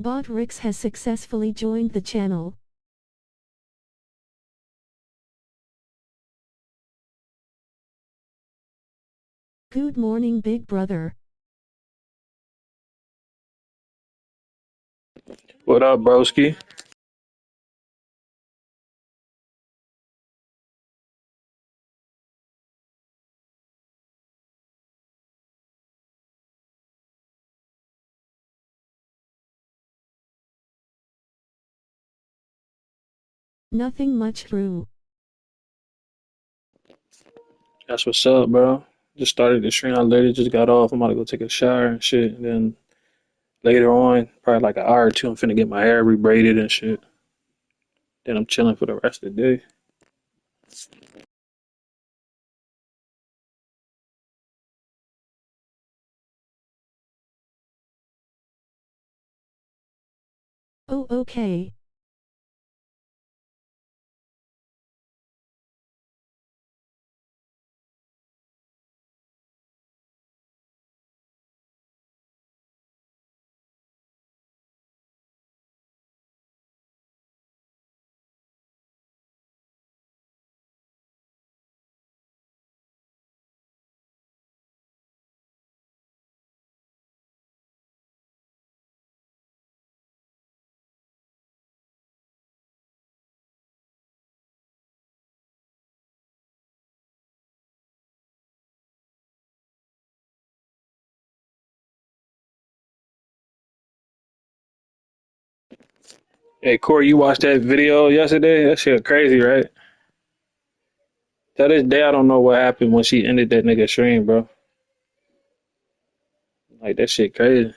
Bot Rix has successfully joined the channel. Good morning, big brother. What up, broski? Nothing much, through. That's what's up, bro. Just started the stream. I literally just got off. I'm about to go take a shower and shit. And then later on, probably like an hour or two, I'm finna get my hair rebraided and shit. Then I'm chilling for the rest of the day. Oh, okay. Hey, Corey, you watched that video yesterday? That shit crazy, right? To this day, I don't know what happened when she ended that nigga stream, bro. Like, that shit crazy.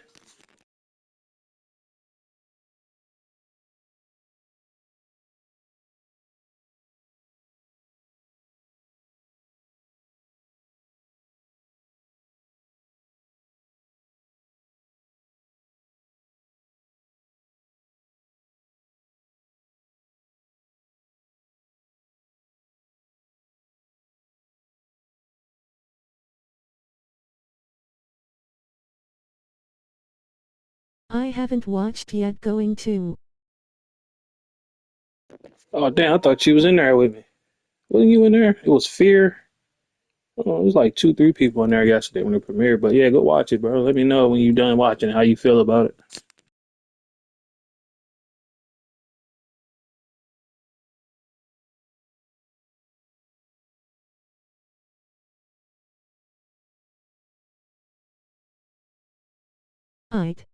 I haven't watched yet, going to. Oh, damn, I thought she was in there with me. Wasn't you in there? It was Fear. Oh, it was like two, three people in there yesterday when it premiered. But yeah, go watch it, bro. Let me know when you're done watching how you feel about it. Aight.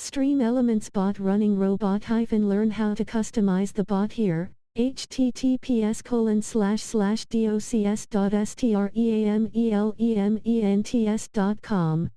Stream Elements bot running robot - learn how to customize the bot here. https://docs.streamelents.com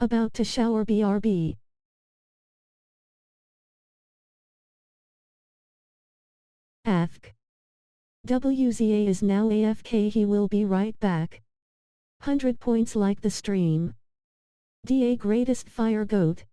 About to shower BRB. Ask. WZA is now AFK, he will be right back. 100 points, like the stream. DA greatest fire goat.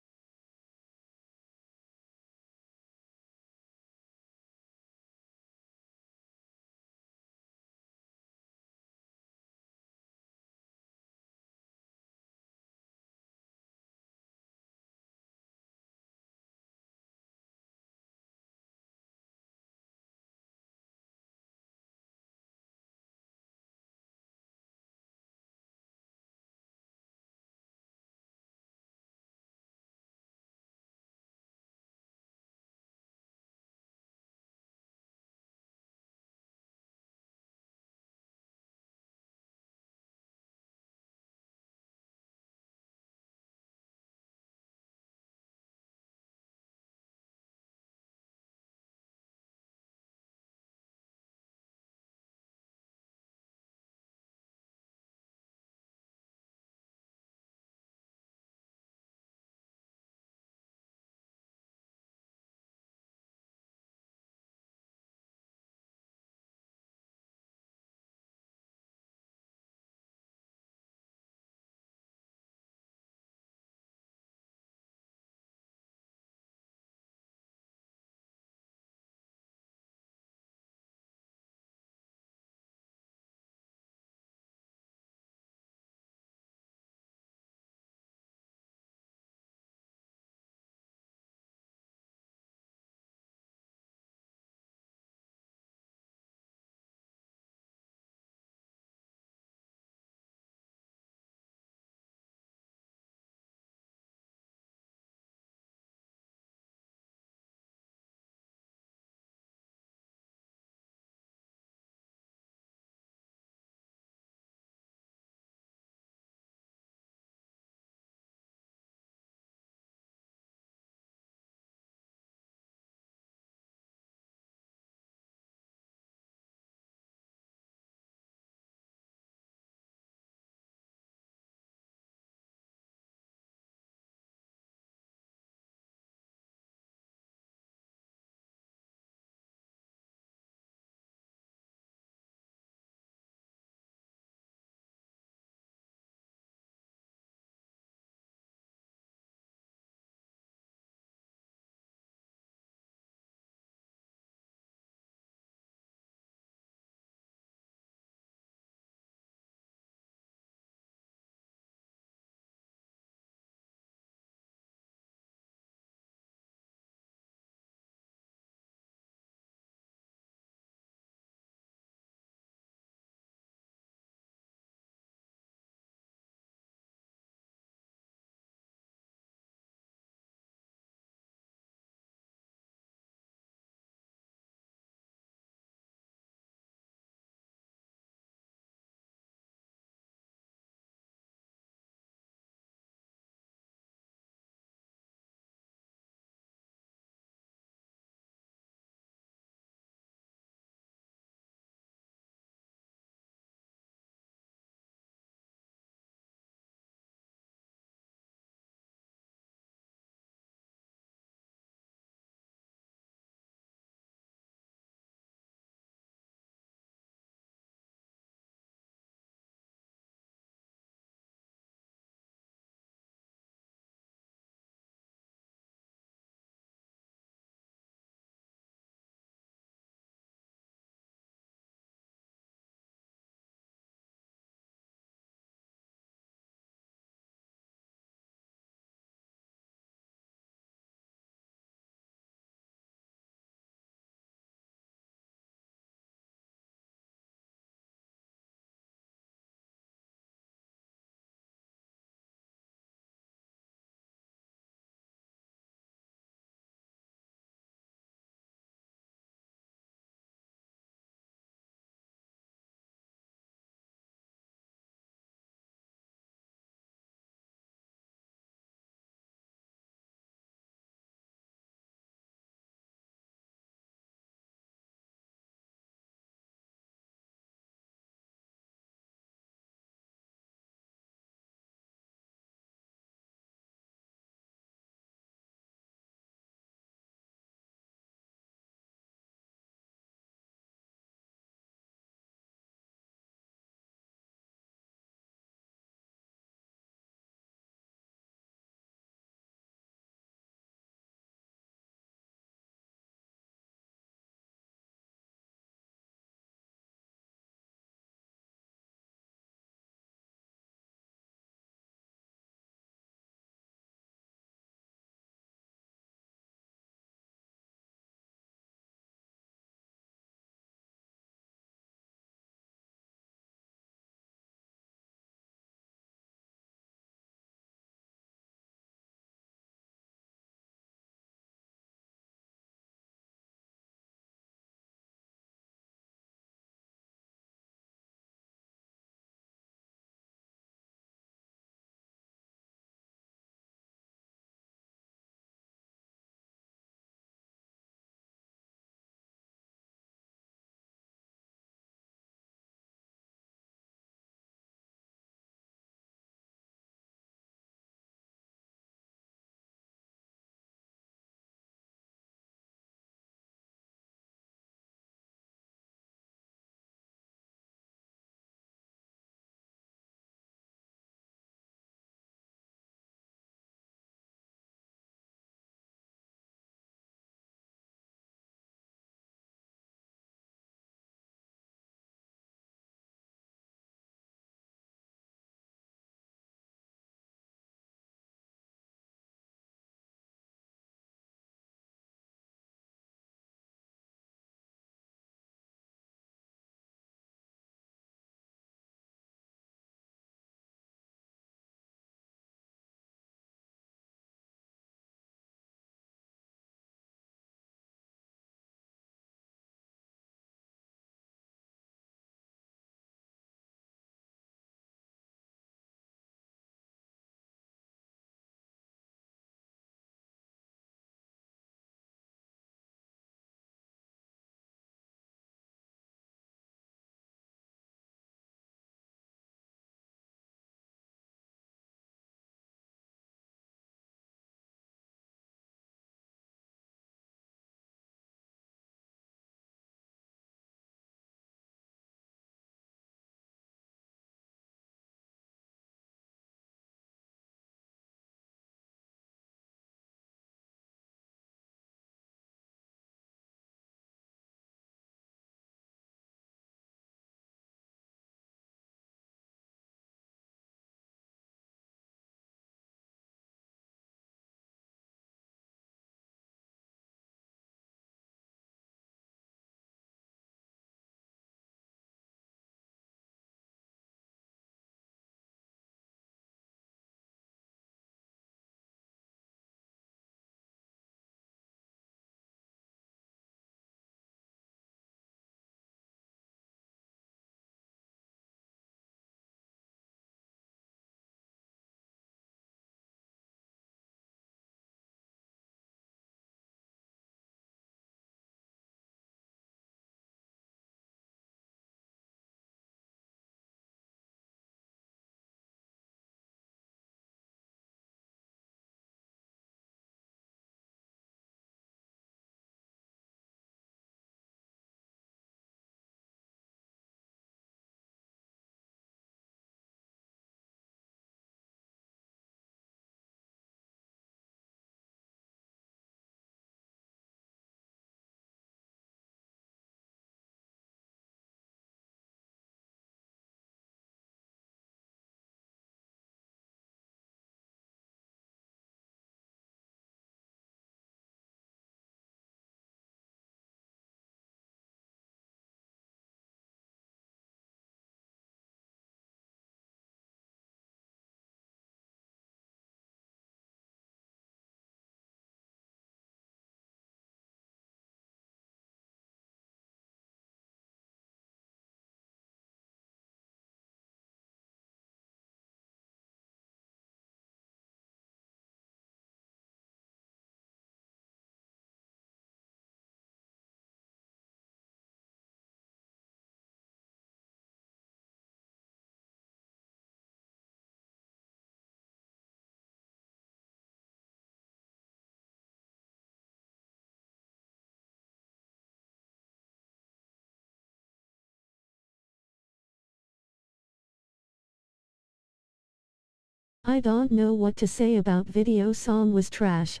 I don't know what to say about video song was trash.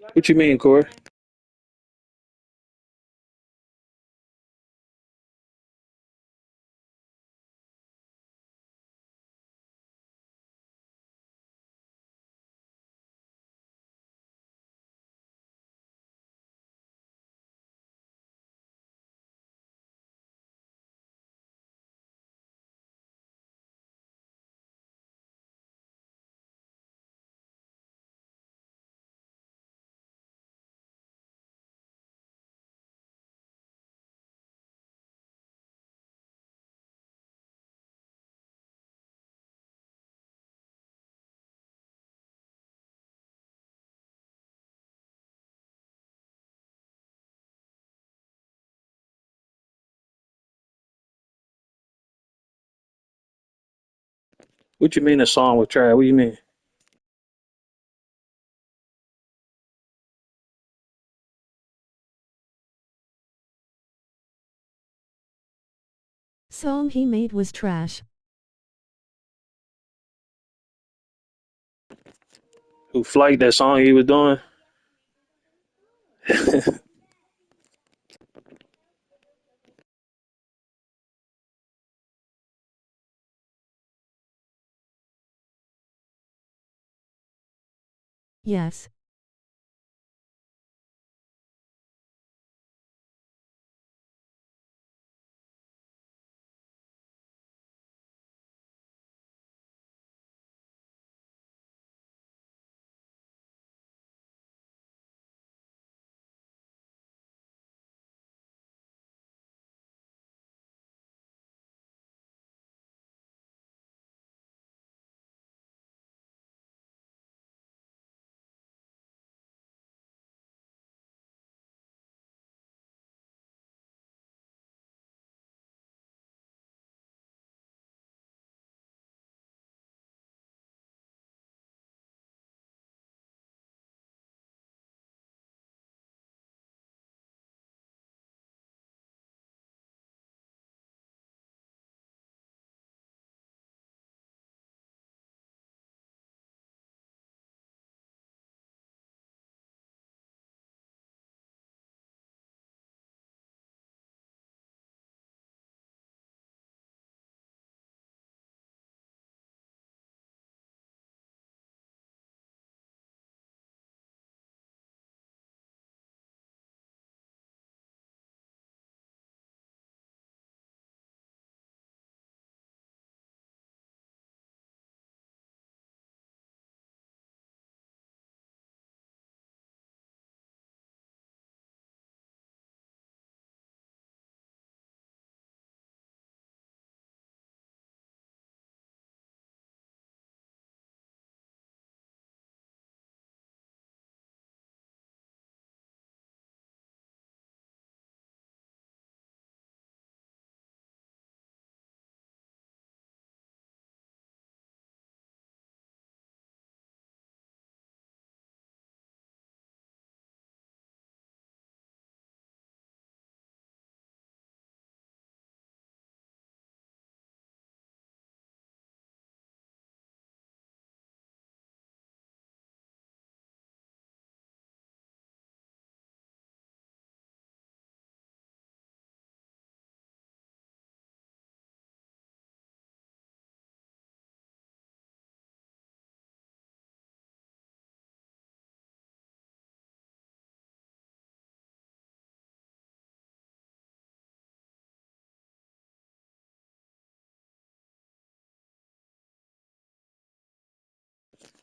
What you mean, Corey? What you mean a song with trash? What you mean? Song he made was trash. Who Flight that song he was doing? Yes.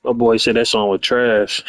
My boy said that song was trash.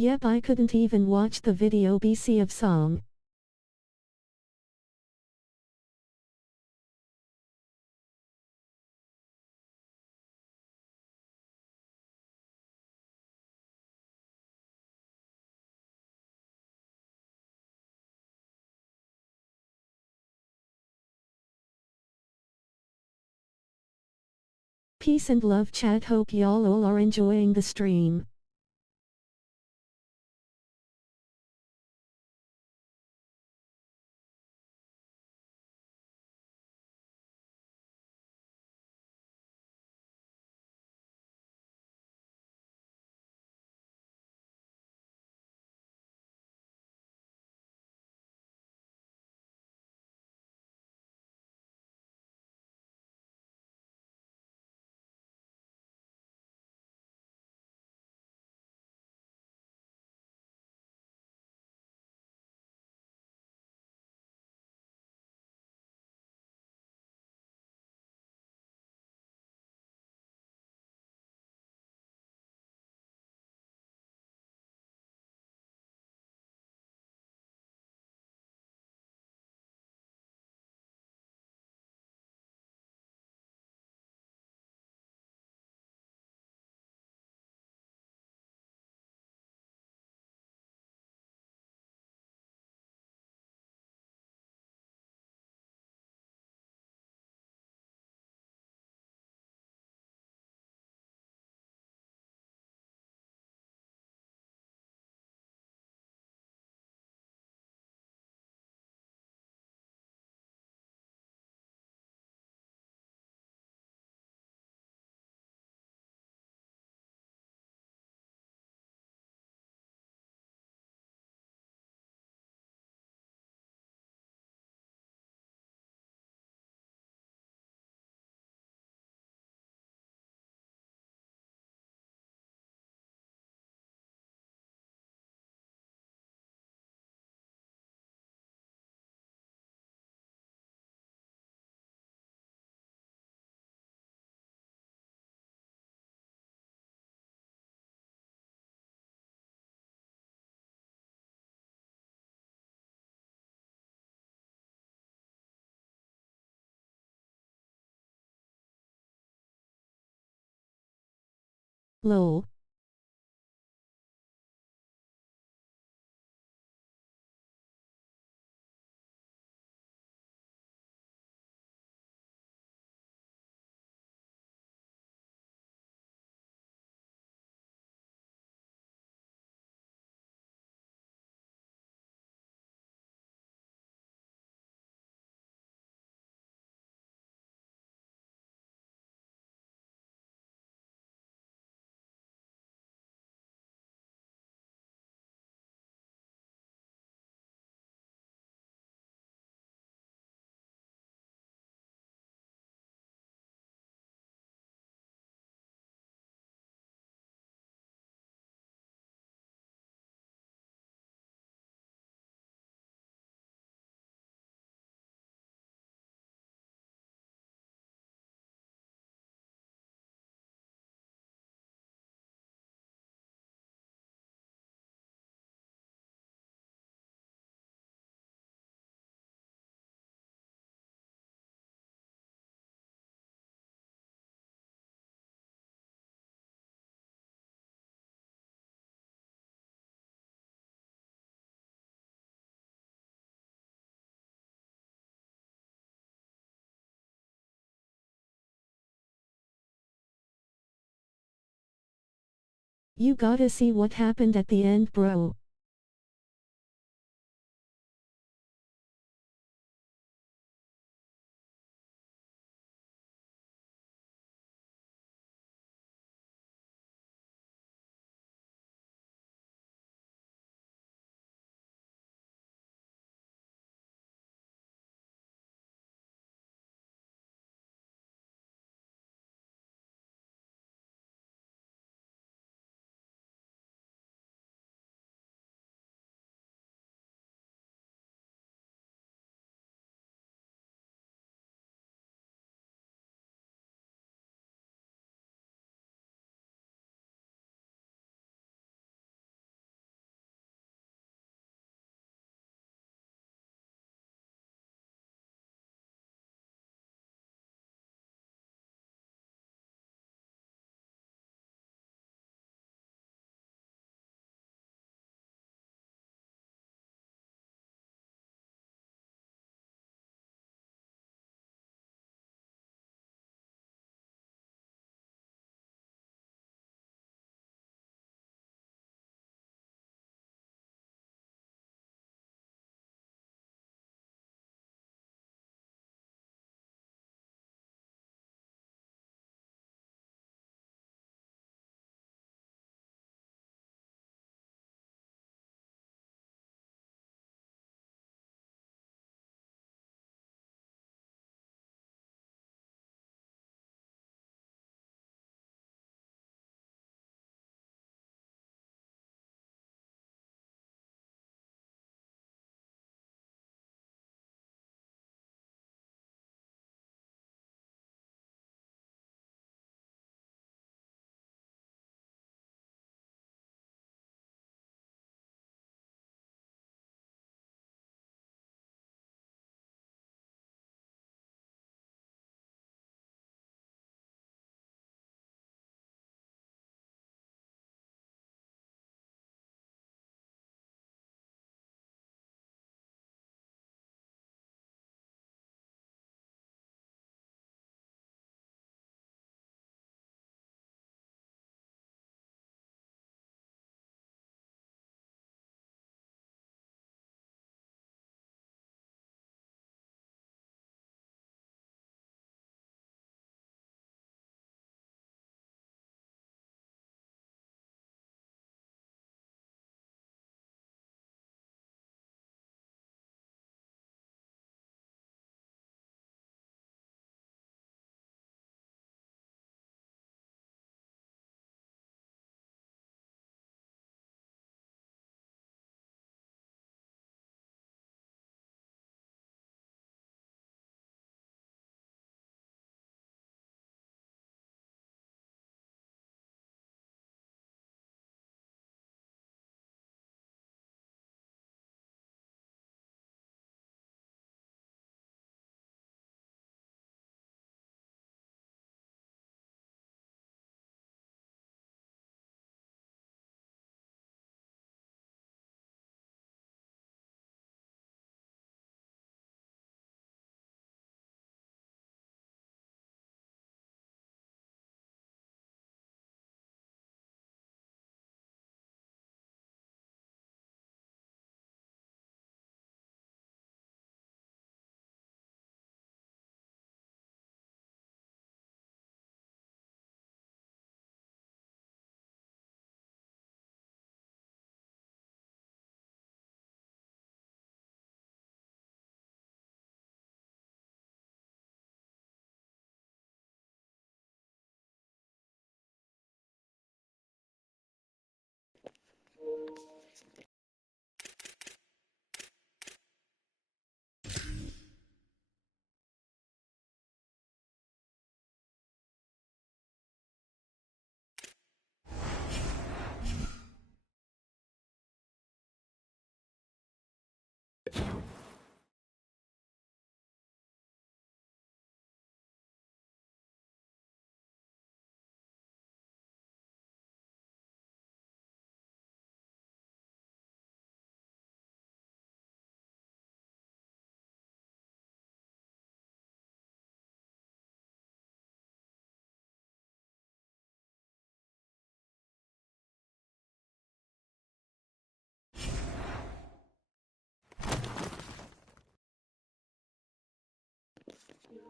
Yep, I couldn't even watch the video BC of song. Peace and love chat, hope y'all all are enjoying the stream. Lol. You gotta see what happened at the end, bro.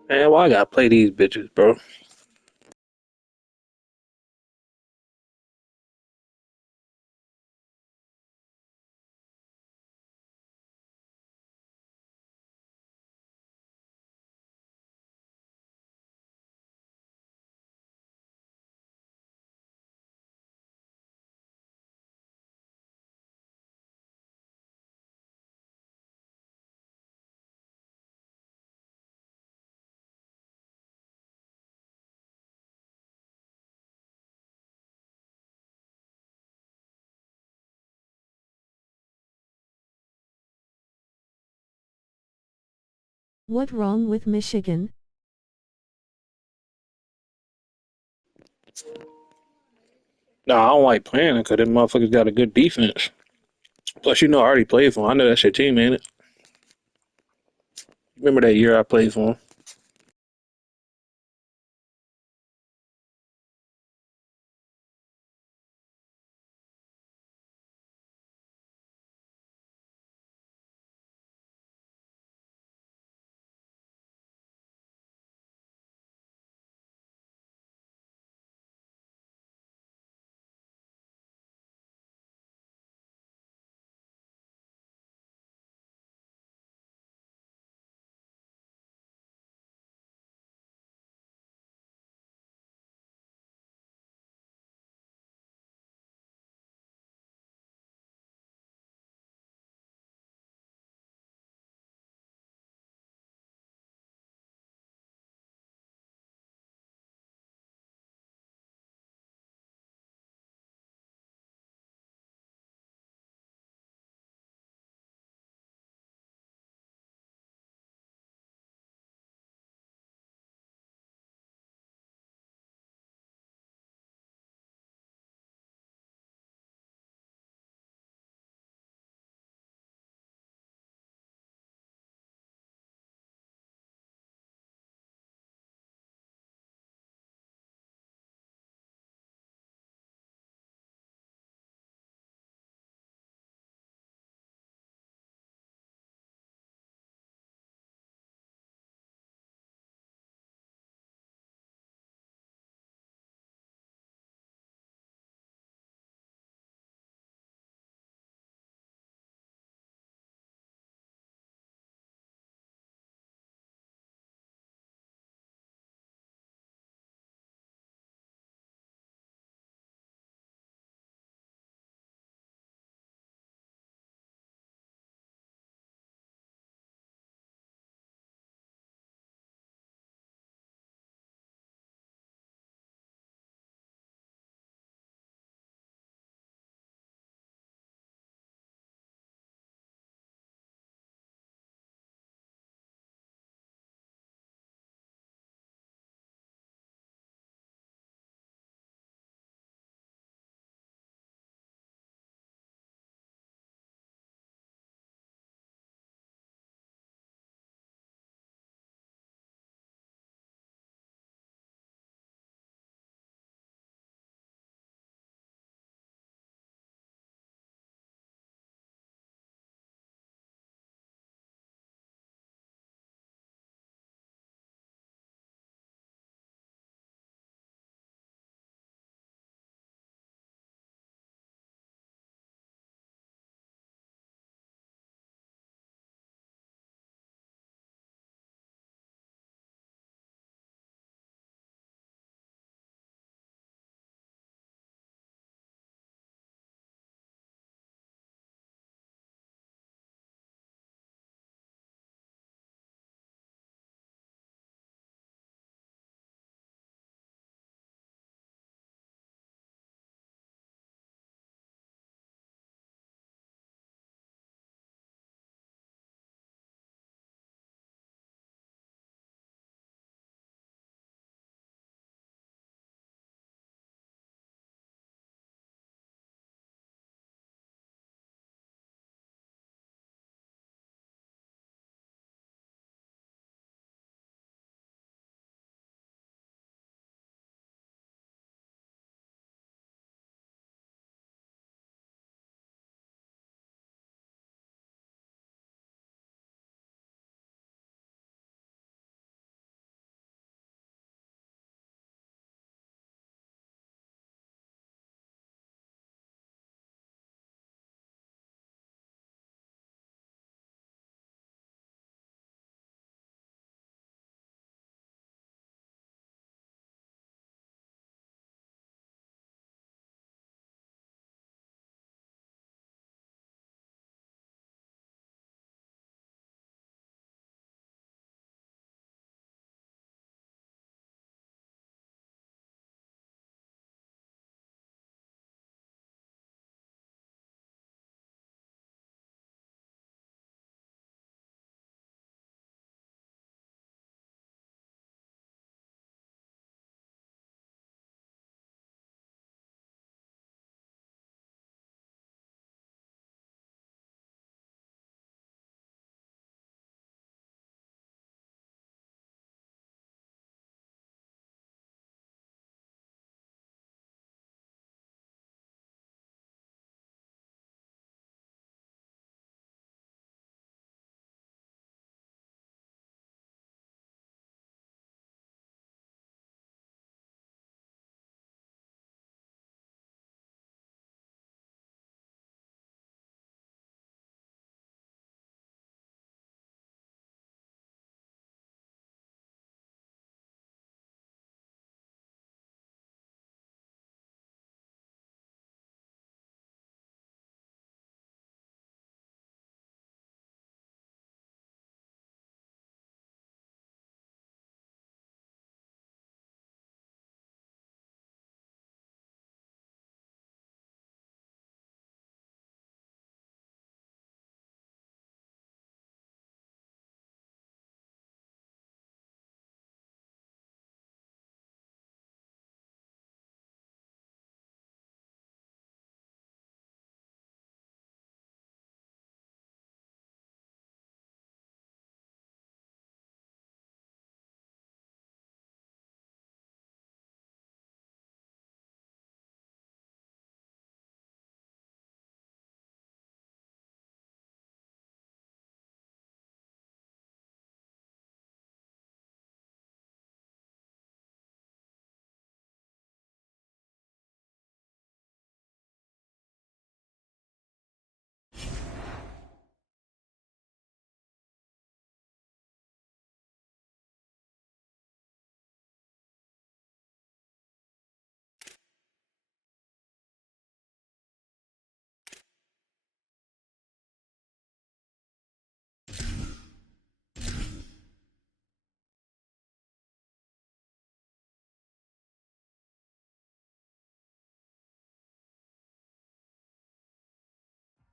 Man, why I gotta play these bitches, bro? What wrong with Michigan? Nah, I don't like playing it because them motherfuckers got a good defense. Plus, I already played for 'em. I know that's your team, ain't it? Remember that year I played for 'em?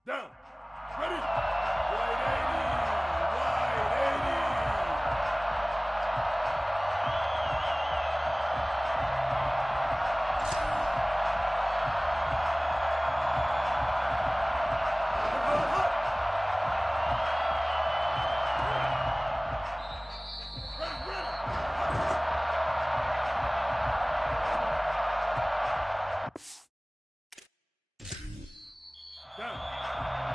Down. Ready. Wide 80. Wide 80. Down.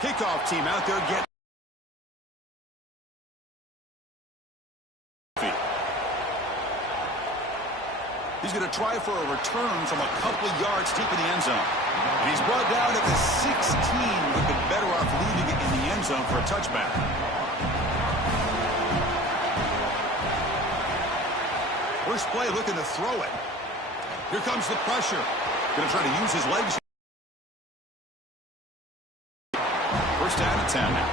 Kickoff team out there getting feet. He's going to try for a return from a couple of yards deep in the end zone. And he's brought down at the 16. Would have been better off leaving it in the end zone for a touchback. First play looking to throw it. Here comes the pressure. Going to try to use his legs. First down and 10 now.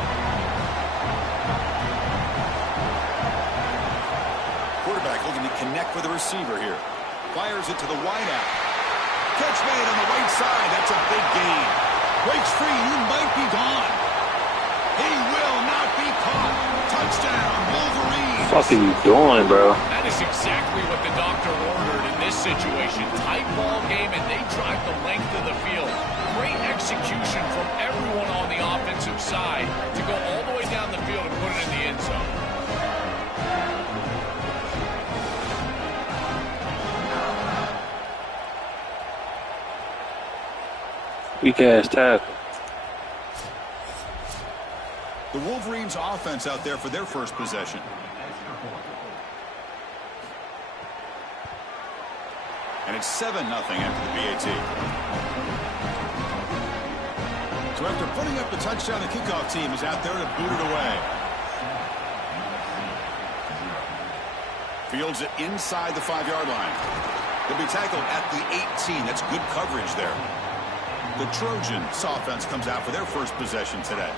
Quarterback looking to connect with the receiver here. Fires it to the wideout. Catch made on the right side. That's a big gain. Breaks free. He might be gone. He will not be caught. Touchdown, Wolverine. What the fuck are you doing, bro? That is exactly what the doctor ordered in this situation. Tight ball game, and they drive the length of the field. Great execution from everyone on the offensive side to go all the way down the field and put it in the end zone. Weak ass tackle. The Wolverines offense out there for their first possession. And it's 7-0 after the BAT. So after putting up the touchdown, the kickoff team is out there to boot it away. Fields it inside the 5-yard line. They'll be tackled at the 18. That's good coverage there. The Trojans offense comes out for their first possession today.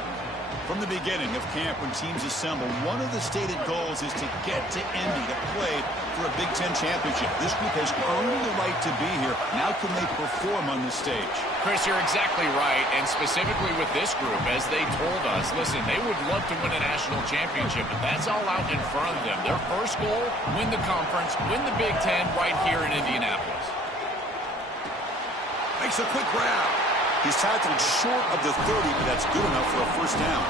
From the beginning of camp, when teams assemble, one of the stated goals is to get to Indy to play for a Big Ten championship. This group has earned the right to be here. Now can they perform on the stage? Chris, you're exactly right, and specifically with this group, as they told us, listen, they would love to win a national championship, but that's all out in front of them. Their first goal, win the conference, win the Big Ten right here in Indianapolis. Makes a quick grab. He's tackled short of the 30, but that's good enough for a first down.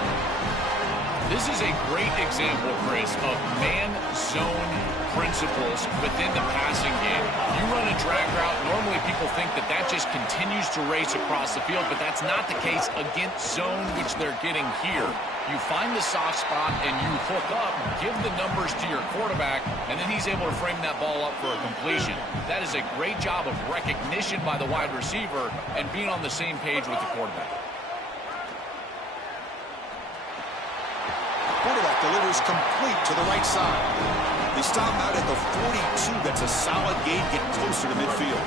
This is a great example, Chris, of man-zone principles within the passing game. You run a drag route, normally people think that that just continues to race across the field, but that's not the case against zone, which they're getting here. You find the soft spot and you hook up, give the numbers to your quarterback, and then he's able to frame that ball up for a completion. That is a great job of recognition by the wide receiver and being on the same page with the quarterback. Quarterback delivers complete to the right side. They stop out at the 42. That's a solid gain, getting closer to midfield.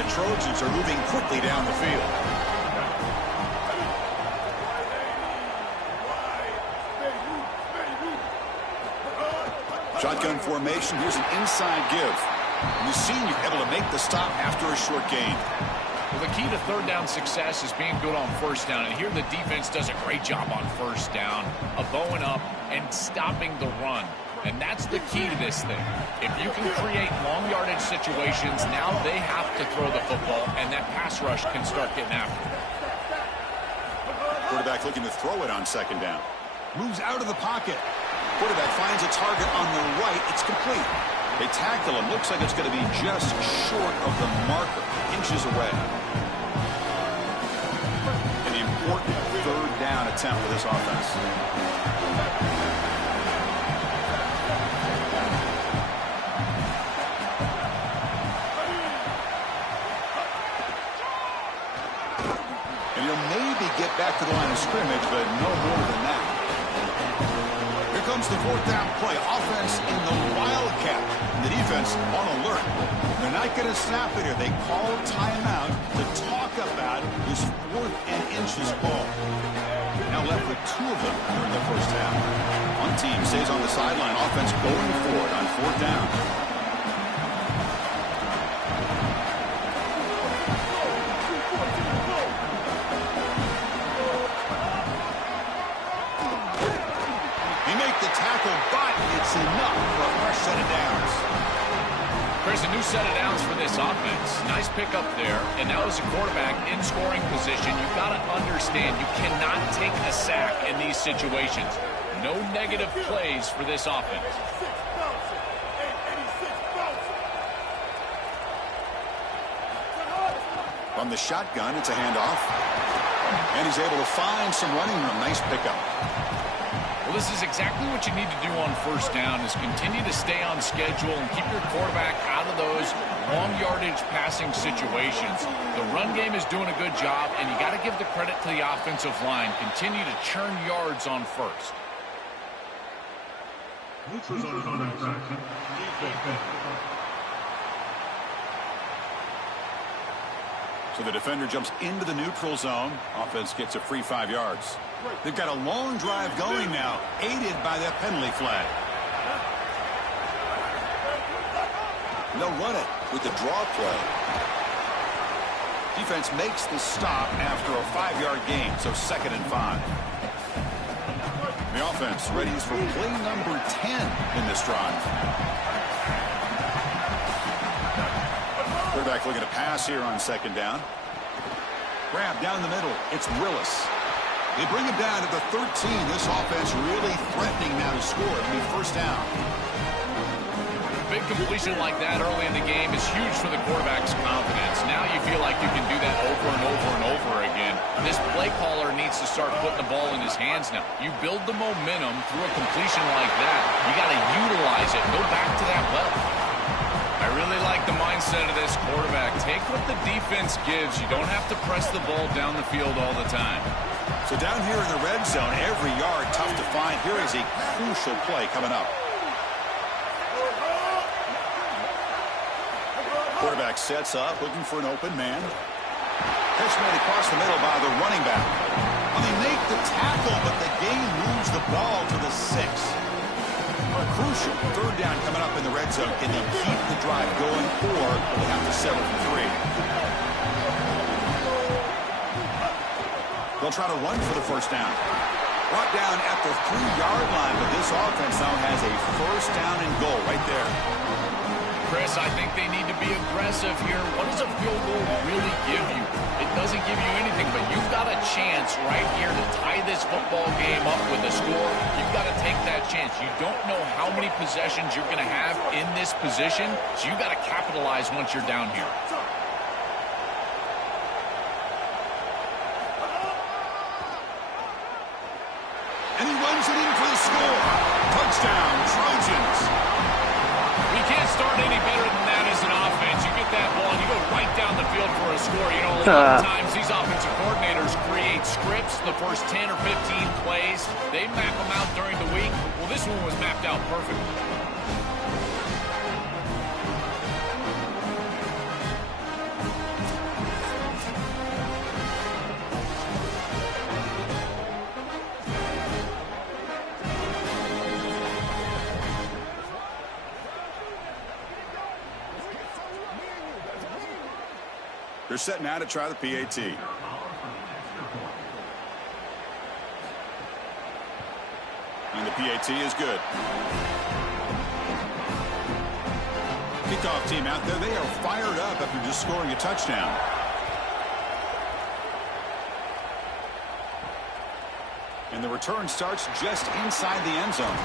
The Trojans are moving quickly down the field. Shotgun formation. Here's an inside give. And the senior able to make the stop after a short gain. Well, the key to third down success is being good on first down. And here the defense does a great job on first down of bowing up and stopping the run. And that's the key to this thing. If you can create long yardage situations, now they have to throw the football, and that pass rush can start getting after it. Quarterback looking to throw it on second down. Moves out of the pocket. Quarterback finds a target on the right. It's complete. They tackle him. Looks like it's going to be just short of the marker. Inches away. An important third down attempt for this offense. And he'll maybe get back to the line of scrimmage, but no more than that. Here comes the fourth down play. Offense in the Wildcat. The defense on alert. They're not going to snap it here. They call timeout to talk about this 4th and inches ball. Now left with 2 of them during the first half. One team stays on the sideline. Offense going for it on 4th down. But it's enough for a fresh set of downs. Chris, a new set of downs for this offense. Nice pickup there. And now as a quarterback in scoring position, you've got to understand you cannot take a sack in these situations. No negative plays for this offense. From the shotgun, it's a handoff. And he's able to find some running room. Nice pickup. Well, this is exactly what you need to do on first down is continue to stay on schedule and keep your quarterback out of those long yardage passing situations. The run game is doing a good job, and you got to give the credit to the offensive line. Continue to churn yards on first. So the defender jumps into the neutral zone. Offense gets a free 5 yards. They've got a long drive going now, aided by that penalty flag. They'll run it with the draw play. Defense makes the stop after a 5-yard gain, so 2nd and 5. The offense readies for play number 10 in this drive. Quarterback looking to pass here on 2nd down. Grab down the middle. It's Willis. They bring him down at the 13. This offense really threatening now to score. It'll be 1st down. A big completion like that early in the game is huge for the quarterback's confidence. Now you feel like you can do that over and over and over again. This play caller needs to start putting the ball in his hands now. You build the momentum through a completion like that. You got to utilize it. Go back to that well. I really like the mindset of this quarterback. Take what the defense gives. You don't have to press the ball down the field all the time. So down here in the red zone, every yard tough to find. Here is a crucial play coming up. Quarterback sets up, looking for an open man. Catch made across the middle by the running back. Well, they make the tackle, but the game moves the ball to the 6. Crucial 3rd down coming up in the red zone. Can they keep the drive going, or they have to settle for 3? They'll try to run for the 1st down. Brought down at the 3-yard line, but this offense now has a 1st down and goal right there. Chris, I think they need to be aggressive here. What does a field goal really give you? It doesn't give you anything, but you've got a chance right here to tie this football game up with a score. You've got to take that chance. You don't know how many possessions you're going to have in this position, so you've got to capitalize once you're down here. And he runs it in for the score. Touchdown, Trojans. You can't start any better than that as an offense. You get that ball and you go right down the field for a score. You know, a lot of times these offensive coordinators create scripts, the first 10 or 15 plays. They map them out during the week. Well, this one was mapped out perfectly. They're setting out to try the PAT. And the PAT is good. Kickoff team out there. They are fired up after just scoring a touchdown. And the return starts just inside the end zone.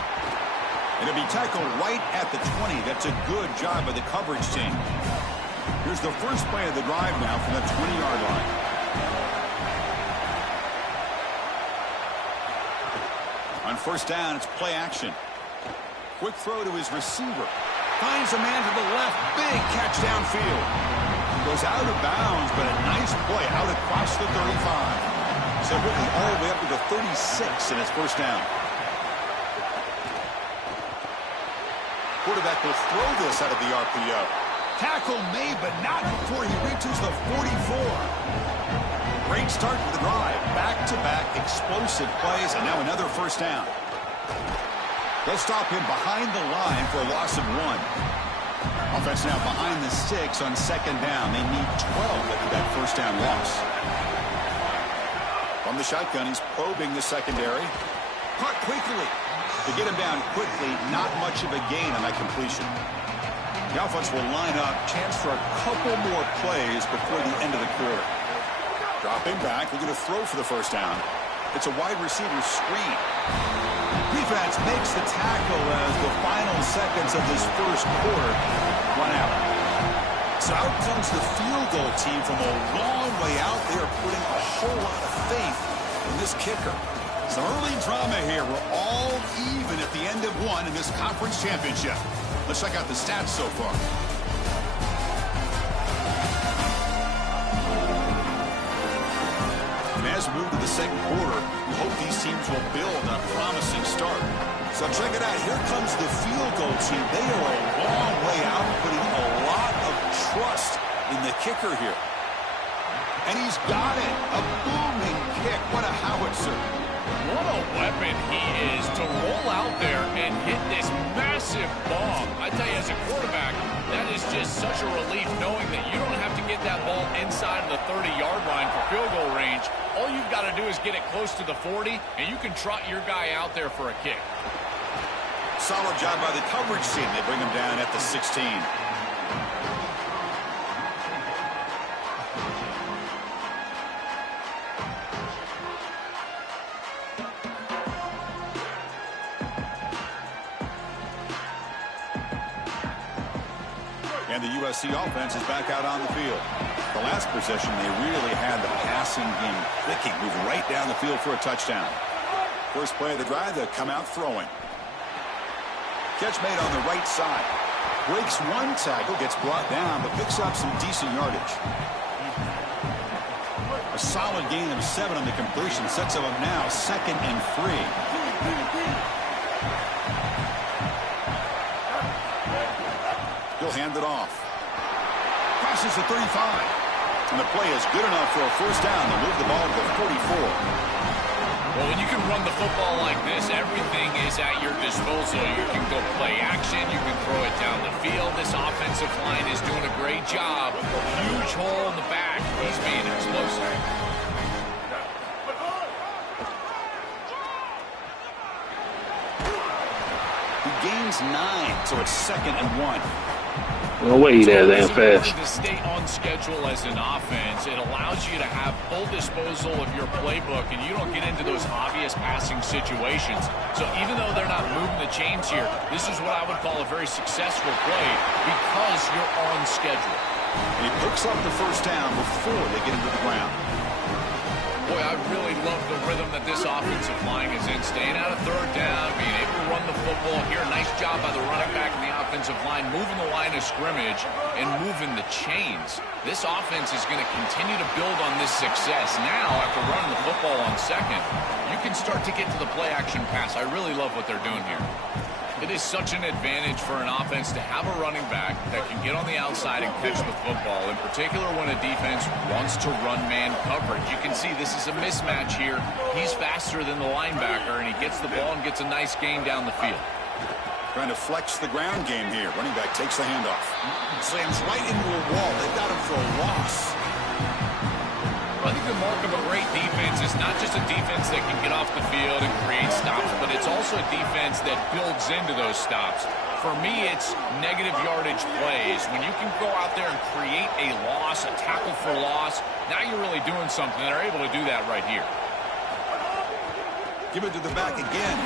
It'll be tackled right at the 20. That's a good job by the coverage team. Here's the first play of the drive now from the 20-yard line. On 1st down, it's play action. Quick throw to his receiver. Finds a man to the left. Big catch downfield. Goes out of bounds, but a nice play out across the 35. So quickly all the way up to the 36, and it's 1st down. Quarterback will throw this out of the RPO. Tackle made, but not before he reaches the 44. Great start to the drive. Back-to-back explosive plays, and now another 1st down. They'll stop him behind the line for a loss of 1. Offense now behind the 6 on 2nd down. They need 12 after that 1st down loss. From the shotgun, he's probing the secondary. Caught quickly. To get him down quickly, not much of a gain on that completion. The offense will line up. Chance for a couple more plays before the end of the quarter. Dropping back. They're going to throw for the 1st down. It's a wide receiver screen. Defense makes the tackle as the final seconds of this 1st quarter run out. So out comes the field goal team from a long way out. They are putting a whole lot of faith in this kicker. Some early drama here. We're all even at the end of one in this conference championship. Let's check out the stats so far. And as we move to the second quarter, we hope these teams will build on a promising start. So check it out. Here comes the field goal team. They are a long way out, putting a lot of trust in the kicker here. And he's got it. A booming kick. What a howitzer. What a weapon he is to roll out there and hit this massive bomb. I tell you, as a quarterback, that is just such a relief knowing that you don't have to get that ball inside of the 30-yard line for field goal range. All you've got to do is get it close to the 40, and you can trot your guy out there for a kick. Solid job by the coverage team. They bring him down at the 16. And the USC offense is back out on the field. The last possession, they really had the passing game clicking, moving right down the field for a touchdown. First play of the drive, they'll come out throwing. Catch made on the right side. Breaks one tackle, gets brought down, but picks up some decent yardage. A solid gain of 7 on the completion. Sets him up now, 2nd and 3. He'll hand it off. Passes to 35. And the play is good enough for a first down. They'll move the ball to the 44. Well, when you can run the football like this, everything is at your disposal. You can go play action. You can throw it down the field. This offensive line is doing a great job. Huge hole in the back. He's being explosive. He gains 9, so it's 2nd and 1. No way there damn fast. To stay on schedule as an offense, it allows you to have full disposal of your playbook, and you don't get into those obvious passing situations. So even though they're not moving the chains here, this is what I would call a very successful play because you're on schedule. And he picks up the first down before they get into the ground. Boy, I really love the rhythm that this offensive line is in. Staying out of third down, being able to run the football here. Nice job by the running back and the offensive line, moving the line of scrimmage and moving the chains. This offense is going to continue to build on this success. Now, after running the football on 2nd, you can start to get to the play-action pass. I really love what they're doing here. It is such an advantage for an offense to have a running back that can get on the outside and catch the football, in particular when a defense wants to run man coverage. You can see this is a mismatch here. He's faster than the linebacker, and he gets the ball and gets a nice gain down the field. Trying to flex the ground game here. Running back takes the handoff. Slams right into a wall. They've got him for a loss. I think the mark of a great defense is not just a defense that can get off the field and create stops, but it's also a defense that builds into those stops. For me, it's negative yardage plays. When you can go out there and create a loss, a tackle for loss, now you're really doing something. They're able to do that right here. Give it to the back again.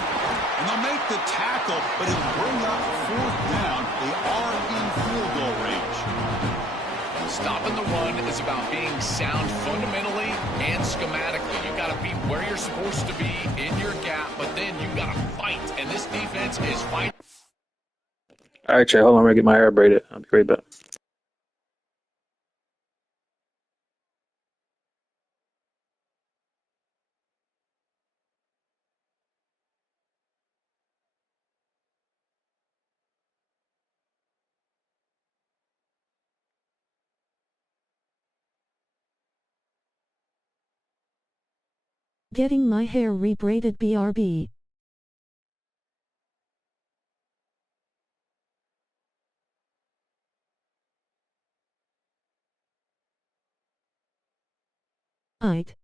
And they'll make the tackle, but it'll bring up 4th down. They are in field goal range. Stopping the run is about being sound fundamentally and schematically. You got to be where you're supposed to be in your gap, but then you got to fight. And this defense is fighting. All right, Trey, hold on. I'm going to get my hair braided. I'll be right back. Getting my hair rebraided BRB. Aight.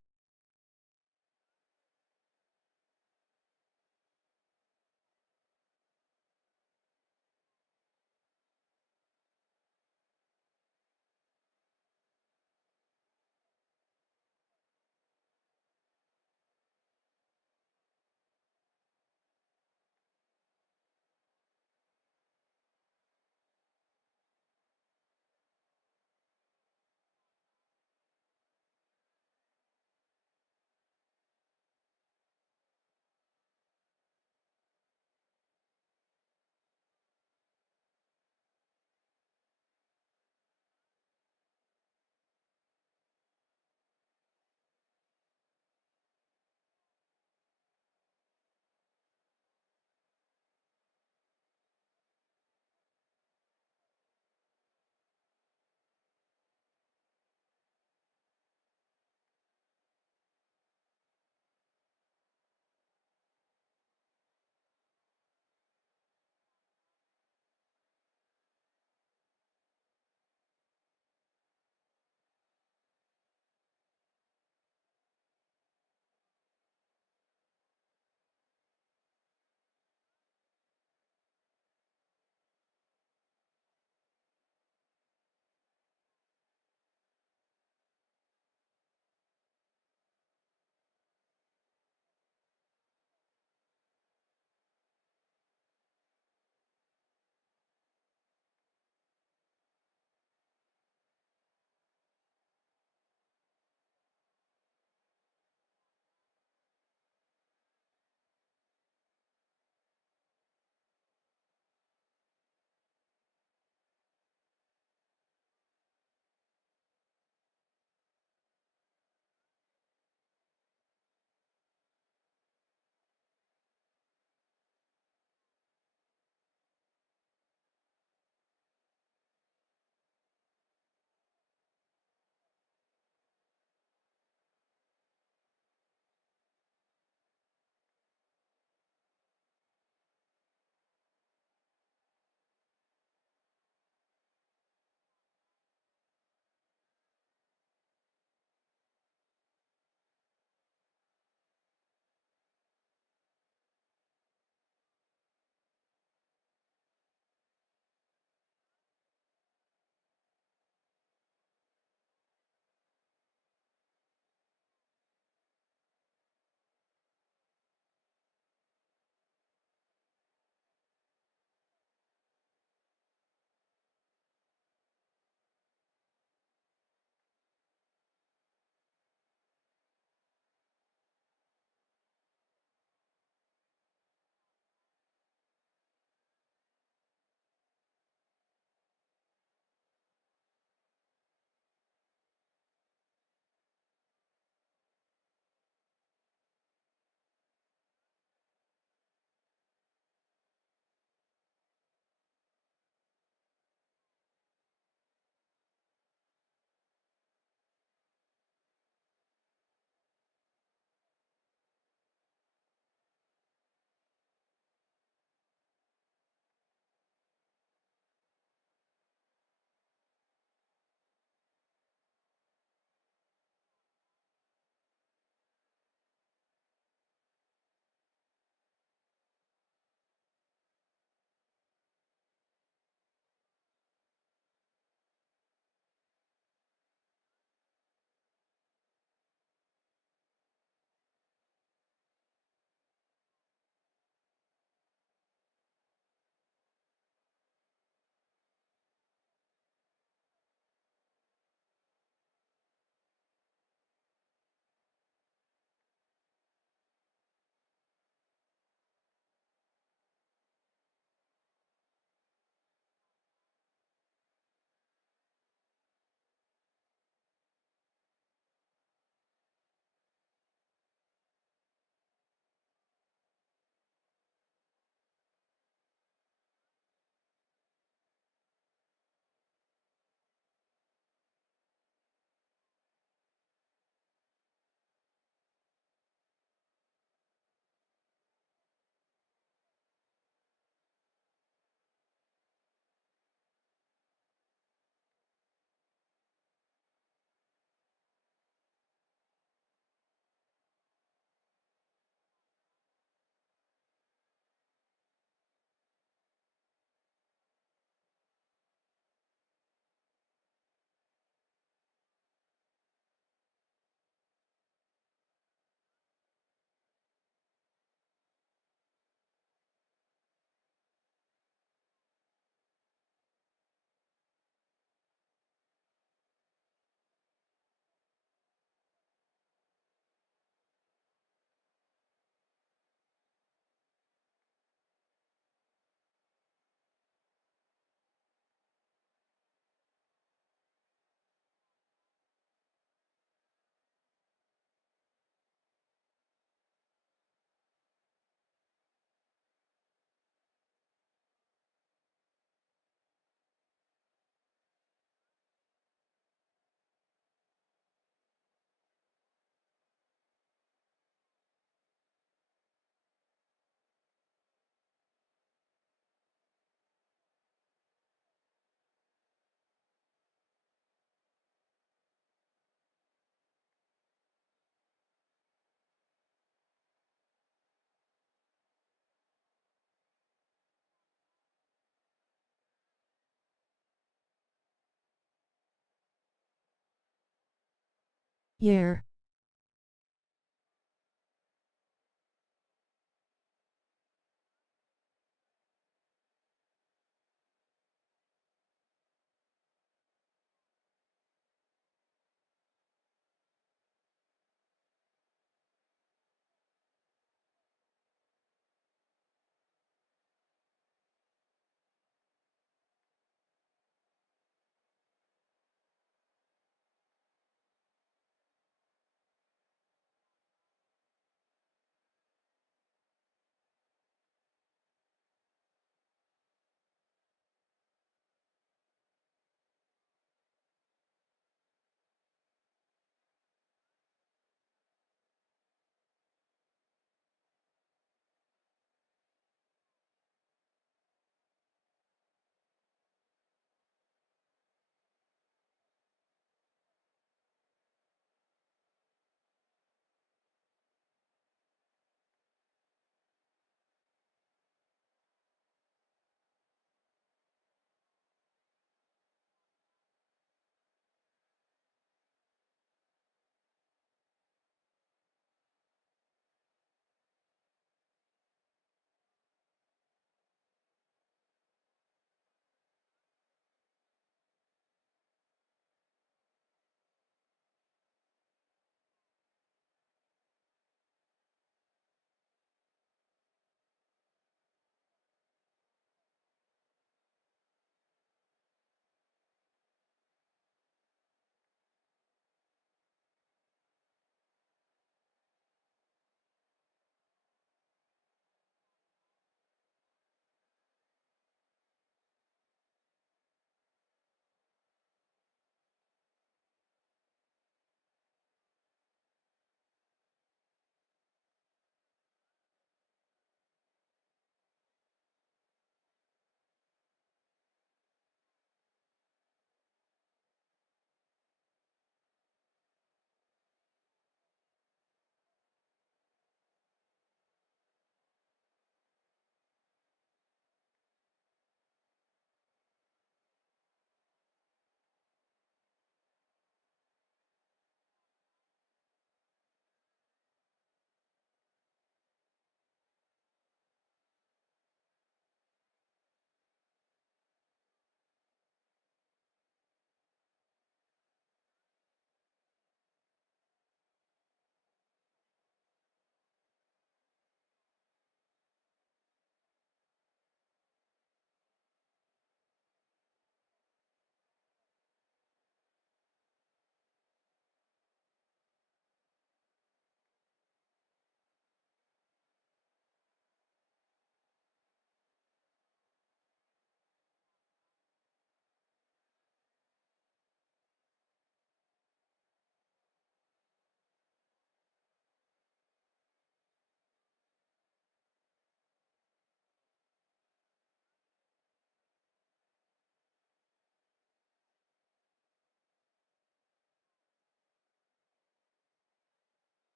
Yeah.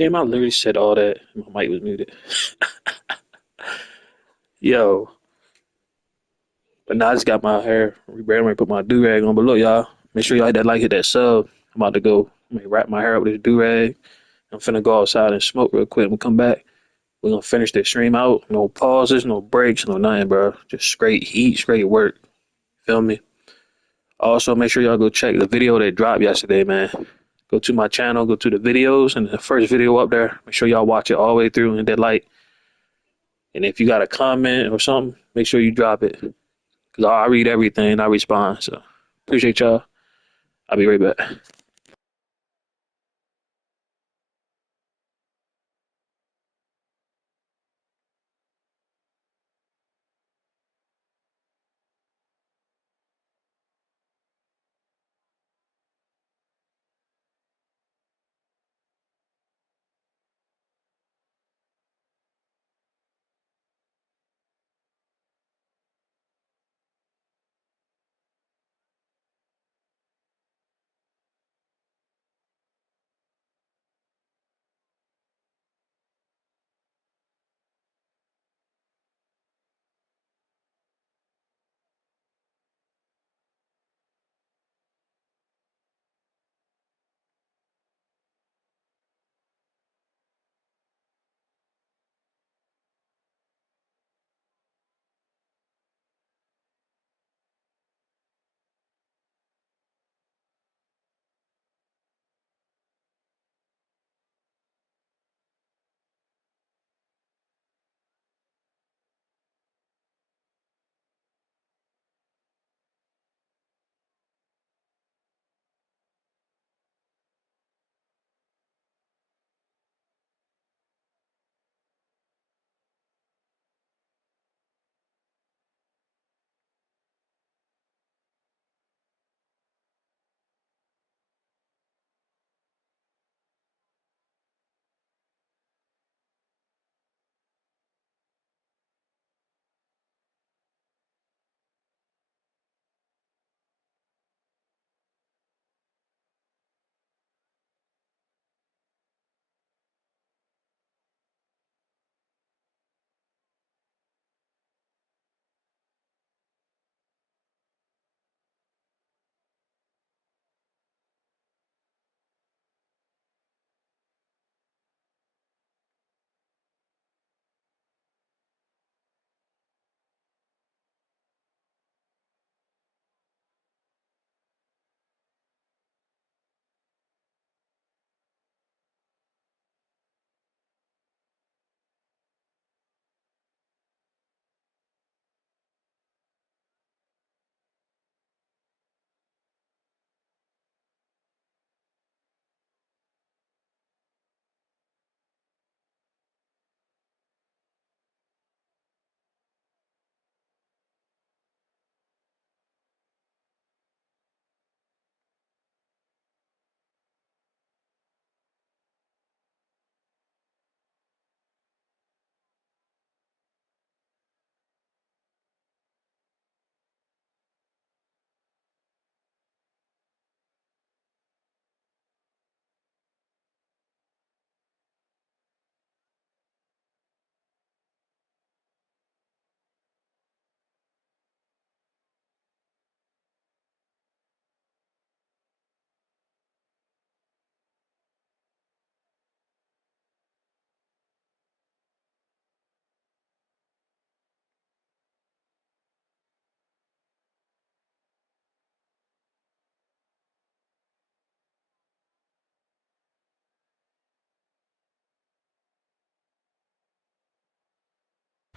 Damn, I literally said all that. My mic was muted. Yo, but now I just got my hair rebranded. I put my do rag on. But look, y'all, make sure y'all hit that sub. I'm about to go. I'm gonna wrap my hair up with this do rag. I'm finna go outside and smoke real quick. We'll come back. We're gonna finish this stream out. No pauses, no breaks, no nothing, bro. Just straight heat, straight work. Feel me? Also, make sure y'all go check the video that dropped yesterday, man. Go to my channel, go to the videos, and the first video up there. Make sure y'all watch it all the way through and hit that like. And if you got a comment or something, make sure you drop it. Because I read everything, I respond. So appreciate y'all. I'll be right back.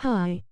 Hi.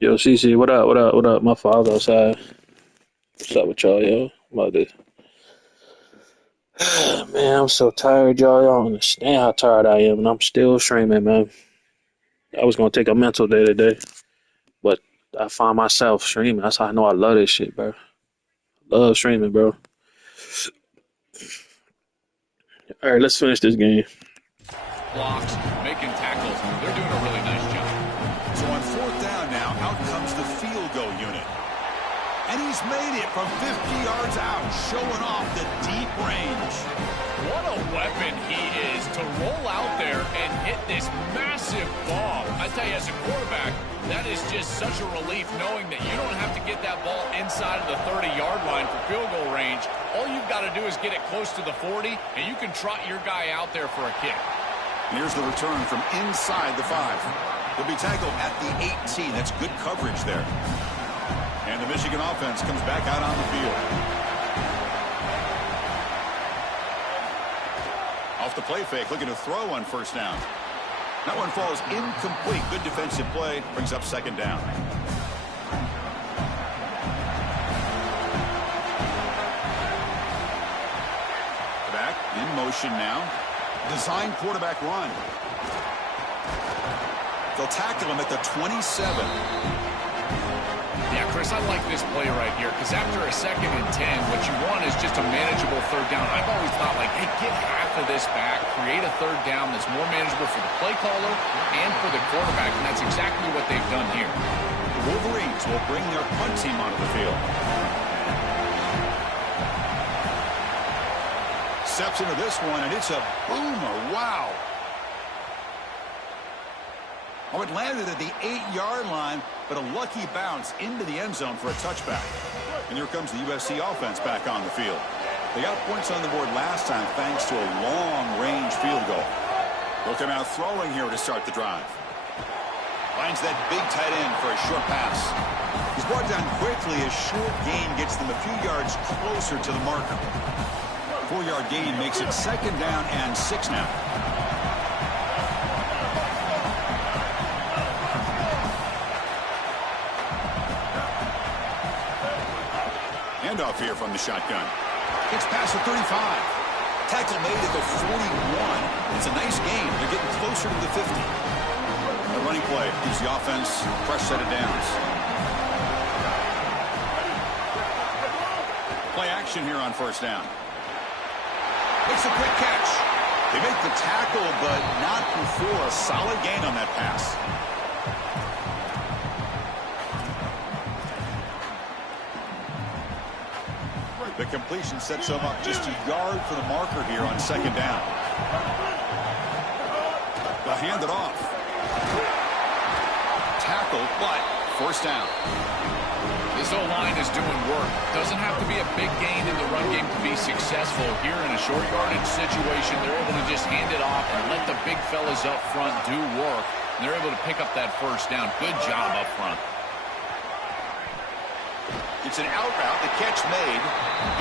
Yo, CC, what up? What up? What up? My father outside. What's up with y'all, yo? I'm about to... Man, I'm so tired, y'all. Y'all don't understand how tired I am, and I'm still streaming, man. I was gonna take a mental day today, but I find myself streaming. That's how I know I love this shit, bro. Love streaming, bro. All right, let's finish this game. Blocks, making tackles. They're doing a really nice job. So on fourth down now, out comes the field goal unit. And he's made it from 50 yards out, showing off the deep range. What a weapon he is to roll out there and hit this massive bomb. I tell you, as a quarterback, that is just such a relief knowing that you don't have to get that ball inside of the 30-yard line for field goal range. All you've got to do is get it close to the 40, and you can trot your guy out there for a kick. Here's the return from inside the 5. He'll be tackled at the 18. That's good coverage there. And the Michigan offense comes back out on the field. Off the play fake, looking to throw on first down. That one falls incomplete. Good defensive play, brings up second down. Back in motion now. Design quarterback run. They'll tackle him at the 27. Yeah, Chris, I like this play right here because after a 2nd and 10, what you want is just a manageable third down. I've always thought, like, hey, get half of this back, create a third down that's more manageable for the play caller and for the quarterback, and that's exactly what they've done here. The Wolverines will bring their punt team onto the field. Steps into this one, and it's a boomer. Wow. Oh, it landed at the 8-yard line, but a lucky bounce into the end zone for a touchback. And here comes the USC offense back on the field. They got points on the board last time thanks to a long-range field goal. They'll come out throwing here to start the drive. Finds that big tight end for a short pass. He's brought down quickly. A short gain gets them a few yards closer to the marker. 4-yard gain makes it 2nd down and 6 now. Handoff here from the shotgun. It's past the 35. Tackle made at the 41. It's a nice gain. They're getting closer to the 50. The running play gives the offense a fresh set of downs. Play action here on first down. Makes a quick catch. They make the tackle, but not before a solid gain on that pass. The completion sets them up just a yard for the marker here on 2nd down. They'll hand it off. Tackle, but forced down. This O-line is doing work. Doesn't have to be a big gain in the run game to be successful. Here in a short yardage situation, they're able to just hand it off and let the big fellas up front do work. And they're able to pick up that first down. Good job up front. It's an out route. The catch made.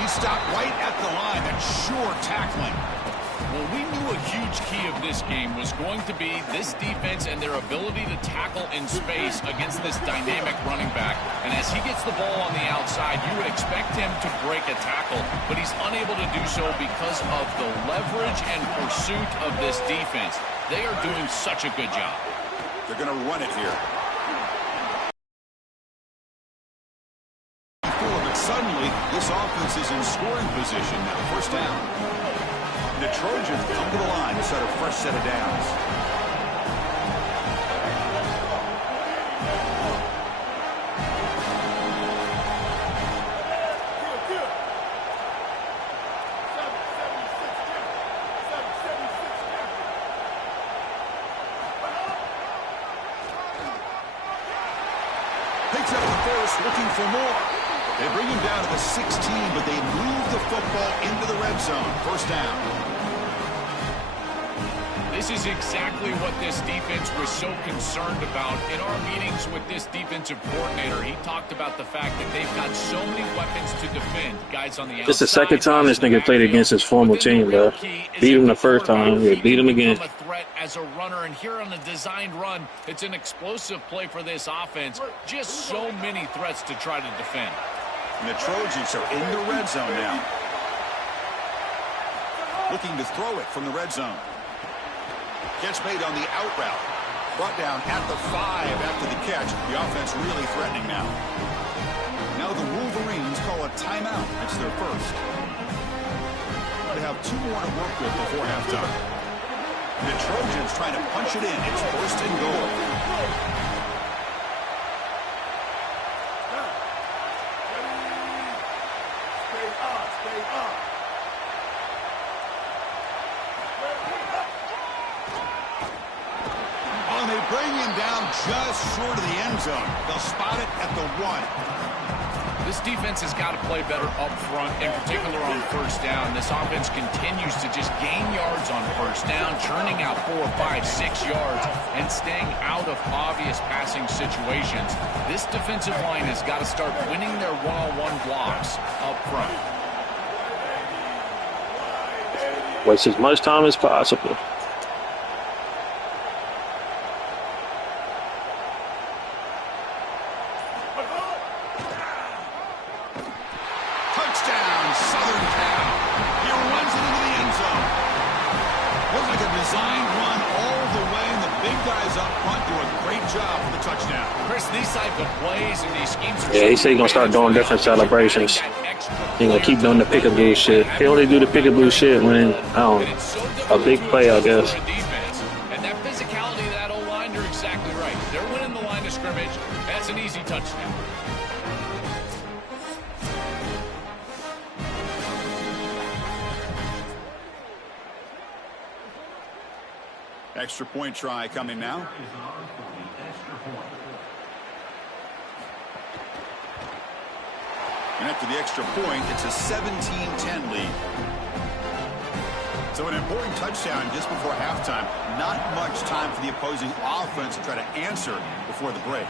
He stopped right at the line. That's sure tackling. Well, we knew a huge key of this game was going to be this defense and their ability to tackle in space against this dynamic running back. And as he gets the ball on the outside, you would expect him to break a tackle, but he's unable to do so because of the leverage and pursuit of this defense. They are doing such a good job. They're going to run it here. Suddenly, this offense is in scoring position now. First down. The Trojans come to the line to start a fresh set of downs. Picks up the first, looking for more. They bring him down to the 16, but they move the football into the red zone. First down. This is exactly what this defense was so concerned about. In our meetings with this defensive coordinator, he talked about the fact that they've got so many weapons to defend. Guys on the outside. It's the second time this nigga played against his former team, bro. Beat him the first time, yeah, beat him again. A threat as a runner, and here on a designed run, it's an explosive play for this offense. Just so many threats to try to defend. And the Trojans are in the red zone now. Looking to throw it from the red zone. Gets made on the out route. Brought down at the 5 after the catch. The offense really threatening now. Now the Wolverines call a timeout. It's their first. They have 2 more to work with before halftime. The Trojans trying to punch it in. It's first and goal. Bring him down just short of the end zone. They'll spot it at the 1. This defense has got to play better up front, in particular on first down. This offense continues to just gain yards on first down, churning out 4, 5, 6 yards, and staying out of obvious passing situations. This defensive line has got to start winning their one-on-one blocks up front. Waste as much time as possible. Yeah, he said he's going to start doing different celebrations. He's going to keep doing the pickaboo shit. He only do the pickaboo shit when, a big play, I guess. And that physicality of that O-line, you're exactly right. They're winning the line of scrimmage. That's an easy touchdown. Extra point try coming now. And after the extra point, it's a 17-10 lead. So an important touchdown just before halftime. Not much time for the opposing offense to try to answer before the break.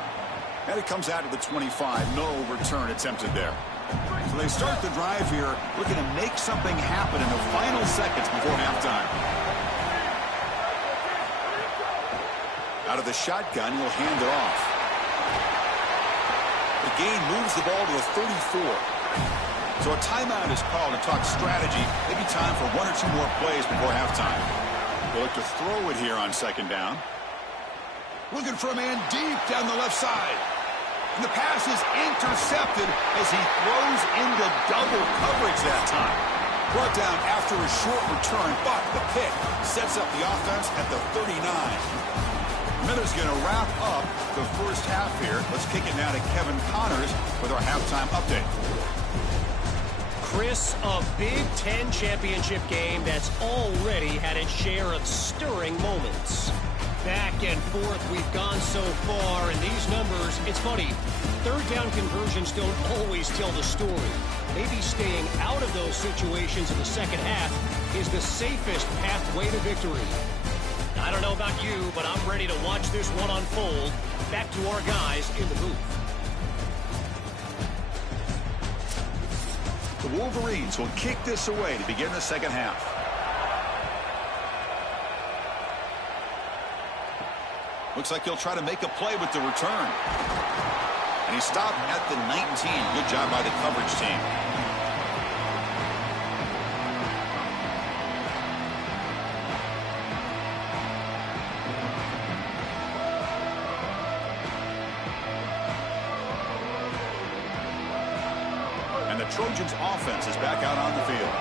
And it comes out to the 25. No return attempted there. So they start the drive here looking to make something happen in the final seconds before halftime. Out of the shotgun, he'll hand it off. The gain moves the ball to the 34. So a timeout is called to talk strategy. Maybe time for 1 or 2 more plays before halftime. They'll look to throw it here on second down. Looking for a man deep down the left side. And the pass is intercepted as he throws into double coverage that time. Brought down after a short return, but the pick sets up the offense at the 39. Miller's going to wrap up the first half here. Let's kick it now to Kevin Connors with our halftime update. Chris, a Big Ten championship game that's already had its share of stirring moments. Back and forth we've gone so far, and these numbers, it's funny, third down conversions don't always tell the story. Maybe staying out of those situations in the second half is the safest pathway to victory. I don't know about you, but I'm ready to watch this one unfold. Back to our guys in the booth. The Wolverines will kick this away to begin the second half. Looks like he'll try to make a play with the return. And he stopped at the 19. Good job by the coverage team. Trojans offense is back out on the field.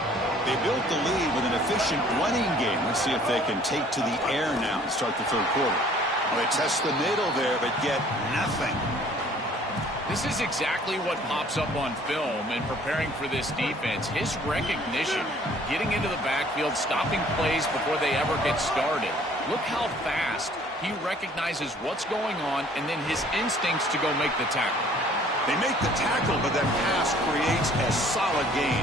They built the lead with an efficient running game. Let's see if they can take to the air now and start the third quarter. Well, they test the middle there, but get nothing. This is exactly what pops up on film and preparing for this defense. His recognition, getting into the backfield, stopping plays before they ever get started. Look how fast he recognizes what's going on and then his instincts to go make the tackle. They make the tackle, but that pass creates a solid gain.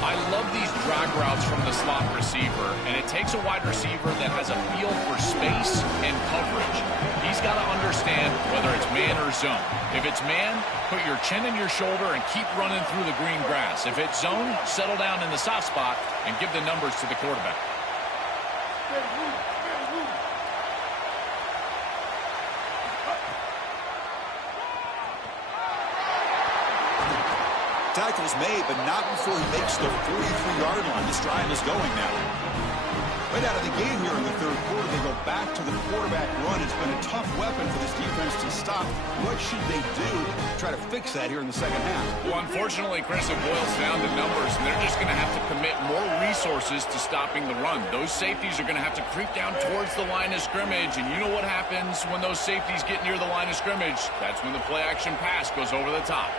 I love these drag routes from the slot receiver, and it takes a wide receiver that has a feel for space and coverage. He's got to understand whether it's man or zone. If it's man, put your chin in your shoulder and keep running through the green grass. If it's zone, settle down in the soft spot and give the numbers to the quarterback. Tackle's made, but not before he makes the 43-yard line. This drive is going now. Right out of the gate here in the third quarter, they go back to the quarterback run. It's been a tough weapon for this defense to stop. What should they do to try to fix that here in the second half? Well, unfortunately, Chris, it boils down to numbers, and they're just going to have to commit more resources to stopping the run. Those safeties are going to have to creep down towards the line of scrimmage, and you know what happens when those safeties get near the line of scrimmage. That's when the play-action pass goes over the top.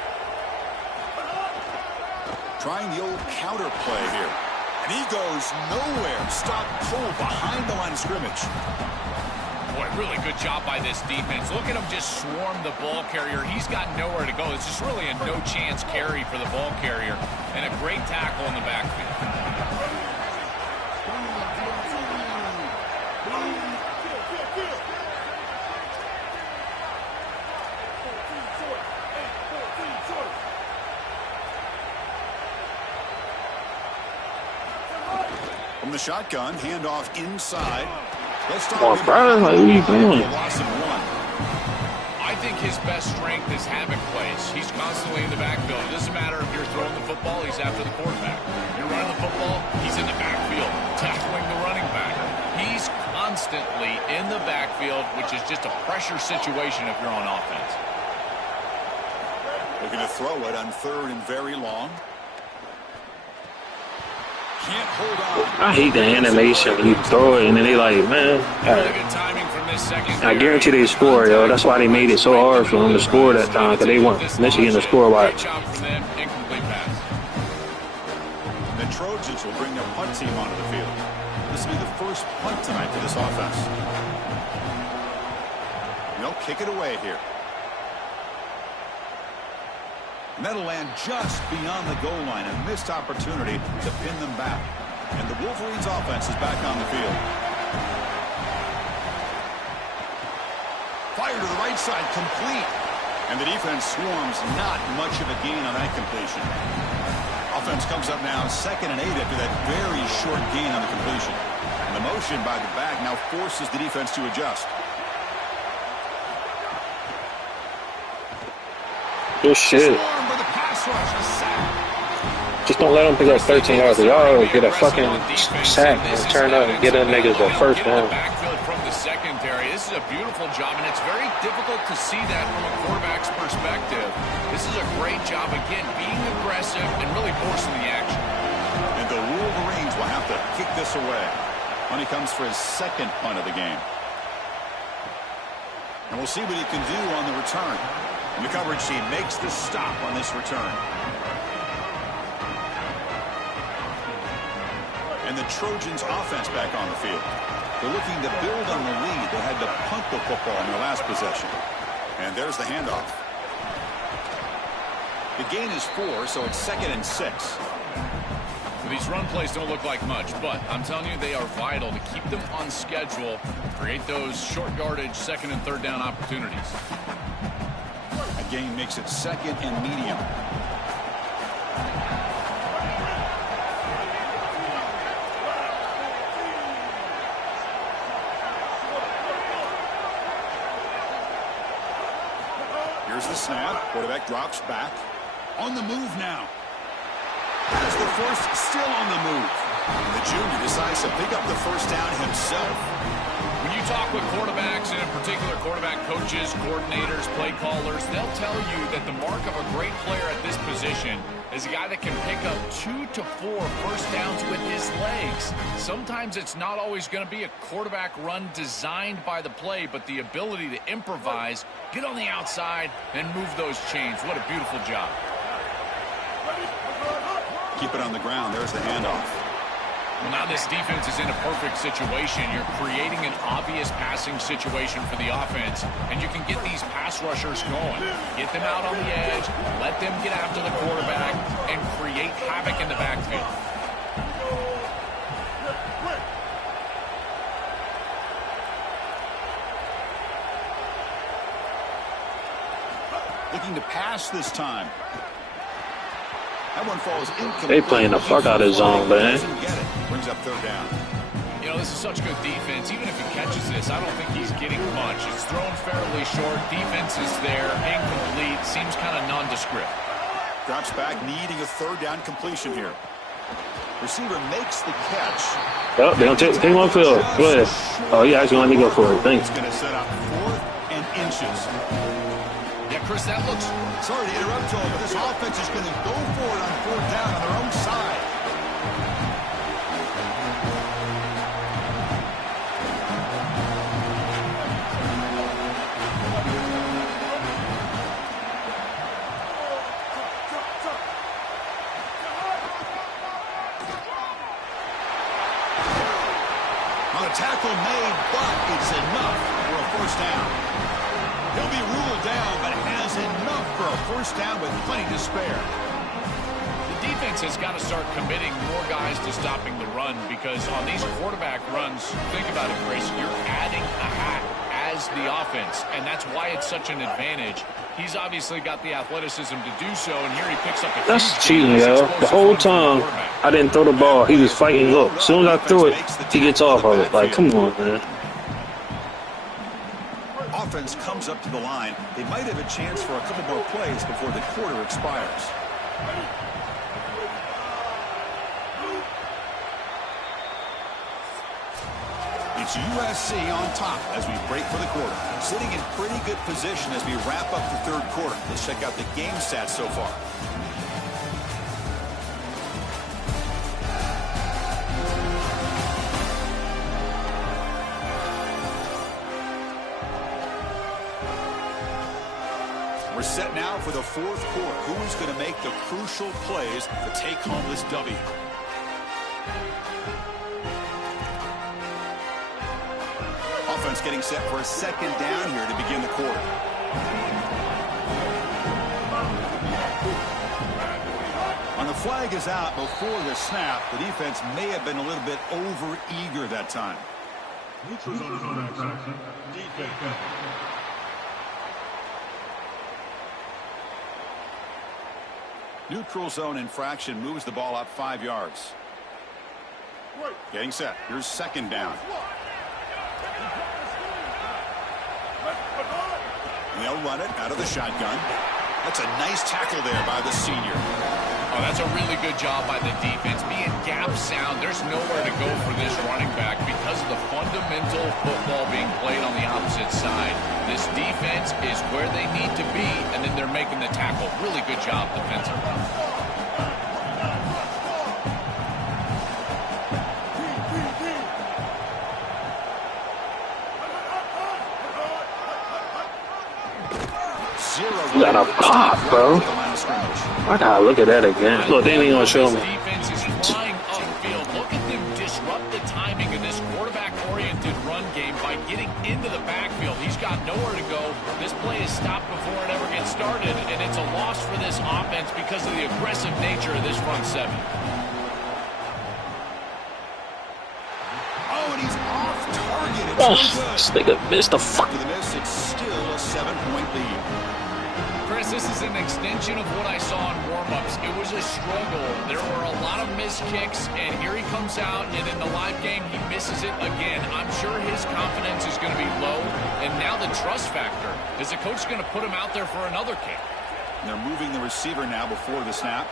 Trying the old counter play here. And he goes nowhere. Stop cold behind the line of scrimmage. Boy, really good job by this defense. Look at him just swarm the ball carrier. He's got nowhere to go. It's just really a no-chance carry for the ball carrier. And a great tackle in the backfield. From the shotgun, handoff inside. They'll start Come on, Brian, like, what are you doing? I think his best strength is havoc plays. He's constantly in the backfield. It doesn't matter if you're throwing the football, he's after the quarterback. If you're running the football, he's in the backfield, tackling the running back. He's constantly in the backfield, which is just a pressure situation if you're on offense. Looking to throw it on third and very long. Can't hold on. I hate the animation when you throw it and then they like, man. Really good timing from this second. I guarantee they score, yo. That's why they made it so hard for them to score that time, because they want Michigan to score by. Great job from them. Incomplete pass. The Trojans will bring their punt team onto the field. This will be the first punt tonight for this offense. And they'll kick it away here. And that'll land just beyond the goal line. A missed opportunity to pin them back. And the Wolverines offense is back on the field. Fire to the right side, complete. And the defense swarms, not much of a gain on that completion. Offense comes up now 2nd and 8 after that very short gain on the completion. And the motion by the back now forces the defense to adjust. Good shit. Just don't let them pick up 13 yards. Y'all get a fucking sack and turn up and get them niggas the first down. Backfield from the secondary. This is a beautiful job, and it's very difficult to see that from a quarterback's perspective. This is a great job, again, being aggressive and really forcing the action. And the Wolverines will have to kick this away. When he comes for his second punt of the game. And we'll see what he can do on the return. And the coverage team makes the stop on this return. And the Trojans offense back on the field. They're looking to build on the lead. They had to punt the football in their last possession. And there's the handoff. The gain is 4, so it's 2nd and 6. These run plays don't look like much, but I'm telling you, they are vital to keep them on schedule, create those short yardage 2nd and 3rd down opportunities. A gain makes it 2nd and medium. Here's the snap. Quarterback drops back. On the move now. As the first still on the move. And the junior decides to pick up the first down himself. When you talk with quarterbacks, and in particular quarterback coaches, coordinators, play callers, they'll tell you that the mark of a great player at this position is a guy that can pick up 2 to 4 first downs with his legs. Sometimes it's not always going to be a quarterback run designed by the play, but the ability to improvise, get on the outside, and move those chains. What a beautiful job. Keep it on the ground. There's the handoff. Well, now this defense is in a perfect situation. You're creating an obvious passing situation for the offense, and you can get these pass rushers going. Get them out on the edge, let them get after the quarterback, and create create havoc in the backfield. Looking to pass this time. That one falls incomplete. They playing the fuck out of his zone, man. Doesn't get it. Brings up third down. You know, this is such good defense. Even if he catches this, I don't think he's getting much. It's thrown fairly short. Defense is there. Incomplete. Seems kind of nondescript. Drops back, needing a third down completion here. Receiver makes the catch. Oh, they don't take him on field. Go ahead. Oh, yeah, actually let me go for it. Thanks. He's going to set up 4th and inches. Yeah, Chris, that looks... Sorry to interrupt, Joel, but this offense is going to go for it on 4th down on their own side. On a tackle made, but it's enough for a first down. He'll be ruled down, but has enough for a first down with plenty to spare. The defense has got to start committing more guys to stopping the run, because on these quarterback runs, think about it, Chris, you're adding a hat as the offense, and that's why it's such an advantage. He's obviously got the athleticism to do so, and here he picks up a That's cheating, yo. The whole time I didn't throw the ball, he was fighting. Look, as soon as I threw it, he gets off of it. Like, come on, man. Offense comes up to the line. They might have a chance for a couple more plays before the quarter expires. It's USC on top as we break for the quarter. Sitting in pretty good position as we wrap up the third quarter. Let's check out the game stats so far. We're set now for the fourth quarter. Who is going to make the crucial plays to take home this W? Offense getting set for a second down here to begin the quarter. When the flag is out before the snap, the defense may have been a little bit over-eager that time. Neutral zone action. Defense. Neutral zone infraction moves the ball up 5 yards. Getting set. Here's second down. And they'll run it out of the shotgun. That's a nice tackle there by the senior. Oh, that's a really good job by the defense. Being gap sound, there's nowhere to go for this running back because of the fundamental football being played on the opposite side. This defense is where they need to be, and then they're making the tackle. Really good job defensively. You got a pop, bro. I gotta look at that again. Look, they ain't gonna show me. Defense is flying upfield. Look at them disrupt the timing in this quarterback-oriented run game by getting into the backfield. He's got nowhere to go. This play is stopped before it ever gets started, and it's a loss for this offense because of the aggressive nature of this front seven. Oh, and he's off target. Oh, this nigga missed the fuck. After the miss, it's still a 7-point lead. Chris, this is an extension of what I saw in warm-ups. It was a struggle. There were a lot of missed kicks, and here he comes out, and in the live game, he misses it again. I'm sure his confidence is going to be low, and now the trust factor. Is the coach going to put him out there for another kick? And they're moving the receiver now before the snap.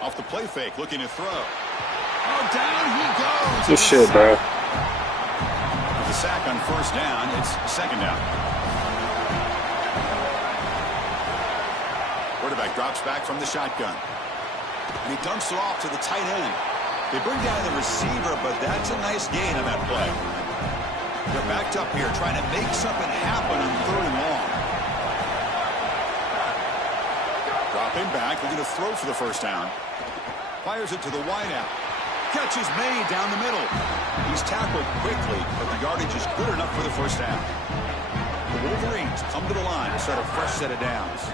Off the play fake, looking to throw. Oh, down he goes. Good shit, bro. With the sack on first down, it's second down. Quarterback drops back from the shotgun. And he dumps it off to the tight end. They bring down the receiver, but that's a nice gain on that play. They're backed up here trying to make something happen on third and long. Dropping back, looking to throw for the first down. Fires it to the wideout. Catch is made down the middle. He's tackled quickly, but the yardage is good enough for the first down. The Wolverines come to the line to start a fresh set of downs.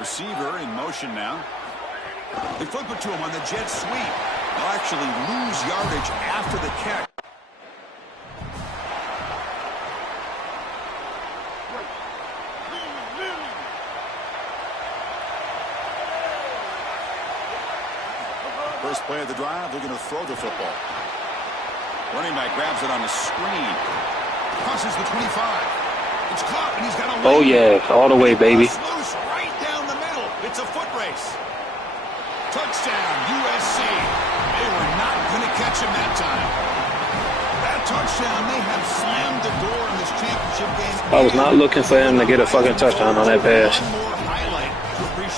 Receiver in motion now. They flip it to him on the jet sweep. They'll actually lose yardage after the catch. First play of the drive, they're going to throw the football. Running back grabs it on the screen. Crosses the 25. It's caught, and he's got a lane. Oh, yeah. All the way, baby. Loose right down the middle. It's a foot race. Touchdown, USC. They were not going to catch him that time. That touchdown may have slammed the door in this championship game. I was not looking for him to get a fucking touchdown on that pass.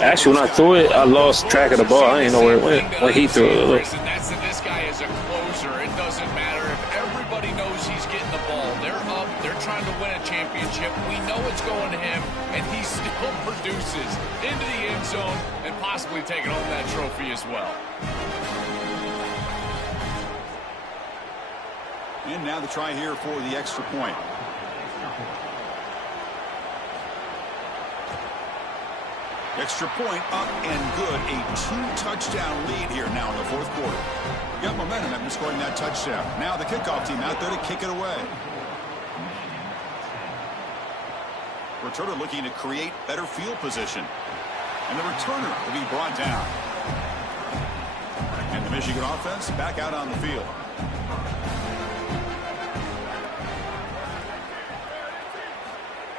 Actually, when I threw it, I lost track of the ball. I didn't know where it went when he threw it. And that's that this guy is a closer. It doesn't matter if everybody knows he's getting the ball. They're up. They're trying to win a championship. We know it's going to him, and he still produces into the end zone and possibly taking home that trophy as well. And now the try here for the extra point. Extra point up and good. A 2-touchdown lead here now in the fourth quarter. Got momentum after scoring that touchdown. Now the kickoff team out there to kick it away. Returner looking to create better field position. And the returner will be brought down. And the Michigan offense back out on the field.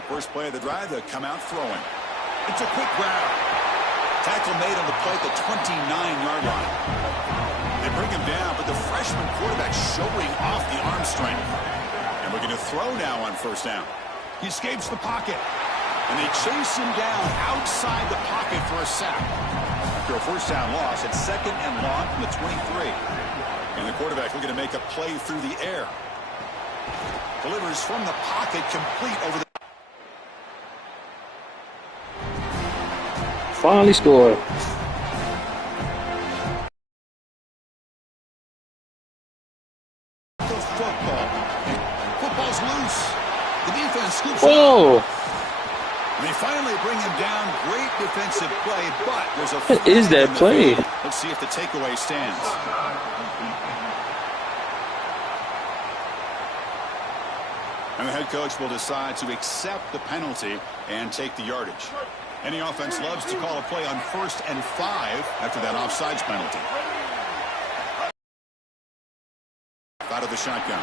First play of the drive, they'll come out throwing. It's a quick grab. Tackle made on the play at the 29-yard line. They bring him down, but the freshman quarterback showing off the arm strength. And we're going to throw now on first down. He escapes the pocket. And they chase him down outside the pocket for a sack. After a first down loss, it's second and long from the 23. And the quarterback looking to make a play through the air. Delivers from the pocket, complete over the... Finally scored. Football's loose. The defense scoops Whoa. up. They finally bring him down. Great defensive play, but there's a... What is that play? Let's see if the takeaway stands. And the head coach will decide to accept the penalty and take the yardage. Any offense loves to call a play on 1st and 5 after that offsides penalty. Out of the shotgun.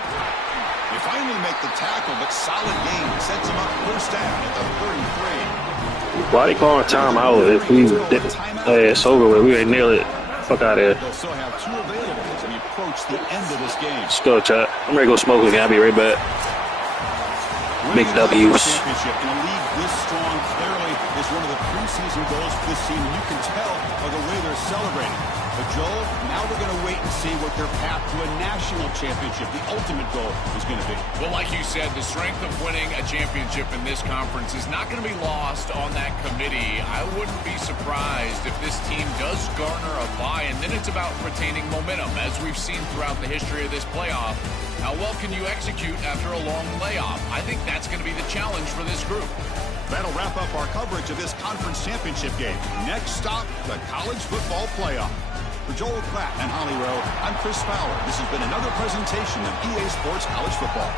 They finally make the tackle, but solid gain sets him up first down at the 33. Why they calling timeout if we it's over with? We ain't nail it. Fuck out of here. They'll still have 2 available as we approach the end of this game. Let's go, chat. I'm ready to go smoke again. I'll be right back. Big W's. Championship in a league this strong clearly is one of the preseason goals for this team. You can tell by the way they're celebrating. But Joel, now we're going to wait and see what their path to a national championship, the ultimate goal, is going to be. Well, like you said, the strength of winning a championship in this conference is not going to be lost on that committee. I wouldn't be surprised if this team does garner a bye, and then it's about retaining momentum, as we've seen throughout the history of this playoff. How well can you execute after a long layoff? I think that's going to be the challenge for this group. That'll wrap up our coverage of this conference championship game. Next stop, the college football playoff. For Joel Pratt and Holly Rowe, I'm Chris Fowler. This has been another presentation of EA Sports College Football.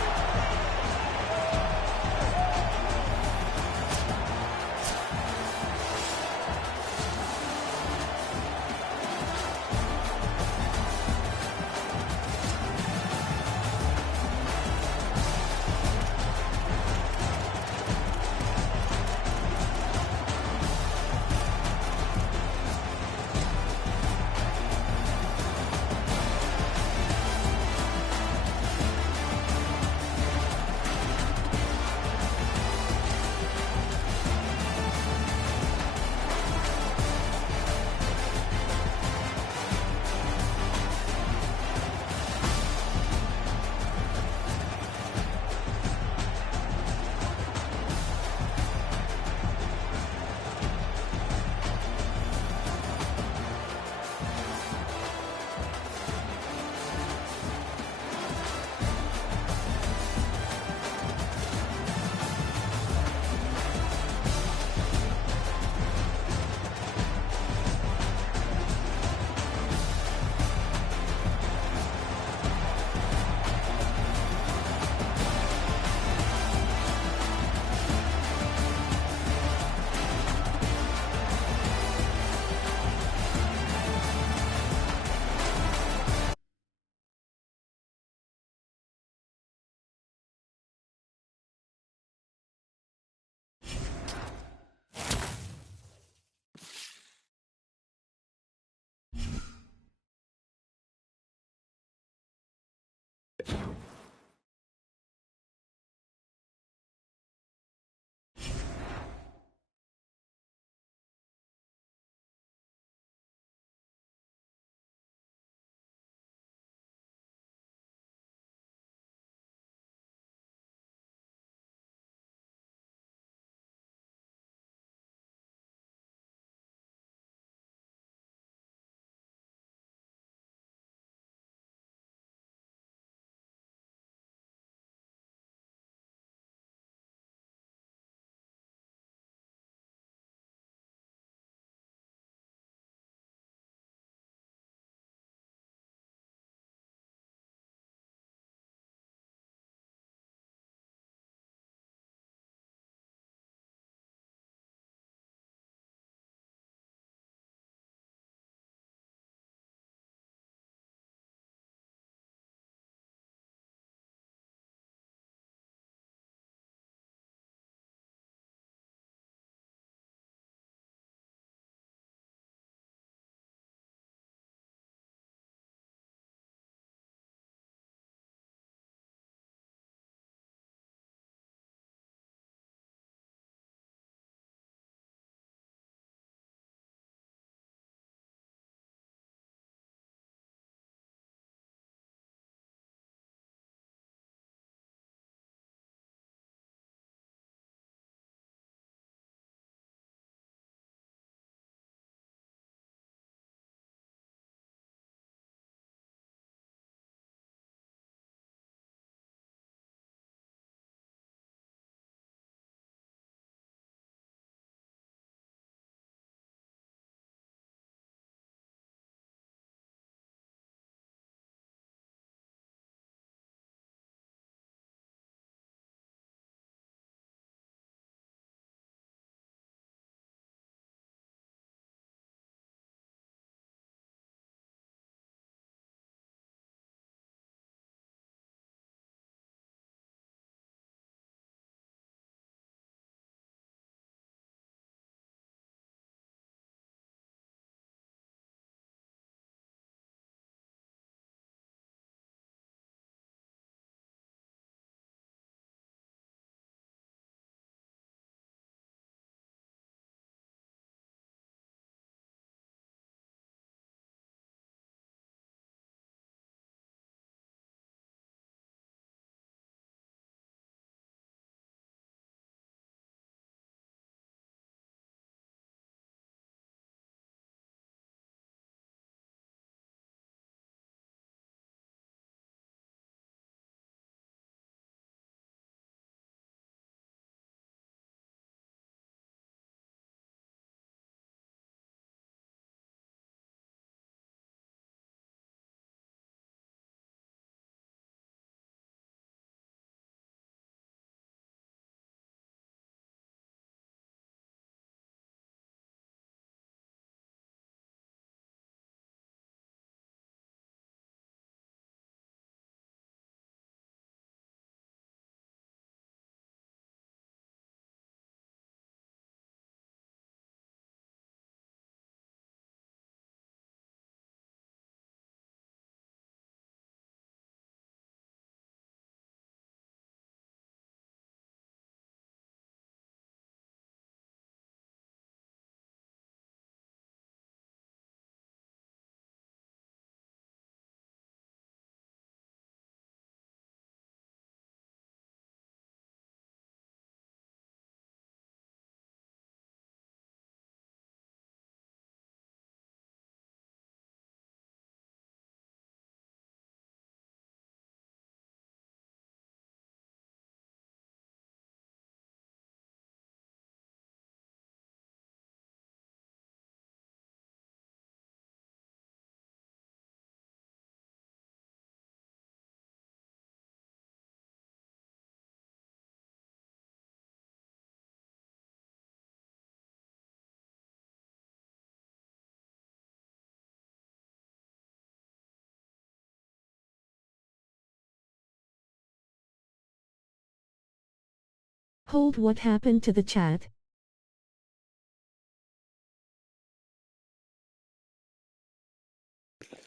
Hold, what happened to the chat?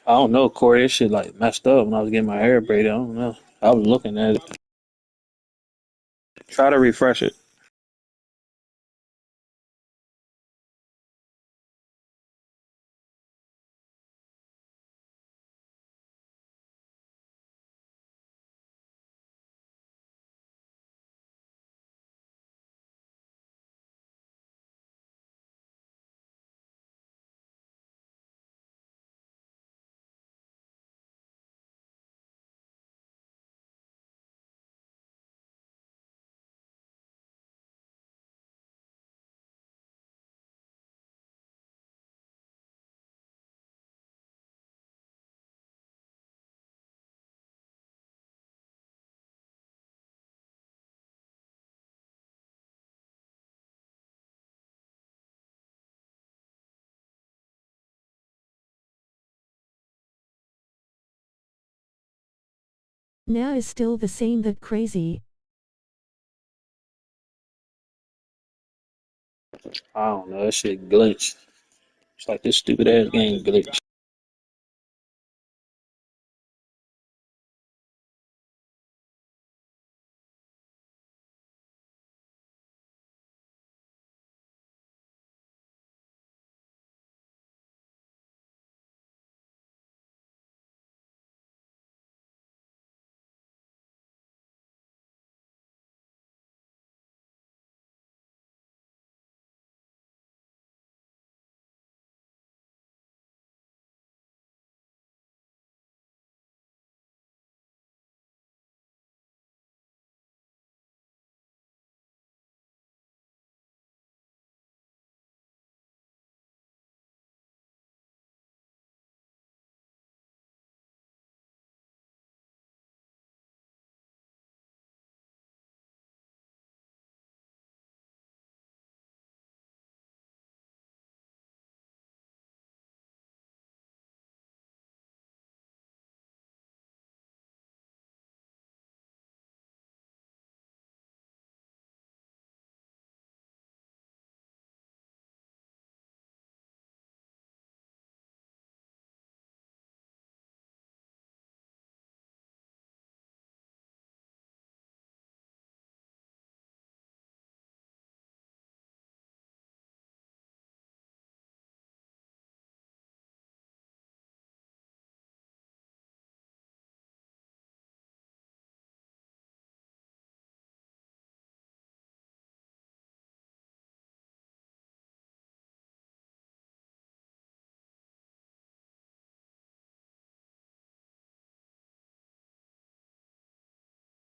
I don't know, Corey. This shit like messed up when I was getting my hair braided. I don't know. I was looking at it. Try to refresh it. Now is still the same, that crazy. I don't know. That shit glitched. It's like this stupid ass game glitched.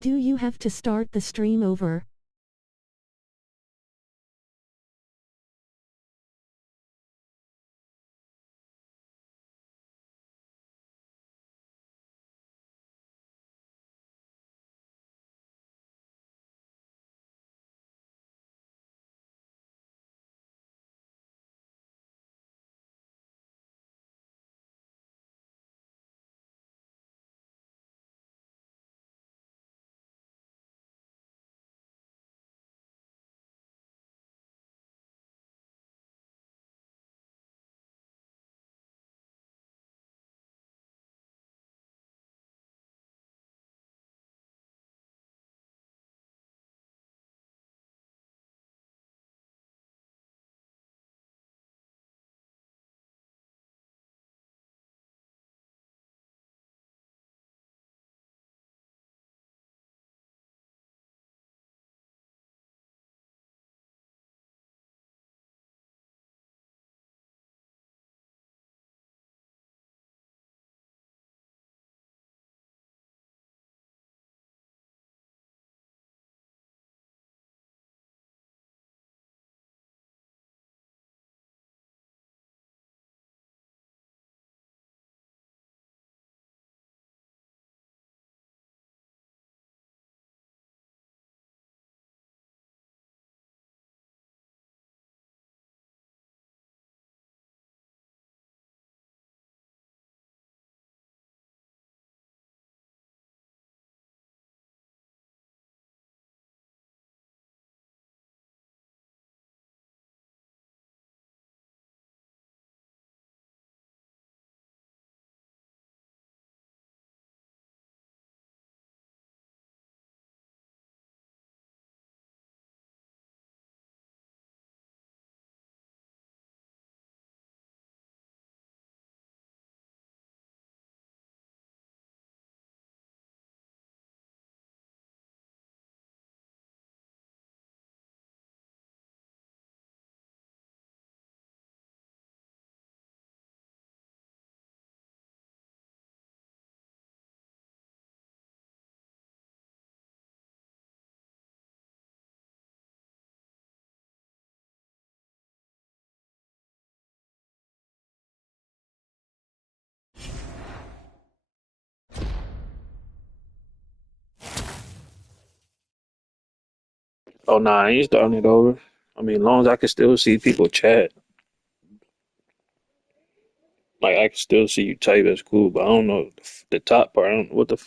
Do you have to start the stream over? Oh nah, I ain't starting it over. I mean, as long as I can still see people chat, like I can still see you type, that's cool. But I don't know the top part. I don't know what the.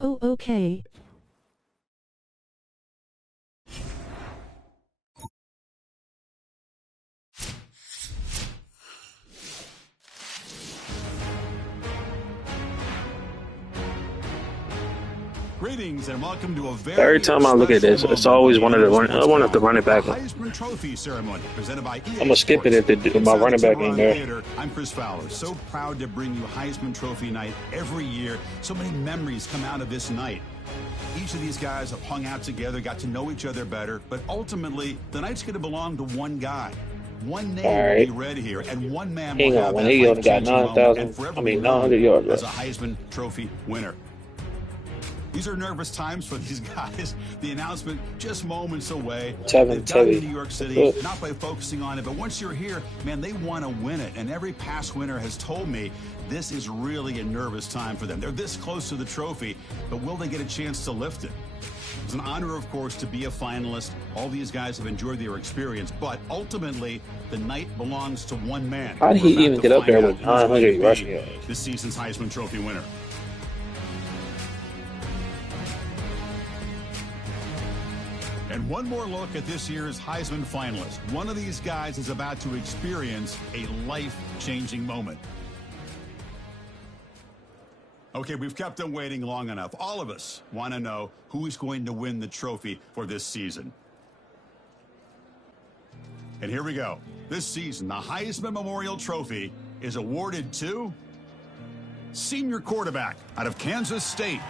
Oh, okay. Greetings and welcome to a Every very time I look at special this, it's moment always on one the of the end of run. I sports want to run calendar, it the back. Heisman Trophy ceremony presented by I'm EA gonna skip it Sports. if my Inside the running back ain't Tiburon there. Theater, I'm Chris Fowler. So proud to bring you Heisman Trophy night every year. So many memories come out of this night. Each of these guys have hung out together, got to know each other better, but ultimately, the night's going to belong to one guy. One All name will be right, read here, and one man will hang on. have When that he only got life-changing moment and 9,000, I forever be mean known 900 yards as a left. Heisman Trophy winner. These are nervous times for these guys. The announcement just moments away. They've gotten to Tevin. New York What's City up? not by focusing on it, but once you're here, man, they want to win it. And every past winner has told me this is really a nervous time for them. They're this close to the trophy, but will they get a chance to lift it? It's an honor, of course, to be a finalist. All these guys have enjoyed their experience, but ultimately, the night belongs to one man. How did We're he about even to get up find there out with who's going to 900 be rushing yards? this season's Heisman Trophy winner. And one more look at this year's Heisman finalist. One of these guys is about to experience a life-changing moment. Okay, we've kept them waiting long enough. All of us want to know who is going to win the trophy for this season. And here we go. This season, the Heisman Memorial Trophy is awarded to senior quarterback out of Kansas State.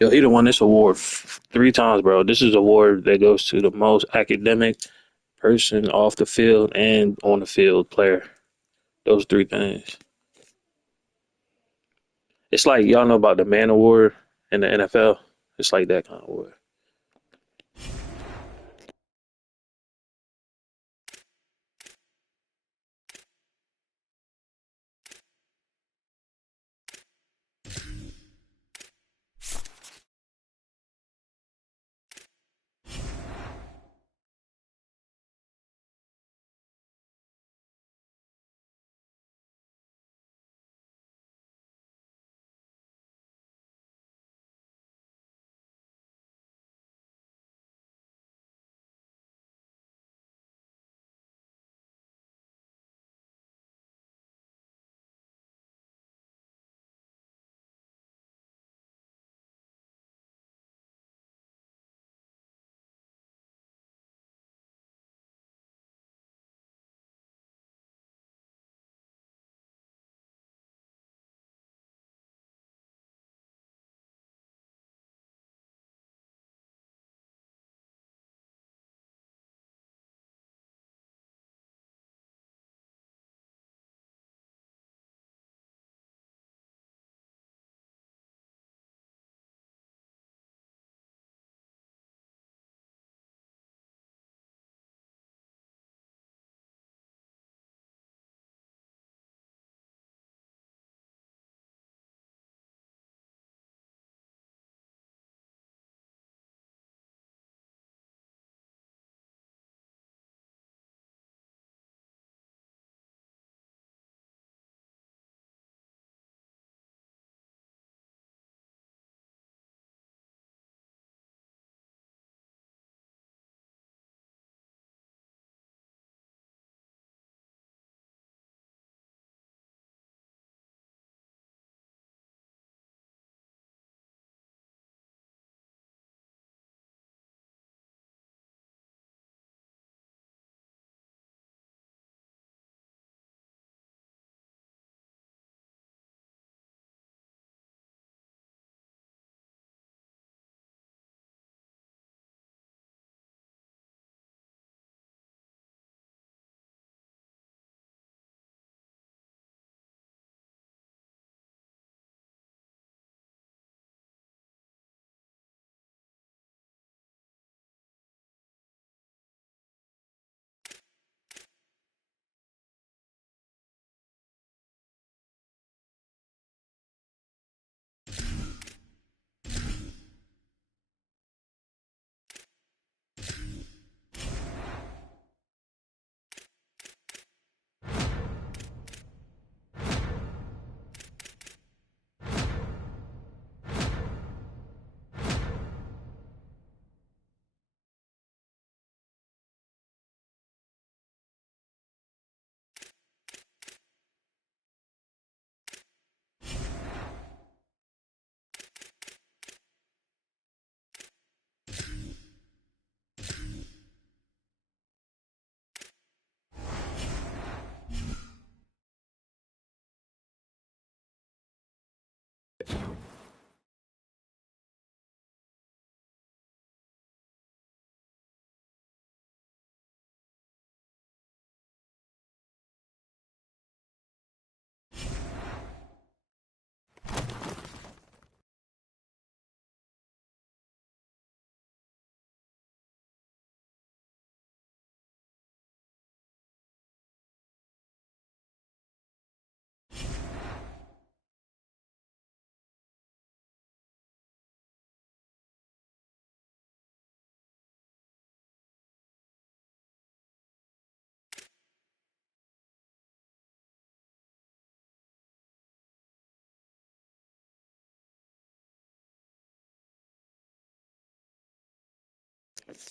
Yo, he done won this award 3 times, bro. This is an award that goes to the most academic person off the field and on the field player. Those 3 things. It's like y'all know about the Man Award in the NFL. It's like that kind of award.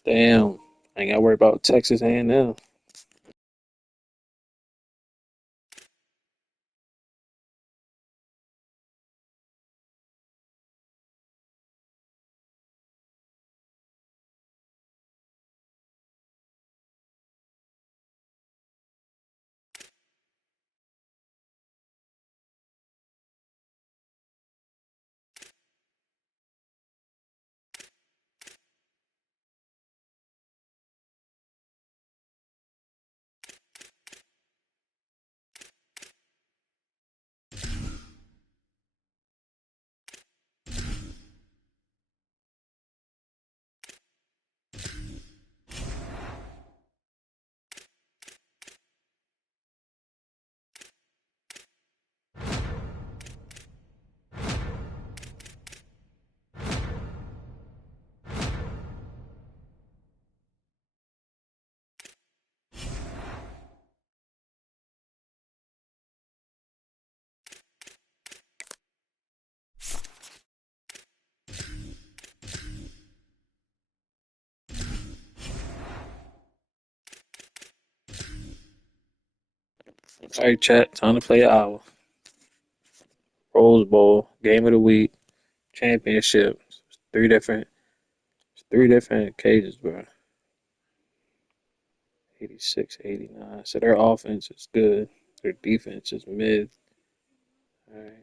Damn, I ain't got to worry about Texas A&M. All right, chat. Time to play an hour. Rose Bowl, Game of the Week, Championship. Three different occasions, bro. 86, 89. So their offense is good. Their defense is mid. All right.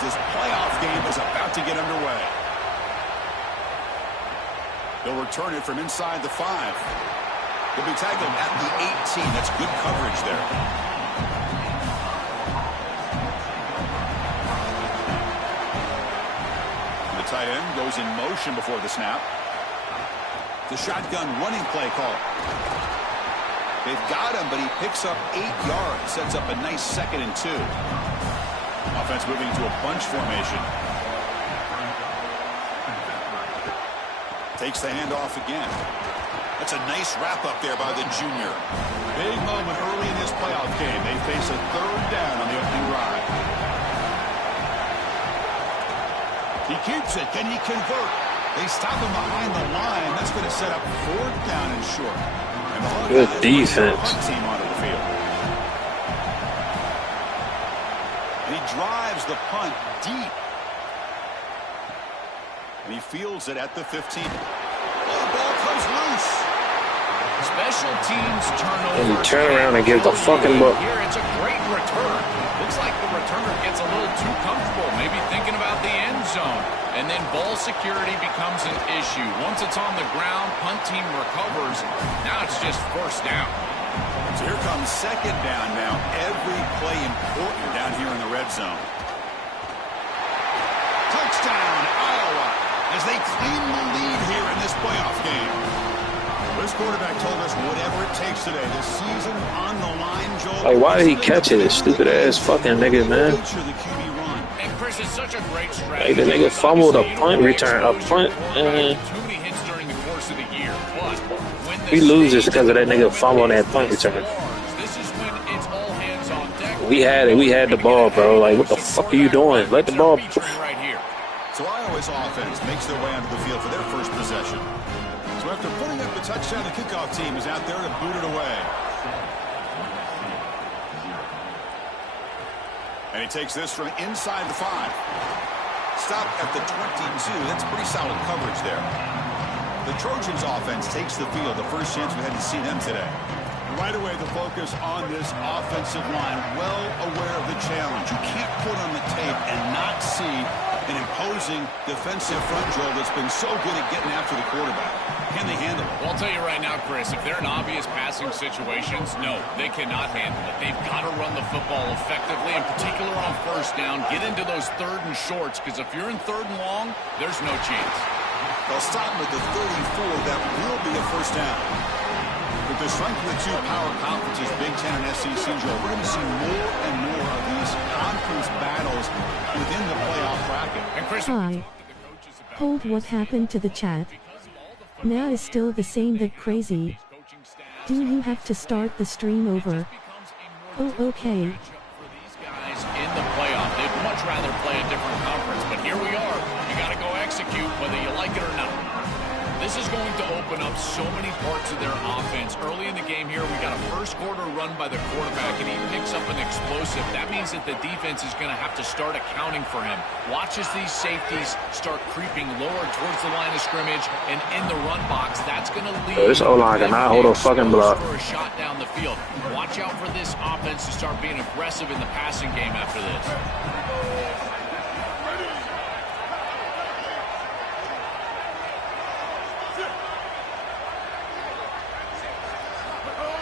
This playoff game is about to get underway. They'll return it from inside the 5. They'll be tackled at the 18. That's good coverage there. The tight end goes in motion before the snap. The shotgun running play call. They've got him, but he picks up 8 yards. Sets up a nice 2nd and 2. Offense moving into a bunch formation. Takes the handoff again. That's a nice wrap up there by the junior. Big moment early in this playoff game. They face a 3rd down on the opening drive. He keeps it. Can he convert? They stop him behind the line. That's going to set up 4th down and short. And the Good defense. Team onto the field. And he drives the punt deep. And he fields it at the 15. Oh, the ball comes loose. Special teams turnover. And you turn around and give the fucking ball. Here, it's a great return. Looks like the returner gets a little too comfortable, maybe thinking about the end zone. And then ball security becomes an issue. Once it's on the ground, punt team recovers. Now it's just 1st down. So here comes 2nd down now. Every play important down here in the red zone. Touchdown, Iowa, as they claim the lead here in this playoff game. This quarterback told us whatever it takes today. The season on the line, Joel. Like, why did he catch it? Stupid ass fucking nigga, man. And Chris, it's such a great strategy. Like, the nigga fumbled a punt return. A punt, Too many hits during the course of the year. But when we lose just because of that nigga fumbling that punt return. This is when it's all hands on deck. We had it. We had the ball, bro. Like, what the fuck are you doing? Let the ball. Right here. So Iowa's offense makes their way onto the field for their first possession. So after putting up the touchdown, the kickoff team is out there to boot it away. And he takes this from inside the 5. Stop at the 22. That's pretty solid coverage there. The Trojans offense takes the field. The first chance we had to see them today. Right away, the focus on this offensive line. Well aware of the challenge. You can't put on the tape and not see an imposing defensive front, Joel, that's been so good at getting after the quarterback. Can they handle it? Well, I'll tell you right now, Chris, if they're in obvious passing situations, no, they cannot handle it. They've got to run the football effectively, in particular on 1st down. Get into those 3rd and shorts, because if you're in 3rd and long, there's no chance. They'll stop him at the 34. That will be a 1st down. With the strength of the 2 power conferences, Big Ten and SEC, Joe, we're going to see more and more of these conference battles within the playoff bracket. And Chris, Hi. Hold, what happened to the chat? Now is still the same, that crazy. Do you have to start the stream over? Oh, okay. for these guys in the playoff, they'd much rather play a different conference, but here we are. You got to go execute whether you like it or not. This is going to open up so many parts of their offense. Early in the game here, we got a first quarter run by the quarterback, and he picks up an explosive. That means that the defense is going to have to start accounting for him. Watch as these safeties start creeping lower towards the line of scrimmage and in the run box. That's going to lead this O-line cannot hold a fucking block. for a shot down the field. Watch out for this offense to start being aggressive in the passing game after this.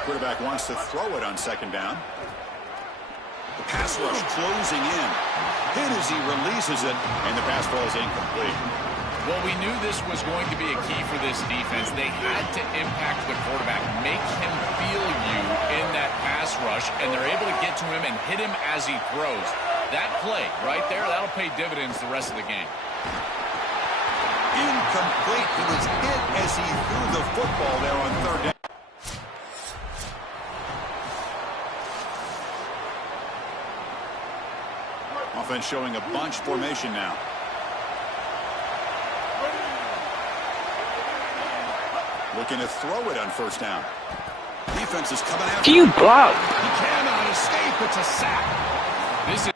Quarterback wants to throw it on second down. The pass rush closing in. Hit as he releases it, and the pass ball is incomplete. Well, we knew this was going to be a key for this defense. They had to impact the quarterback, make him feel you in that pass rush, and they're able to get to him and hit him as he throws. That play right there, that'll pay dividends the rest of the game. Incomplete. He was hit as he threw the football there on third down. Offense showing a bunch formation now. Looking to throw it on first down. Defense is coming after. You block. He cannot escape. It's a sack. This is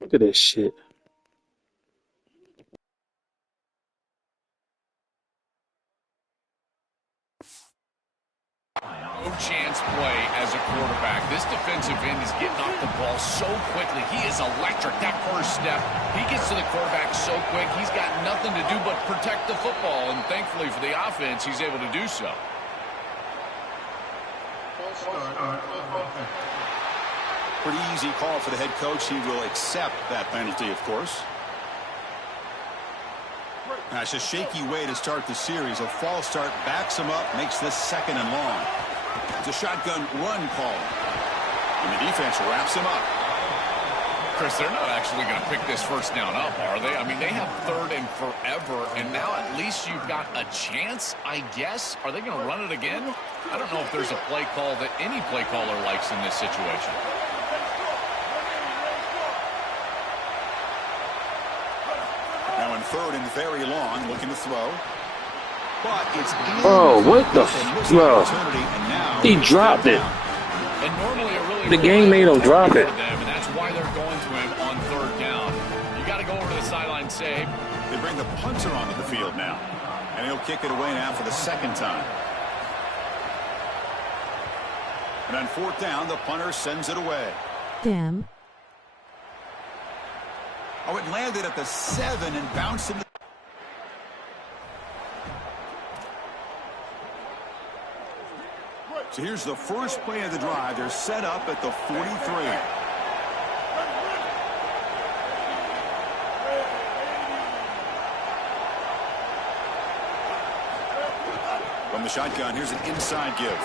Look at this shit. no chance play as a quarterback. This defensive end is getting off the ball so quickly. He is electric. That first step, he gets to the quarterback so quick. He's got nothing to do but protect the football, and thankfully for the offense, he's able to do so. Pretty easy call for the head coach. He will accept that penalty, of course. That's a shaky way to start the series. A false start backs him up, makes this second and long. It's a shotgun run call. And the defense wraps him up. Chris, they're not actually going to pick this first down up, are they? I mean, they have third and forever, and now at least you've got a chance, I guess. Are they going to run it again? I don't know if there's a play call that any play caller likes in this situation. Now in third and very long, looking to throw. But it's Oh, what the bro? He dropped it. And normally a really The game made him drop it. And that's why they're going to him on third down. You got to go over to the sideline save. They bring the punter onto the field now. And he'll kick it away now for the second time. And on fourth down, the punter sends it away. Damn. Oh, it landed at the 7 and bounced in the... So here's the first play of the drive. They're set up at the 43. From the shotgun, here's an inside give.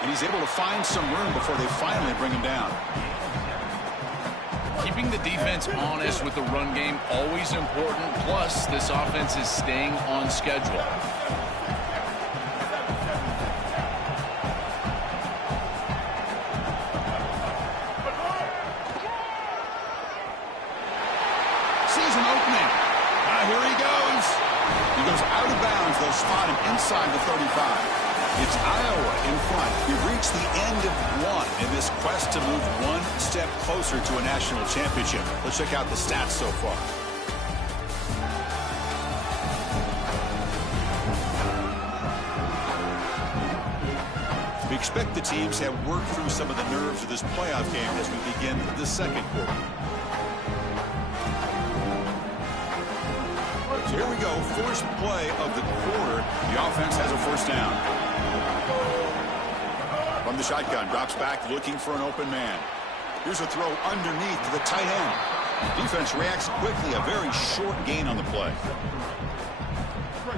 And he's able to find some room before they finally bring him down. Keeping the defense honest with the run game, always important. Plus, this offense is staying on schedule. Sees an opening. Here he goes. He goes out of bounds. They'll spot him inside the 35. It's Iowa in front. We've reached the end of one in this quest to move one step closer to a national championship. Let's check out the stats so far. We expect the teams have worked through some of the nerves of this playoff game as we begin the second quarter. So here we go, first play of the quarter. The offense has a first down. From the shotgun, drops back looking for an open man. Here's a throw underneath to the tight end. Defense reacts quickly, a very short gain on the play.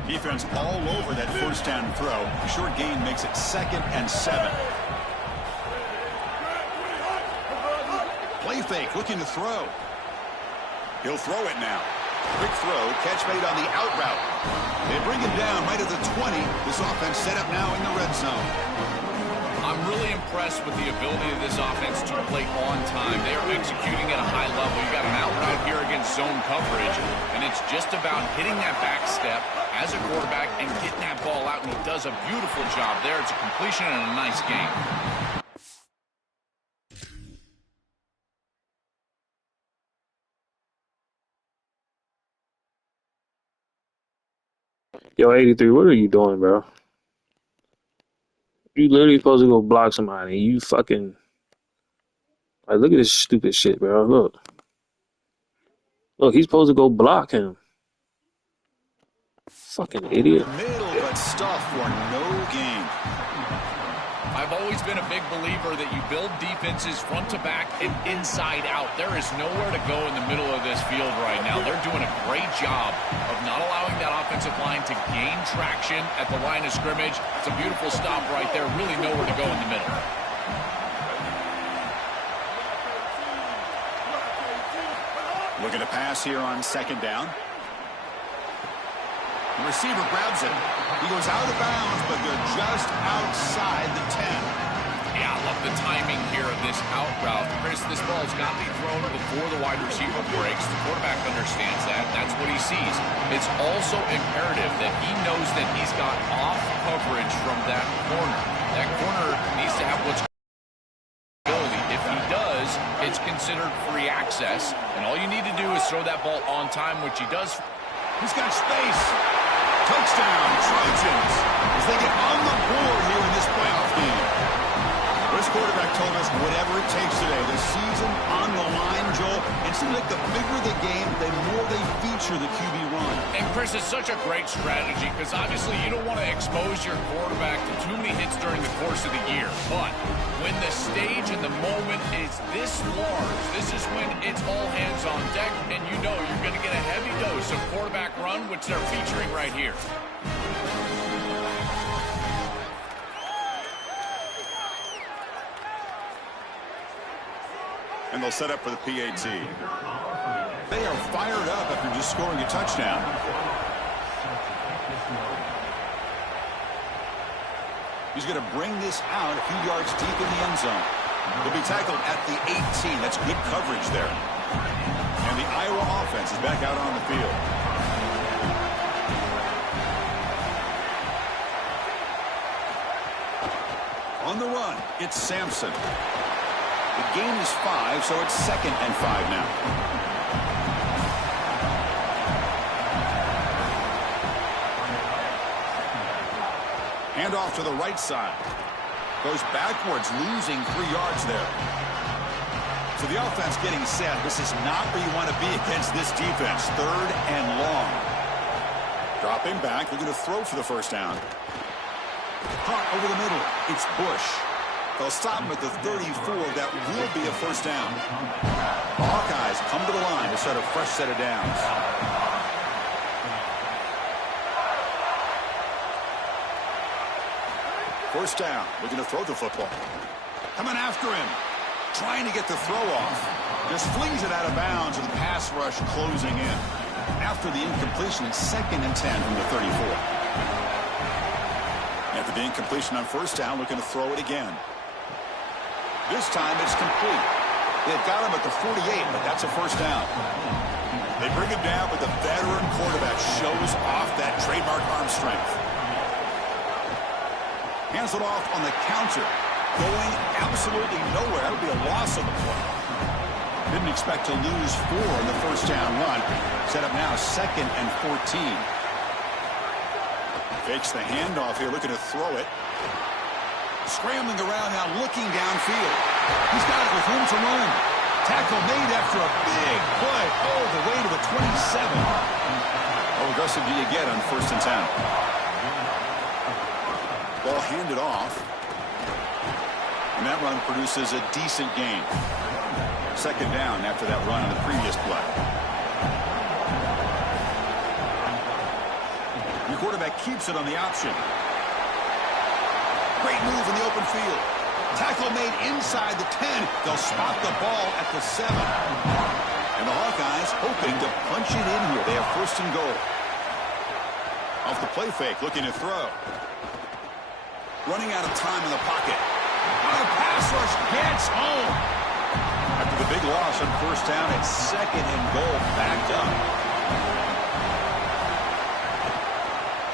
Defense all over that first down throw. Short gain makes it 2nd and 7. Play fake, looking to throw. He'll throw it now. Quick throw, catch made on the out route. They bring him down right at the 20. This offense set up now in the red zone. I'm really impressed with the ability of this offense to play on time. They are executing at a high level. You got an out route here against zone coverage, and it's just about hitting that back step as a quarterback and getting that ball out, and he does a beautiful job there. It's a completion and a nice game. Yo, 83, what are you doing, bro? You literally supposed to go block somebody. You fucking... Like, look at this stupid shit, bro. Look. Look, he's supposed to go block him. Fucking idiot. Middle, but stuff for no gain. I've always been a big believer that you build defenses front to back and inside out. There is nowhere to go in the middle of this field right now. They're doing a great job of not allowing that offensive line to gain traction at the line of scrimmage. It's a beautiful stop right there. Really nowhere to go in the middle. Looking to pass here on second down. The receiver grabs it. He goes out of bounds, but they're just outside the 10. Yeah, I love the timing here of this out route. Chris, this ball's got to be thrown before the wide receiver breaks. The quarterback understands that. That's what he sees. It's also imperative that he knows that he's got off coverage from that corner. That corner needs to have what's ability. If he does, it's considered free access. And all you need to do is throw that ball on time, which he does. He's got space. Touchdown, Trojans, as they get on the board here in this playoff game. This quarterback told us whatever it takes today. The season on the line, Joel. It seems like the bigger the game, the more they feature the QB run. And, Chris, it's such a great strategy because, obviously, you don't want to expose your quarterback to too many hits during the course of the year. But when the stage and the moment is this large, this is when it's all hands on deck, and you know you're going to get a heavy dose of quarterback run, which they're featuring right here. And they'll set up for the PAT. They are fired up after just scoring a touchdown. He's going to bring this out a few yards deep in the end zone. He'll be tackled at the 18. That's good coverage there. And the Iowa offense is back out on the field. On the run, it's Sampson. The game is 5, so it's 2nd and 5 now. Hand off to the right side. Goes backwards, losing 3 yards there. So the offense getting set. This is not where you want to be against this defense. 3rd and long. Dropping back, looking to throw for the first down. Caught over the middle. It's Bush. They'll stop him at the 34. That will be a first down. The Hawkeyes come to the line to start a fresh set of downs. First down. Looking to throw the football. Coming after him. Trying to get the throw off. Just flings it out of bounds with the pass rush closing in. After the incompletion, it's 2nd and 10 from the 34. After the incompletion on first down, looking to throw it again. This time it's complete. They've got him at the 48, but that's a first down. They bring him down, but the veteran quarterback shows off that trademark arm strength. Hands it off on the counter. Going absolutely nowhere. That would be a loss of the play. Didn't expect to lose 4 in the first down run. Set up now 2nd and 14. Fakes the handoff here, looking to throw it. Scrambling around now, looking downfield. He's got it with room to run. Tackle made after a big play. Oh, the way to the 27. How aggressive do you get on 1st and 10? Ball handed off. And that run produces a decent gain. 2nd down after that run on the previous play. The quarterback keeps it on the option. Great move in the open field. Tackle made inside the 10. They'll spot the ball at the 7. And the Hawkeyes hoping to punch it in here. They have first and goal. Off the play fake, looking to throw. Running out of time in the pocket. The pass rush gets home. After the big loss on first down, it's second and goal, backed up.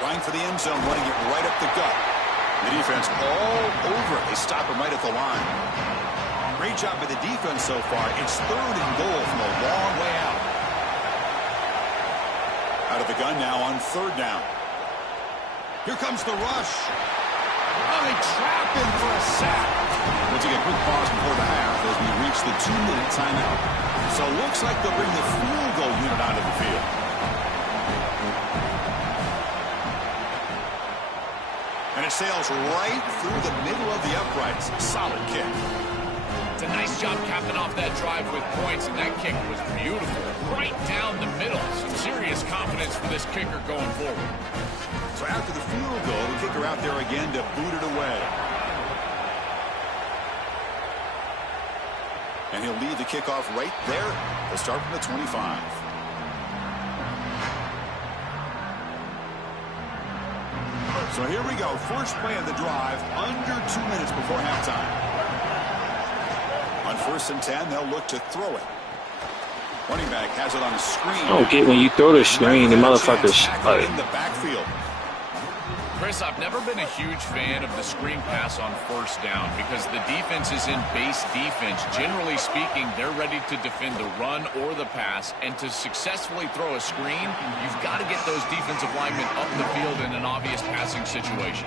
Going for the end zone, running it right up the gut. The defense all over it. They stop him right at the line. Great job by the defense so far. It's third and goal from a long way out. Out of the gun now on third down. Here comes the rush. Oh, they trap him for a sack. We'll take a quick pause before the half as we reach the 2-minute timeout. So it looks like they'll bring the field goal unit onto the field. And it sails right through the middle of the uprights. Solid kick. It's a nice job capping off that drive with points, and that kick was beautiful. Right down the middle. Some serious confidence for this kicker going forward. So after the field goal, the kicker out there again to boot it away. And he'll lead the kickoff right there. They'll start from the 25. So here we go. First play of the drive, under 2 minutes before halftime. On first and 10, they'll look to throw it. Running back has it on a screen. I don't get when you throw the screen, the motherfuckers like in the backfield. Chris, I've never been a huge fan of the screen pass on first down because the defense is in base defense. Generally speaking, they're ready to defend the run or the pass, and to successfully throw a screen, you've got to get those defensive linemen up the field in an obvious passing situation.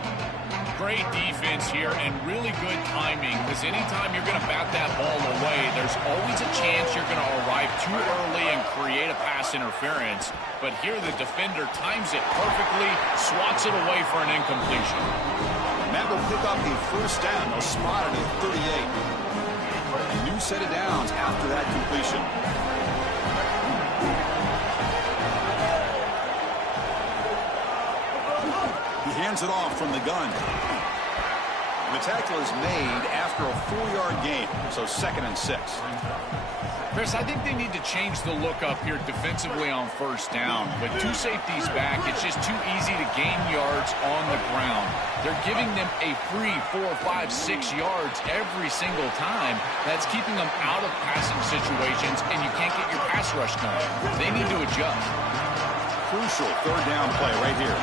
Great defense here and really good timing, because anytime you're going to bat that ball away, there's always a chance you're going to arrive too early and create a pass interference. But here the defender times it perfectly, swats it away for an incompletion. Matt will pick up the first down. They'll spot it at 38. A new set of downs after that completion. He hands it off from the gun. The tackle is made after a 4-yard gain, so 2nd and 6. Chris, I think they need to change the look up here defensively on first down. With two safeties back, it's just too easy to gain yards on the ground. They're giving them a free 4, 5, 6 yards every single time. That's keeping them out of passing situations, and you can't get your pass rush going. They need to adjust. Crucial third down play right here.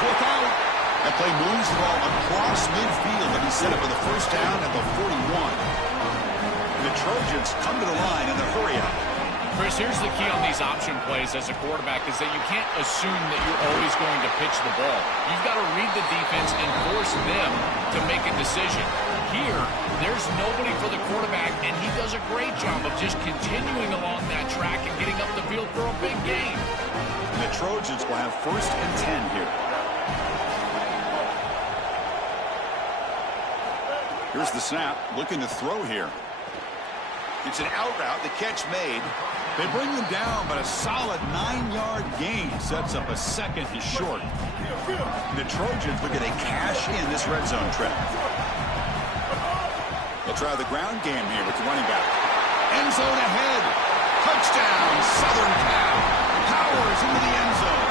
Look out. That play moves the ball across midfield, and he's set up with a first down at the 41. The Trojans come to the line in the hurry up. Chris, here's the key on these option plays as a quarterback is that you can't assume that you're always going to pitch the ball. You've got to read the defense and force them to make a decision. Here, there's nobody for the quarterback, and he does a great job of just continuing along that track and getting up the field for a big gain. And the Trojans will have first and 10 here. Here's the snap, looking to throw here. It's an out route, the catch made. They bring them down, but a solid 9-yard gain sets up a second and short. The Trojans looking to cash in this red zone trip. They'll try the ground game here with the running back. End zone ahead. Touchdown, Southern Cal. Powers into the end zone.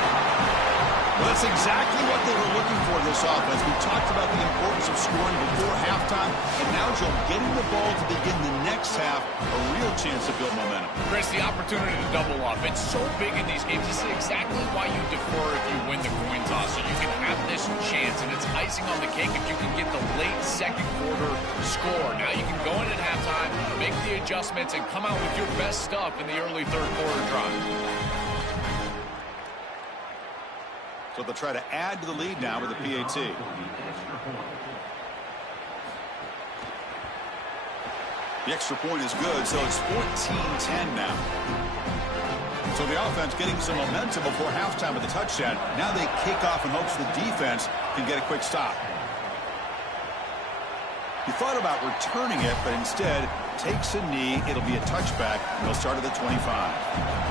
Well, that's exactly what they were looking for this offense. We talked about the importance of scoring before halftime, and now, Joe, getting the ball to begin the next half, a real chance to build momentum. Chris, the opportunity to double up, it's so big in these games. This is exactly why you defer if you win the coin toss, so you can have this chance, and it's icing on the cake if you can get the late second quarter score. Now you can go in at halftime, make the adjustments, and come out with your best stuff in the early third quarter drive. So they'll try to add to the lead now with the PAT. The extra point is good, so it's 14-10 now. So the offense getting some momentum before halftime with a touchdown. Now they kick off in hopes the defense can get a quick stop. He thought about returning it, but instead takes a knee. It'll be a touchback, and they'll start at the 25.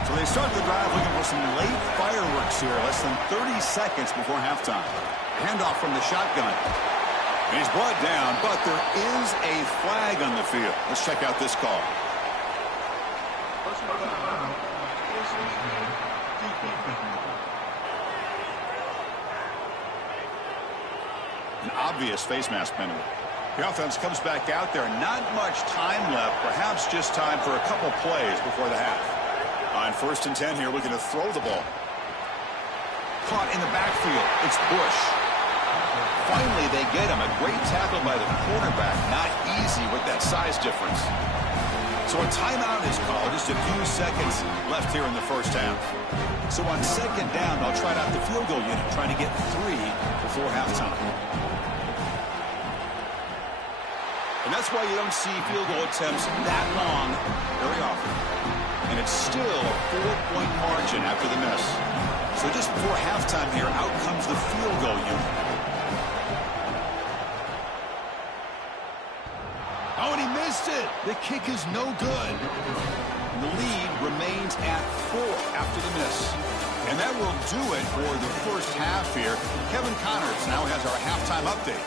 So they start the drive looking for some late fireworks here, less than 30 seconds before halftime. Handoff from the shotgun. And he's brought down, but there is a flag on the field. Let's check out this call. An obvious face mask penalty. The offense comes back out there. Not much time left. Perhaps just time for a couple plays before the half. On 1st and 10 here, looking to throw the ball. Caught in the backfield. It's Bush. Finally, they get him. A great tackle by the quarterback. Not easy with that size difference. So a timeout is called. Just a few seconds left here in the first half. So on 2nd down, they'll try out the field goal unit, trying to get 3 before halftime. And that's why you don't see field goal attempts that long very often. And it's still a 4-point margin after the miss. So just before halftime here, out comes the field goal unit. Oh, and he missed it. The kick is no good. And the lead remains at 4 after the miss. And that will do it for the first half here. Kevin Connors now has our halftime update.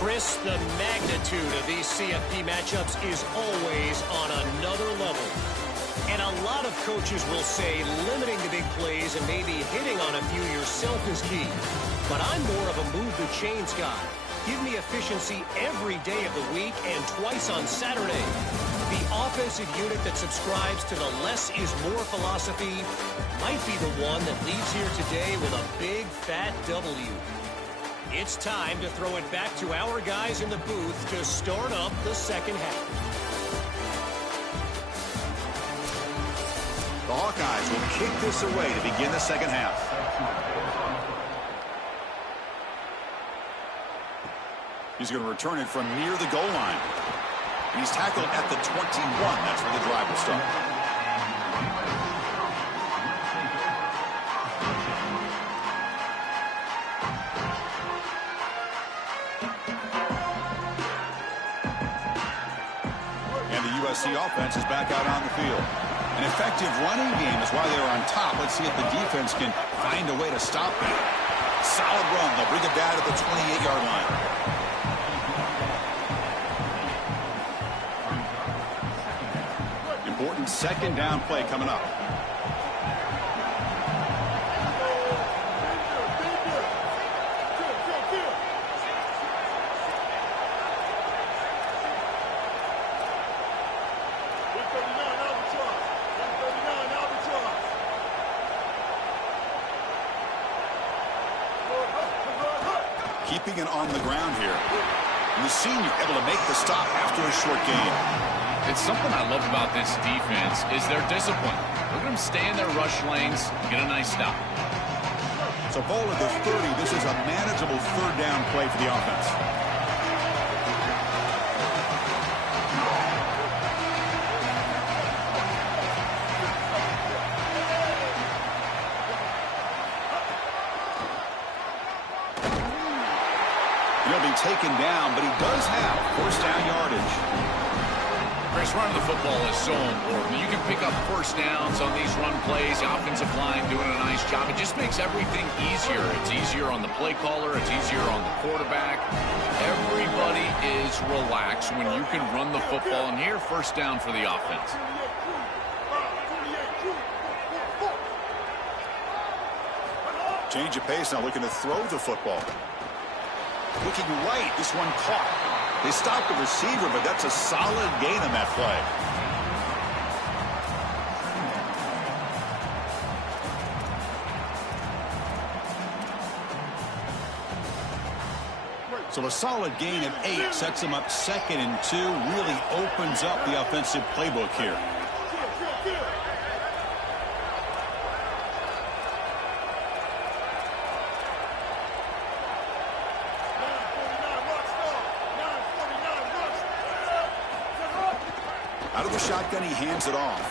Chris, the magnitude of these CFP matchups is always on another level. And a lot of coaches will say limiting the big plays and maybe hitting on a few yourself is key. But I'm more of a move the chains guy. Give me efficiency every day of the week and twice on Saturday. The offensive unit that subscribes to the less is more philosophy might be the one that leaves here today with a big fat W. It's time to throw it back to our guys in the booth to start up the second half. The Hawkeyes will kick this away to begin the second half. He's going to return it from near the goal line. He's tackled at the 21. That's where the drive will start. And the USC offense is back out on the field. An effective running game is why they're on top. Let's see if the defense can find a way to stop them. Solid run. They'll bring it down to the 28-yard line. Important 2nd down play coming up. Keeping it on the ground here. And the senior able to make the stop after a short gain. It's something I love about this defense is their discipline. Look at them stay in their rush lanes, get a nice stop. So ball at the 30. This is a manageable 3rd down play for the offense. He'll be taken down, but he does have 1st down yardage. Chris, running the football is so important. You can pick up 1st downs on these run plays. The offensive line doing a nice job. It just makes everything easier. It's easier on the play caller. It's easier on the quarterback. Everybody is relaxed when you can run the football. And here, 1st down for the offense. Change of pace now, looking to throw the football. Looking right, this one caught. They stopped the receiver, but that's a solid gain on that play. So a solid gain of 8 sets them up 2nd and 2. Really opens up the offensive playbook here. Out of the shotgun, he hands it off.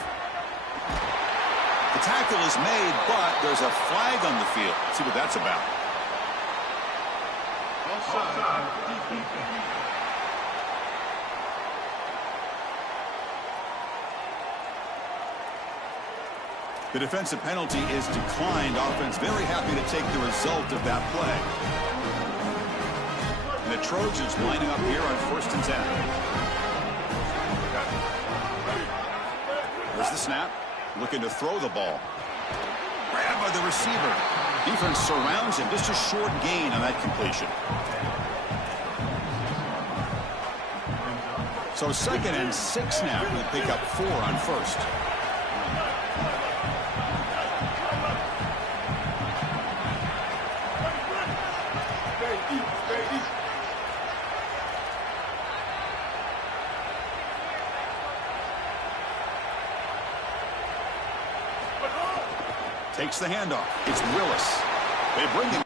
The tackle is made, but there's a flag on the field. Let's see what that's about. The defensive penalty is declined. Offense very happy to take the result of that play. And the Trojans lining up here on 1st and 10. There's the snap. Looking to throw the ball. Grabbed by the receiver. Defense surrounds him. Just a short gain on that completion. So 2nd and 6 now. He'll pick up 4 on 1st. Takes the handoff. It's Willis. They bring him.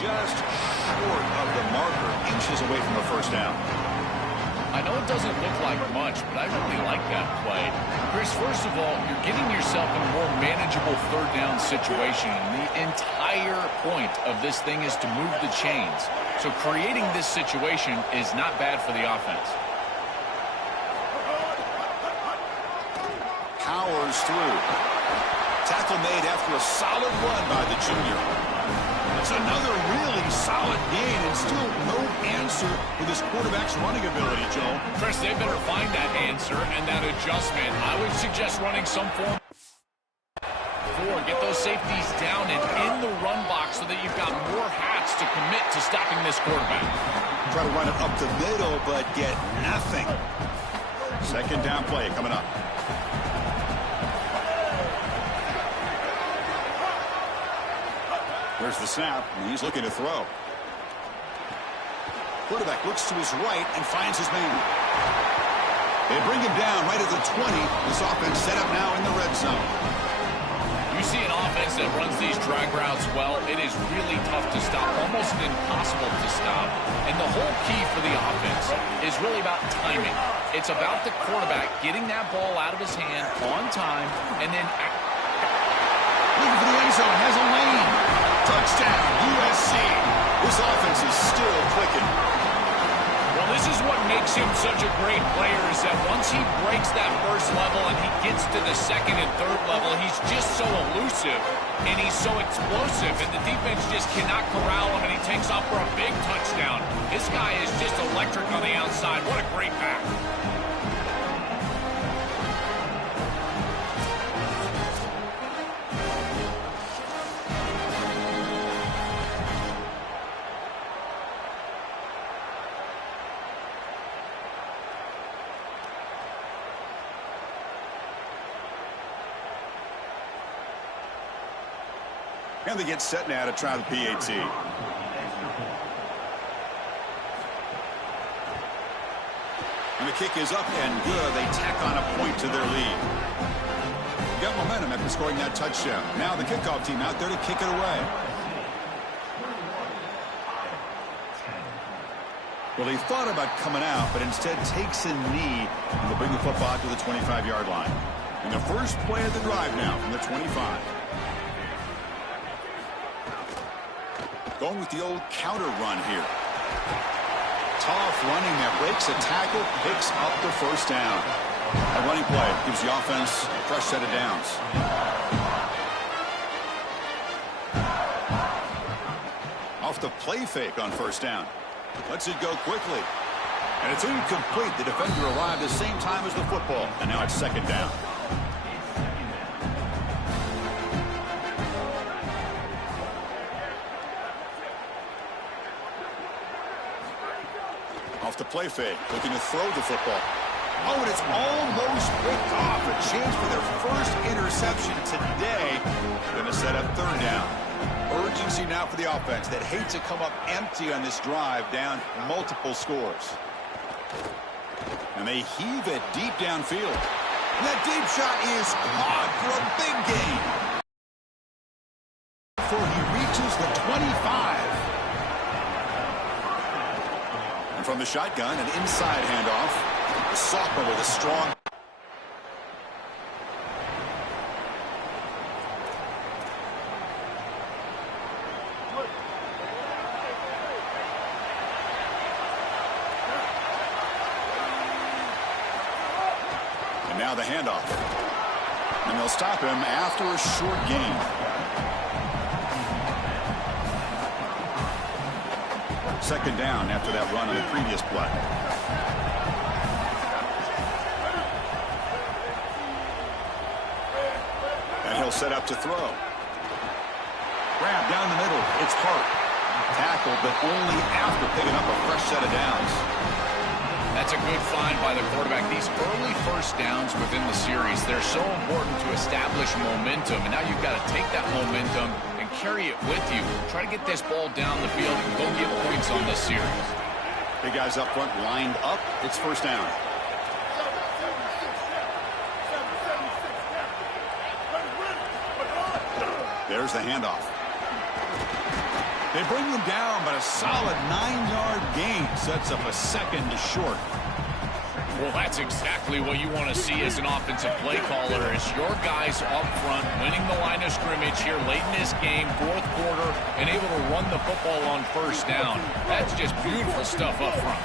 Just short of the marker, inches away from a 1st down. I know it doesn't look like much, but I really like that play. Chris, first of all, you're getting yourself in a more manageable 3rd down situation. And the entire point of this thing is to move the chains. So creating this situation is not bad for the offense. Powers through. Tackle made after a solid run by the junior. It's another really solid gain and still no answer for this quarterback's running ability, Joe. Chris, they better find that answer and that adjustment. I would suggest running some form. Get those safeties down and in the run box so that you've got more hats to commit to stopping this quarterback. Try to run it up the middle, but get nothing. 2nd down play coming up. Where's the snap? He's looking to throw. quarterback looks to his right and finds his man. They bring him down right at the 20. This offense set up now in the red zone. You see an offense that runs these drag routes well, it is really tough to stop, almost impossible to stop. And the whole key for the offense is really about timing. It's about the quarterback getting that ball out of his hand on time and then looking for the end zone, has a lane. Touchdown, USC. This offense is still clicking. Well, this is what makes him such a great player, is that once he breaks that first level and he gets to the second and third level, he's just so elusive and he's so explosive, and the defense just cannot corral him, and he takes off for a big touchdown. This guy is just electric on the outside. What a great back. And they get set now to try the PAT. And the kick is up and good. They tack on a point to their lead. Got momentum after scoring that touchdown. Now the kickoff team out there to kick it away. Well, he thought about coming out, but instead takes a knee, and they'll bring the football to the 25-yard line. And the first play of the drive now from the 25. Going with the old counter run here. Tough running that breaks a tackle, picks up the first down. A running play gives the offense a fresh set of downs. Off the play fake on first down. Lets it go quickly. And it's incomplete. The defender arrived at the same time as the football. And now it's second down. Off the play fake, looking to throw the football. Oh, and it's almost picked off. A chance for their first interception today. Going to set up third down. Urgency now for the offense that hates to come up empty on this drive, down multiple scores. And they heave it deep downfield. And that deep shot is caught for a big gain. Before he reaches the 25. And from the shotgun, an inside handoff. The sophomore with a strong. And now the handoff. And they'll stop him after a short gain. Second down after that run on the previous play. And he'll set up to throw. Grab down the middle. It's Hart. Tackled, but only after picking up a fresh set of downs. That's a good find by the quarterback. These early first downs within the series, they're so important to establish momentum. And now you've got to take that momentum and carry it with you. Try to get this ball down the field and go get points on this series. Big guys up front lined up. It's first down. There's the handoff. They bring him down, but a solid 9-yard gain sets up a second to short. Well, that's exactly what you want to see as an offensive play caller, is your guys up front winning the line of scrimmage here late in this game, fourth quarter, and able to run the football on first down. That's just beautiful stuff up front.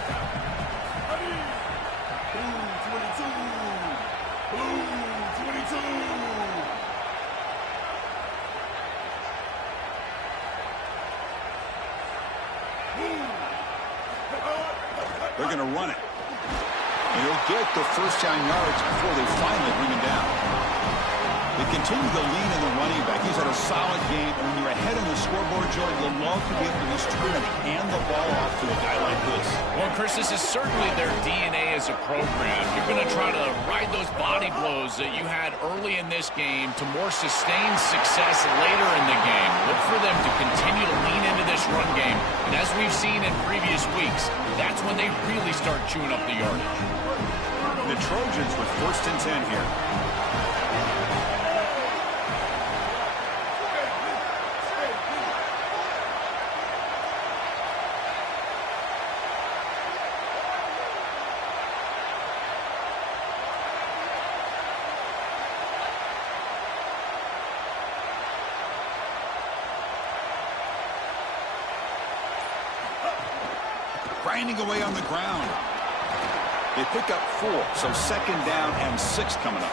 They're going to run it. And he'll get the first down yards before they finally bring him down. They continue to lean on the running back. He's Hawkeyes had a solid game. When you're ahead on the scoreboard, Joe, you'll love to be able to just turn and hand the ball off to a guy like this. Well, Chris, this is certainly their DNA as a program. You're going to try to ride those body blows that you had early in this game to more sustained success later in the game. Look for them to continue to lean into this run game. And as we've seen in previous weeks, that's when they really start chewing up the yardage. The Trojans with 1st and 10 here. Grinding away on the ground. They pick up 4, so 2nd down and 6 coming up.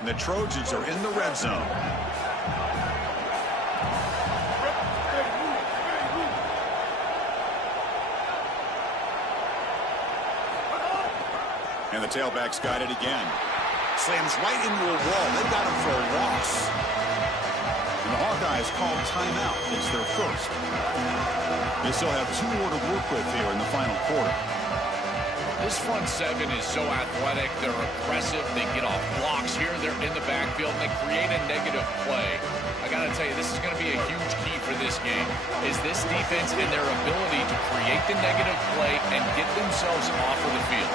And the Trojans are in the red zone. And the tailback's got it again. Slams right into a wall. They got him for a loss. And the Hawkeyes called timeout. It's their first. They still have 2 more to work with here in the final quarter. This front 7 is so athletic. They're aggressive. They get off blocks here. They're in the backfield, and they create a negative play. I got to tell you, this is going to be a huge key for this game, is this defense and their ability to create the negative play and get themselves off of the field.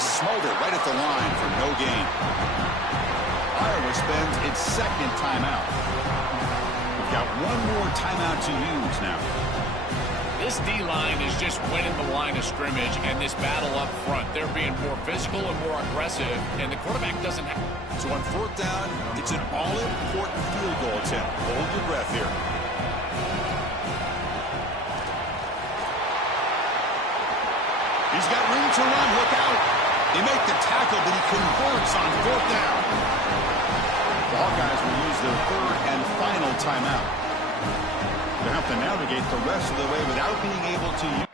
Smolder right at the line for no gain. Iowa spends its 2nd timeout. We've got 1 more timeout to use now. This D-line is just winning the line of scrimmage and this battle up front. They're being more physical and more aggressive, and the quarterback doesn't have... So on 4th down, it's an all-important field goal attempt. Hold your breath here. He's got room to run. Look out. They make the tackle, but he converts on 4th down. The Hawkeyes will use their 3rd and final timeout. They'll have to navigate the rest of the way without being able to use...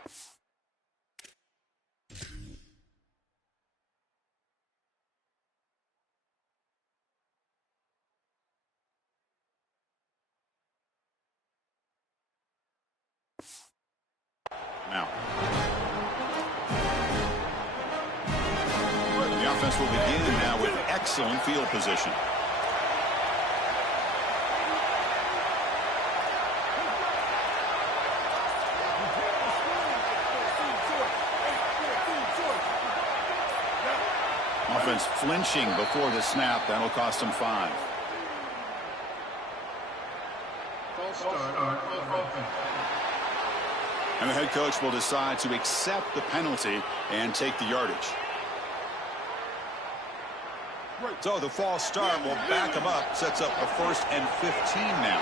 Now. The offense will begin now with excellent field position. Offense flinching before the snap. That'll cost them 5. And the head coach will decide to accept the penalty and take the yardage. So the false start will back him up. Sets up a 1st and 15 now.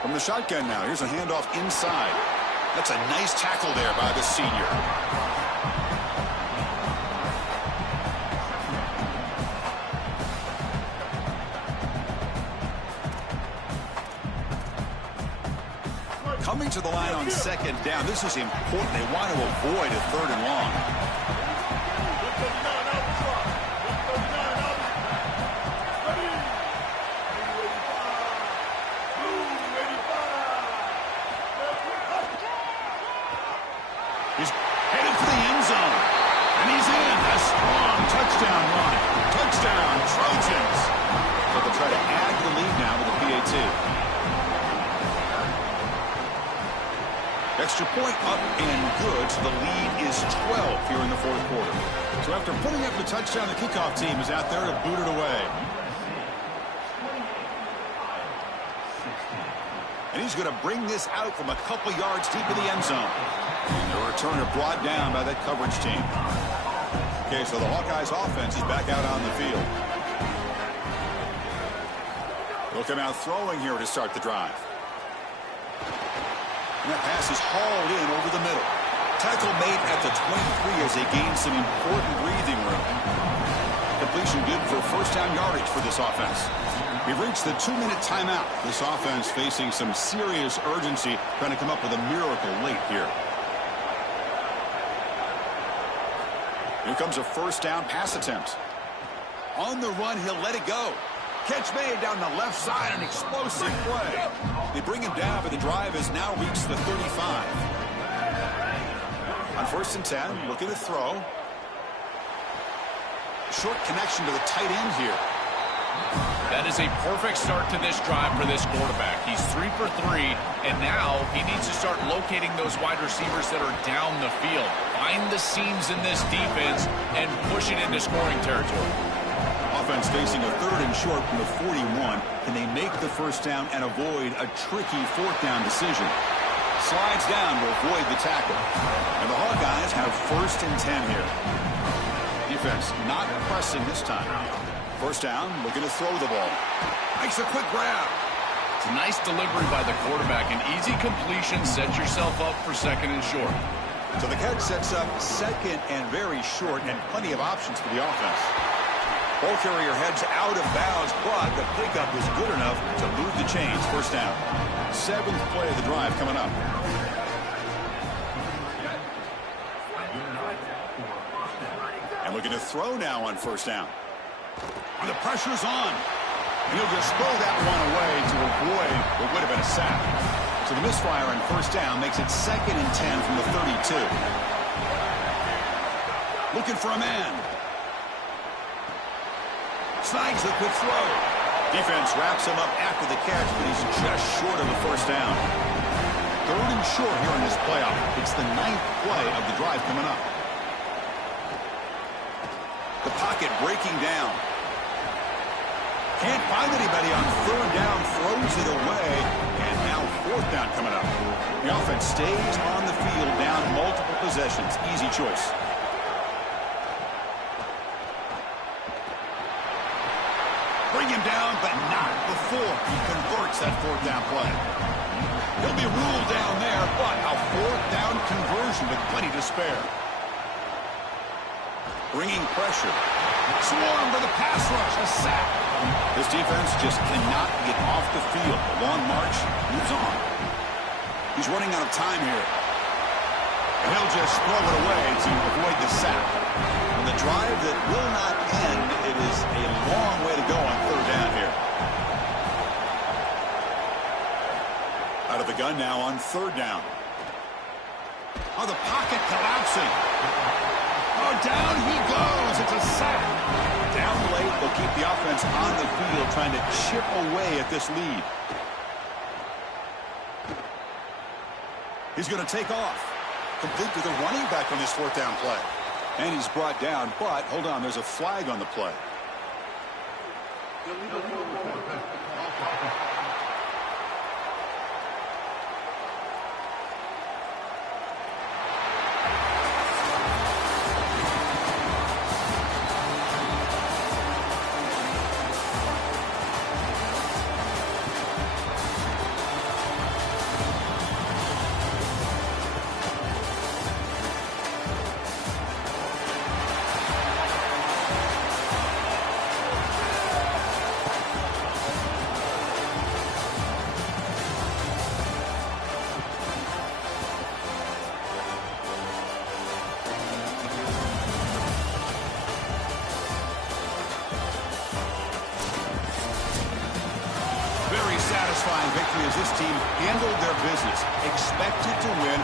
From the shotgun now. Here's a handoff inside. That's a nice tackle there by the senior. Coming to the line on 2nd down. This is important. They want to avoid a 3rd and long. He's headed for the end zone. And he's in. A strong touchdown run. Touchdown, Trojans. So they'll try to add to the lead now with the PAT. Extra point up and good, so the lead is 12 here in the 4th quarter. So after putting up the touchdown, the kickoff team is out there to boot it away. And he's going to bring this out from a couple yards deep in the end zone. And the returner brought down by that coverage team. Okay, so the Hawkeyes offense is back out on the field. They'll come out throwing here to start the drive. And that pass is hauled in over the middle. Tackle made at the 23 as they gain some important breathing room. Completion good for first down yardage for this offense. We've reached the 2-minute timeout. This offense facing some serious urgency, trying to come up with a miracle late here. Here comes a first down pass attempt. On the run, he'll let it go. Catch made down the left side, an explosive play. They bring him down, but the drive has now reached the 35. On 1st and 10, looking to throw. Short connection to the tight end here. That is a perfect start to this drive for this quarterback. He's 3 for 3, and now he needs to start locating those wide receivers that are down the field. Find the seams in this defense and push it into scoring territory. Offense facing a 3rd and short from the 41. Can they make the first down and avoid a tricky 4th down decision? Slides down to avoid the tackle. And the Hawkeyes have 1st and 10 here. Defense not pressing this time. First down, looking to throw the ball. Makes a quick grab. It's a nice delivery by the quarterback. An easy completion sets yourself up for 2nd and short. So the catch sets up 2nd and very short, and plenty of options for the offense. Ball carrier heads out of bounds, but the pickup is good enough to move the chains. First down. 7th play of the drive coming up. And looking to throw now on first down. And the pressure's on. And he'll just throw that one away to avoid what would have been a sack. So the misfire on first down makes it 2nd and 10 from the 32. Looking for a man. Snags the quick throw. Defense wraps him up after the catch, but he's just short of the first down. 3rd and short here in this playoff. It's the 9th play of the drive coming up. The pocket breaking down. Can't find anybody on 3rd down, throws it away, and now 4th down coming up. The offense stays on the field, down multiple possessions. Easy choice. Bring him down, but not before he converts that 4th down play. He'll be ruled down there, but a 4th down conversion with plenty to spare. Bringing pressure. Swarm for the pass rush. A sack. This defense just cannot get off the field. The long march moves on. He's running out of time here. And he'll just throw it away to avoid the sack. On the drive that will not end, it is a long way to go on 3rd down here. Out of the gun now on 3rd down. Oh, the pocket collapsing. Oh, down he goes. It's a sack. Down late, they'll keep the offense on the field trying to chip away at this lead. He's going to take off. Complete to the running back on this 4th down play. And he's brought down, but hold on, there's a flag on the play. Satisfying victory as this team handled their business, expected to win,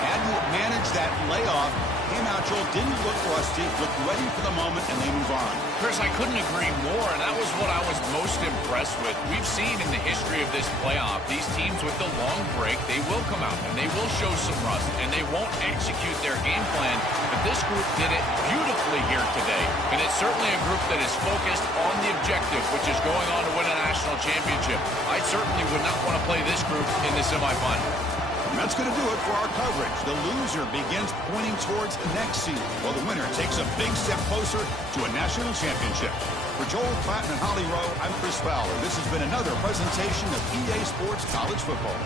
had to manage that layoff, came out, Joel, didn't look rusty, looked ready for the moment, and they move on. Chris, I couldn't agree more, and that was what I was most impressed with. We've seen in the history of this playoff, these teams with the long break, they will come out, and they will show some rust, and they won't execute their game plan, but this group did it beautifully here today, and it's certainly a group that is focused on the objective, which is going on to win a national championship. I certainly would not want to play this group in the semifinal. And that's going to do it for our coverage. The loser begins pointing towards next season, while the winner takes a big step closer to a national championship. For Joel Platten and Holly Rowe, I'm Chris Fowler. This has been another presentation of EA Sports College Football.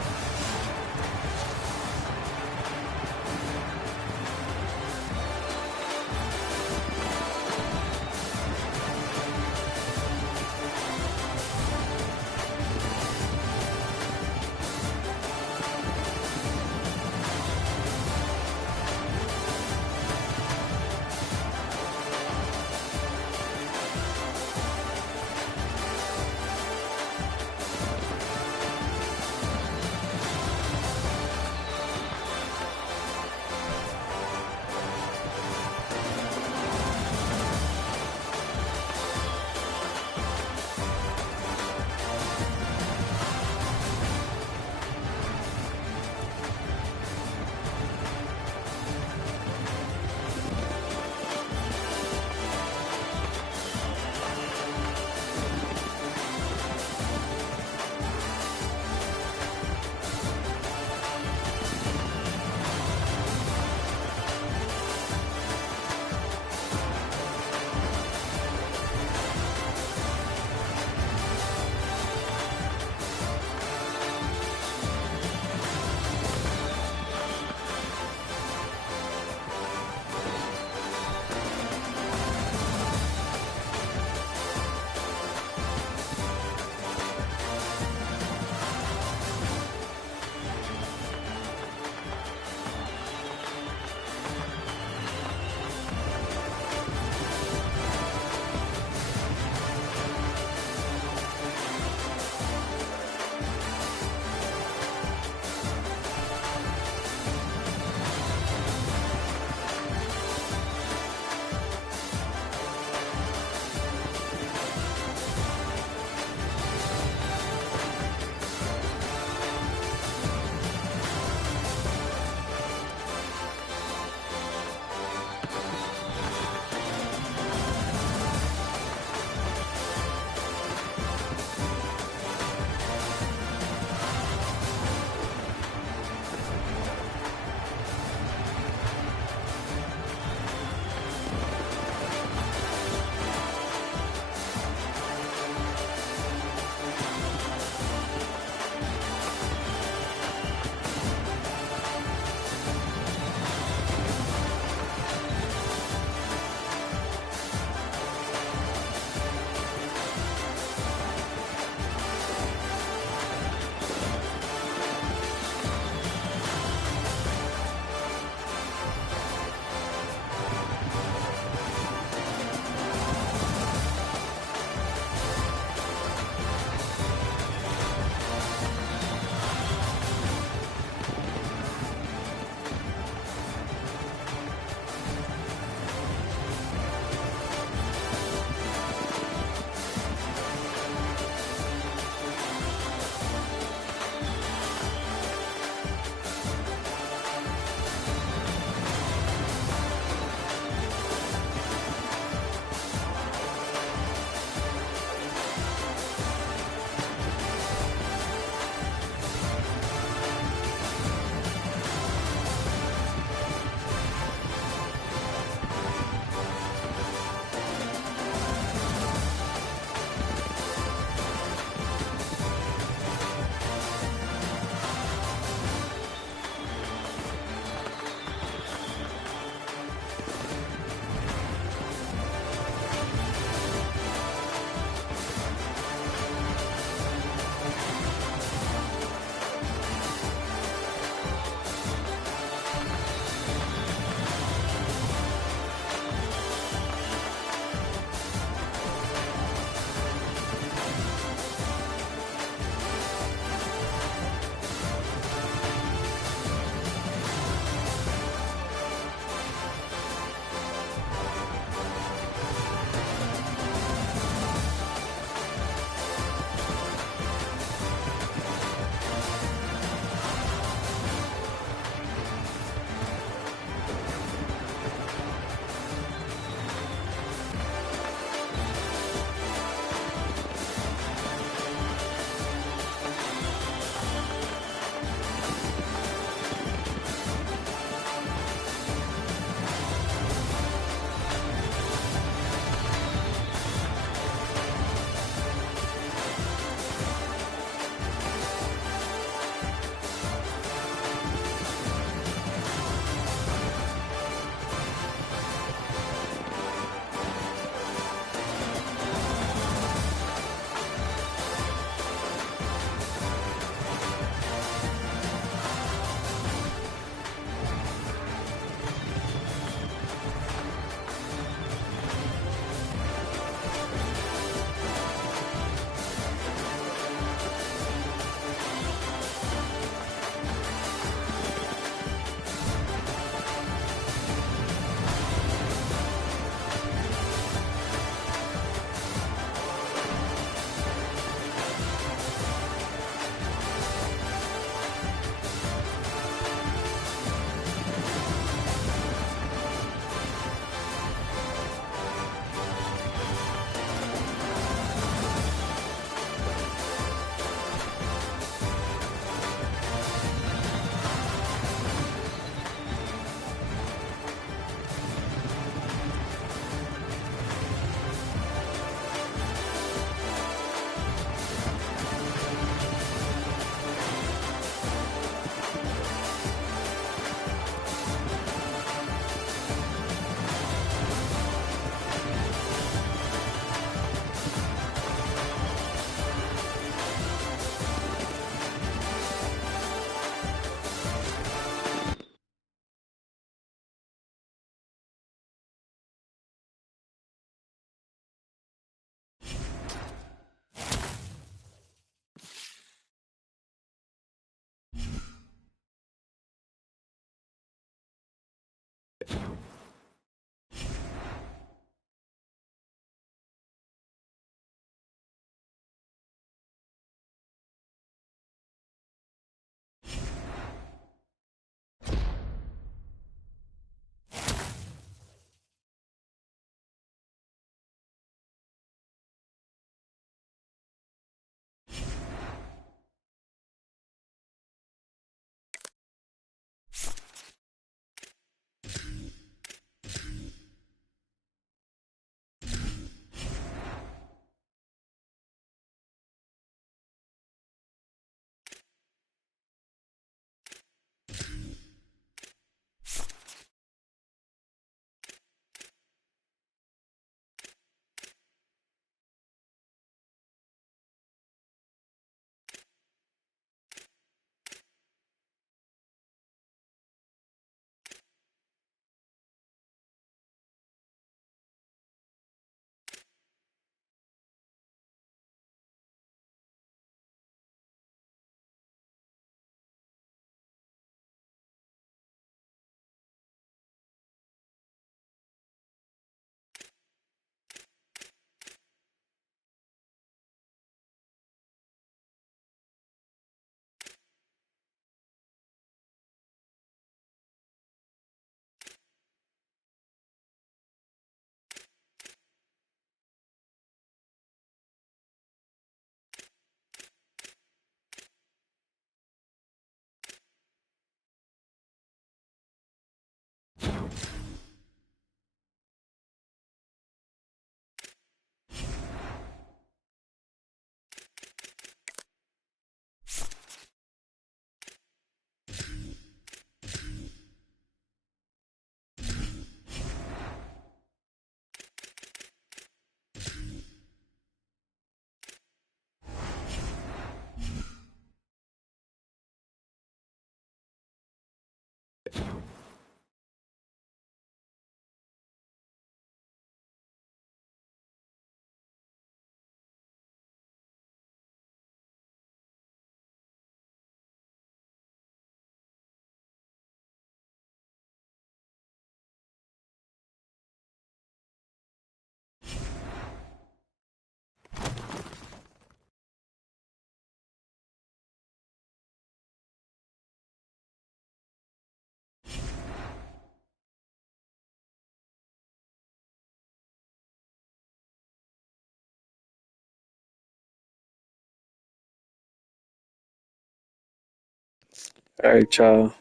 All right, y'all.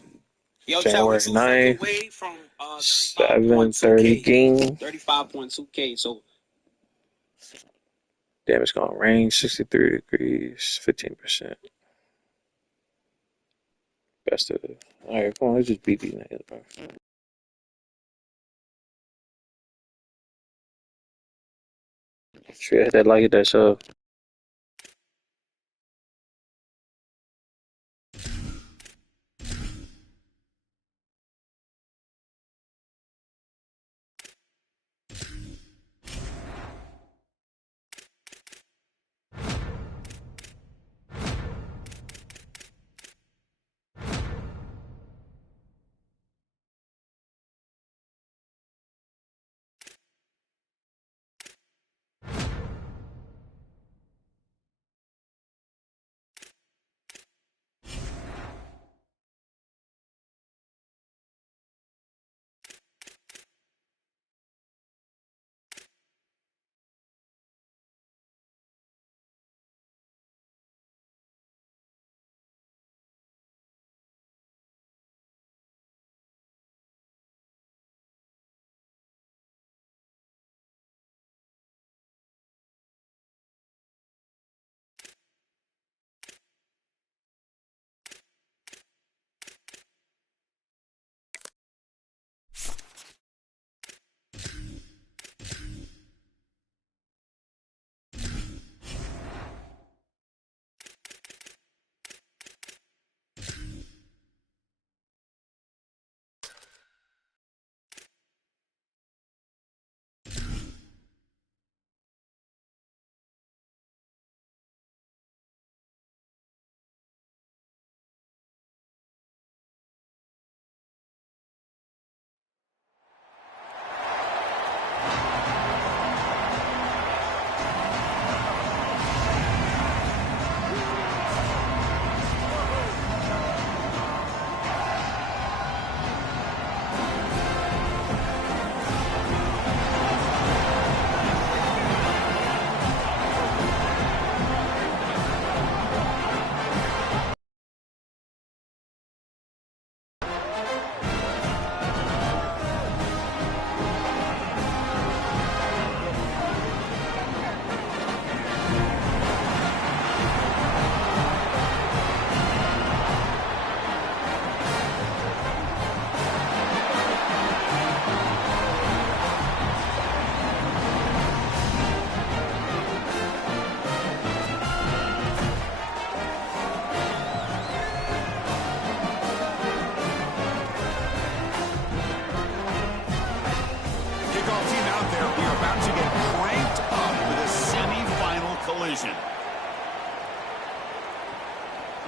Yo, January we 2 phones 9th, away from 7:30 35.2K. game. 35.2K. So Damn, it's gonna rain 63 degrees, 15%. Best of it. All right, come on, let's just beat these niggas, bro. Sure, hit that like it, that sub.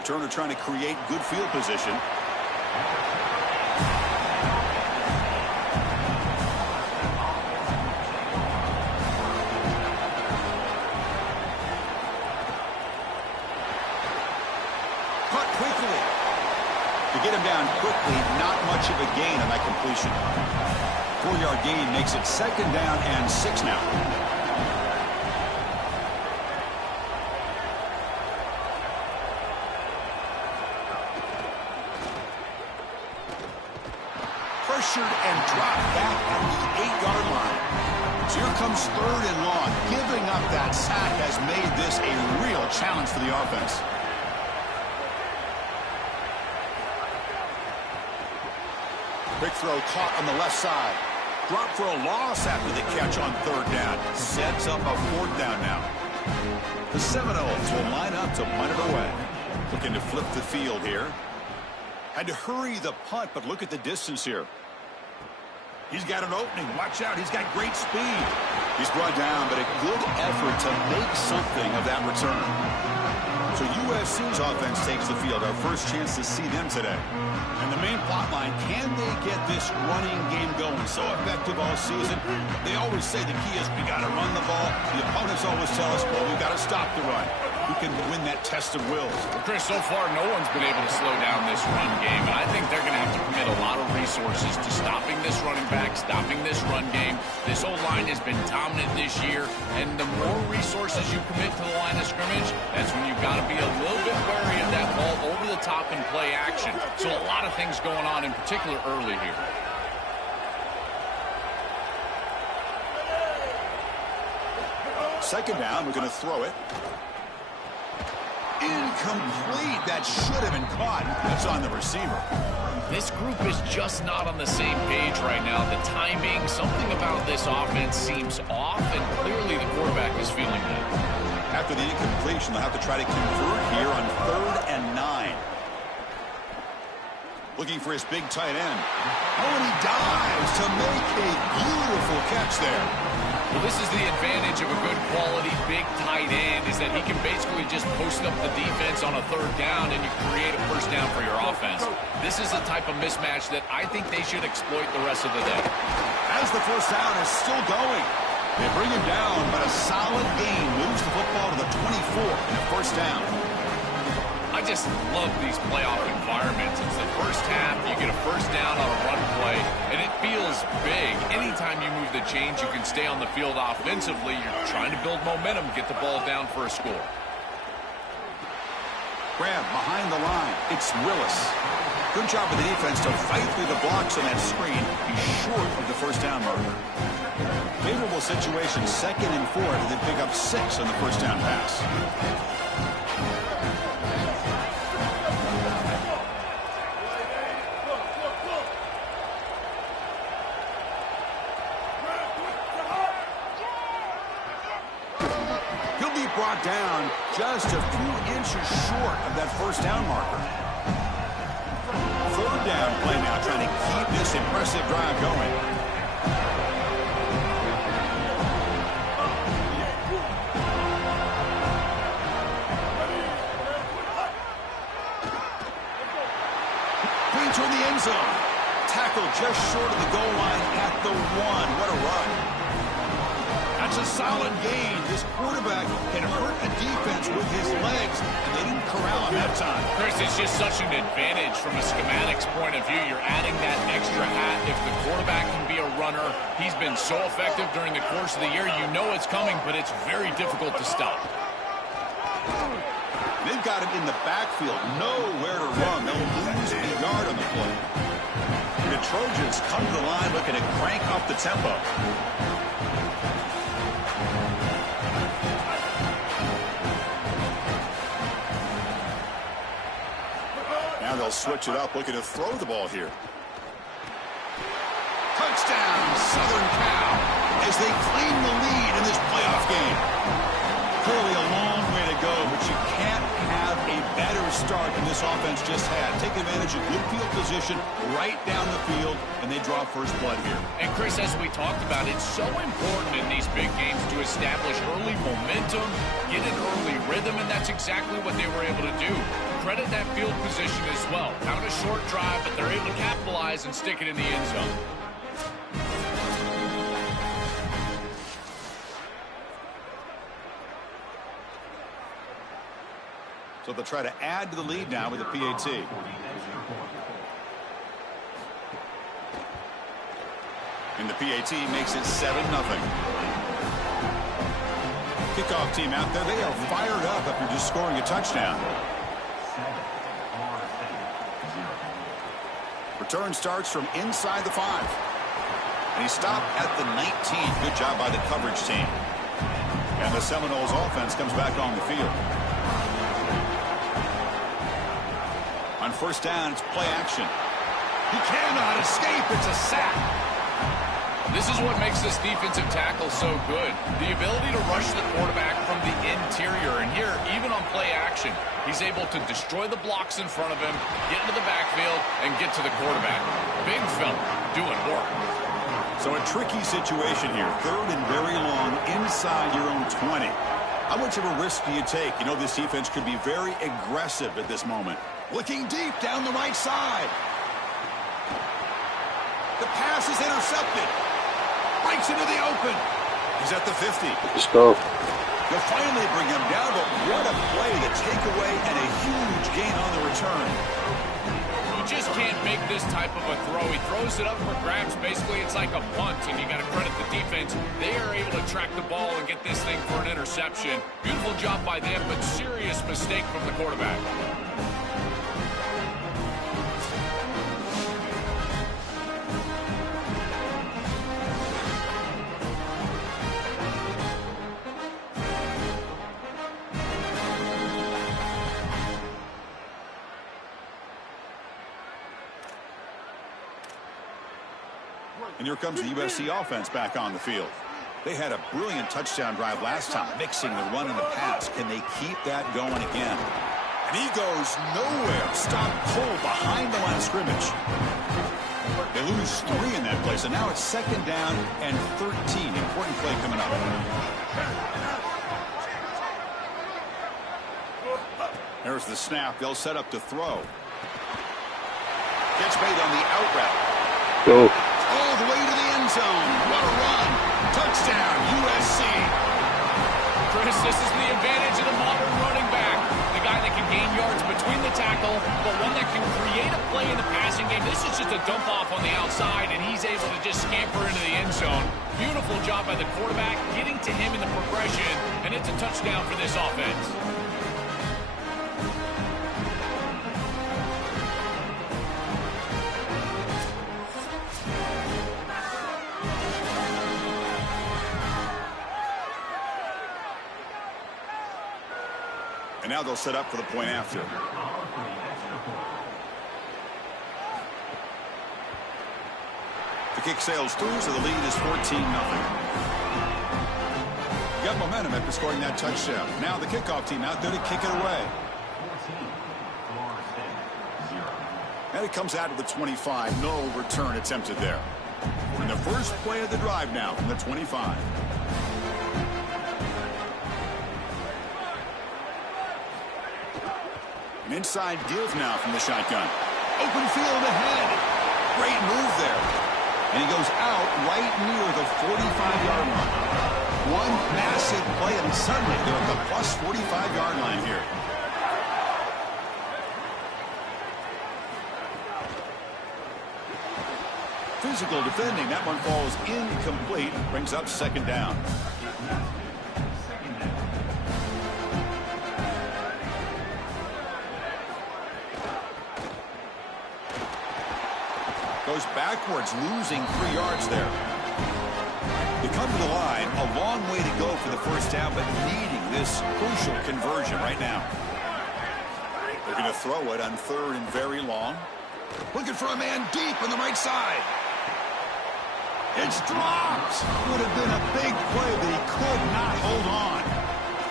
Turner trying to create good field position. Cut quickly. To get him down quickly, not much of a gain on that completion. 4-yard gain makes it 2nd down and 6 now. Pressured and dropped back at the 8-yard line. So here comes 3rd and long. Giving up that sack has made this a real challenge for the offense. Quick throw caught on the left side. Drop for a loss after the catch on 3rd down. Sets up a 4th down now. The Seminoles will line up to punt it away. Looking to flip the field here. Had to hurry the punt, but look at the distance here. He's got an opening. Watch out. He's got great speed. He's brought down, but a good effort to make something of that return. So USC's offense takes the field. Our first chance to see them today. And the main plot line, can they get this running game going? So effective all season. They always say the key is we got to run the ball. The opponents always tell us, well, we've got to stop the run. Who can win that test of wills? Well, Chris, so far no one's been able to slow down this run game, and I think they're going to have to commit a lot of resources to stopping this this running back, stopping this run game. This O-line has been dominant this year, and the more resources you commit to the line of scrimmage, that's when you've got to be a little bit wary of that ball over the top and play action. So a lot of things going on, in particular early here. Second down, we're going to throw it. Incomplete. That should have been caught. That's on the receiver. This group is just not on the same page right now. The timing, something about this offense seems off, and clearly the quarterback is feeling that. After the incompletion, they'll have to try to convert here on 3rd and 9. Looking for his big tight end. Oh, and he dives to make a beautiful catch there. Well, this is the advantage of a good quality big tight end, is that he can basically just post up the defense on a 3rd down and you create a first down for your offense. This is the type of mismatch that I think they should exploit the rest of the day. As the first down is still going, they bring him down, but a solid gain moves the football to the 24 and a first down. I just love these playoff environments. It's the first half, you get a first down on a run play, and it feels big. Anytime you move the chains, you can stay on the field offensively. You're trying to build momentum, get the ball down for a score. Grab behind the line. It's Willis. Good job of the defense to fight through the blocks on that screen. He's short of the first down marker. Favorable situation, 2nd and 4, and they pick up 6 on the first down pass. Brought down just a few inches short of that first down marker. 3rd down play now, trying to keep this impressive drive going. Brings her in the end zone. Tackle just short of the goal line at the 1. What a run. That's a solid gain. This quarterback can hurt a defense with his legs, and they didn't corral him that time. Chris, it's just such an advantage from a schematics point of view. You're adding that extra hat. If the quarterback can be a runner, he's been so effective during the course of the year. You know it's coming, but it's very difficult to stop. They've got him in the backfield. Nowhere to run. They'll lose a yard on the play. The Trojans come to the line looking to crank up the tempo. Now they'll switch it up, looking to throw the ball here. Touchdown, Southern Cal, as they claim the lead in this playoff game. Clearly a long way to go, but you can't have a better start than this offense just had. Take advantage of good field position right down the field, and they draw first blood here. And Chris, as we talked about, it's so important in these big games to establish early momentum, get an early rhythm, and that's exactly what they were able to do. Credit that field position as well. Kind of a short drive, but they're able to capitalize and stick it in the end zone. So they'll try to add to the lead now with the PAT. And the PAT makes it 7-0. Kickoff team out there, they are fired up after just scoring a touchdown. Return starts from inside the 5. And he stopped at the 19. Good job by the coverage team. And the Seminoles offense comes back on the field. On first down, it's play action. He cannot escape. It's a sack. This is what makes this defensive tackle so good. The ability to rush the quarterback from the interior. And here, even on play action, he's able to destroy the blocks in front of him, get into the backfield, and get to the quarterback. Big fella doing work. So a tricky situation here. 3rd and very long inside your own 20. How much of a risk do you take? You know this defense could be very aggressive at this moment. Looking deep down the right side. The pass is intercepted. Breaks into the open. He's at the 50. Let's go. They'll finally bring him down, but what a play, the takeaway, and a huge gain on the return. You just can't make this type of a throw. He throws it up for grabs. Basically, it's like a punt, and you got to credit the defense. They are able to track the ball and get this thing for an interception. Beautiful job by them, but serious mistake from the quarterback. And here comes the USC offense back on the field. They had a brilliant touchdown drive last time, mixing the run and the pass. Can they keep that going again? And he goes nowhere. Stop cold behind the line of scrimmage. They lose 3 in that play, so now it's 2nd down and 13. Important play coming up. There's the snap. They'll set up to throw. Catch made on the out route. Go. All the way to the end zone. What a run. Touchdown, USC. Chris, this is the advantage of the modern running back. The guy that can gain yards between the tackle, but one that can create a play in the passing game. This is just a dump off on the outside, and he's able to just scamper into the end zone. Beautiful job by the quarterback, getting to him in the progression, and it's a touchdown for this offense. And now they'll set up for the point after. The kick sails through, so the lead is 14-0. Got momentum after scoring that touchdown. Now the kickoff team out there to kick it away. And it comes out of the 25. No return attempted there. We're in the first play of the drive now from the 25. An inside give now from the shotgun. Open field ahead. Great move there. And he goes out right near the 45-yard line. One massive play, and suddenly they're at the plus 45-yard line here. Physical defending. That one falls incomplete. Brings up 2nd down. Goes backwards, losing 3 yards there. They come to the line, a long way to go for the first down, but needing this crucial conversion right now. They're going to throw it on 3rd and very long. Looking for a man deep on the right side. It's dropped. Would have been a big play, but he could not hold on.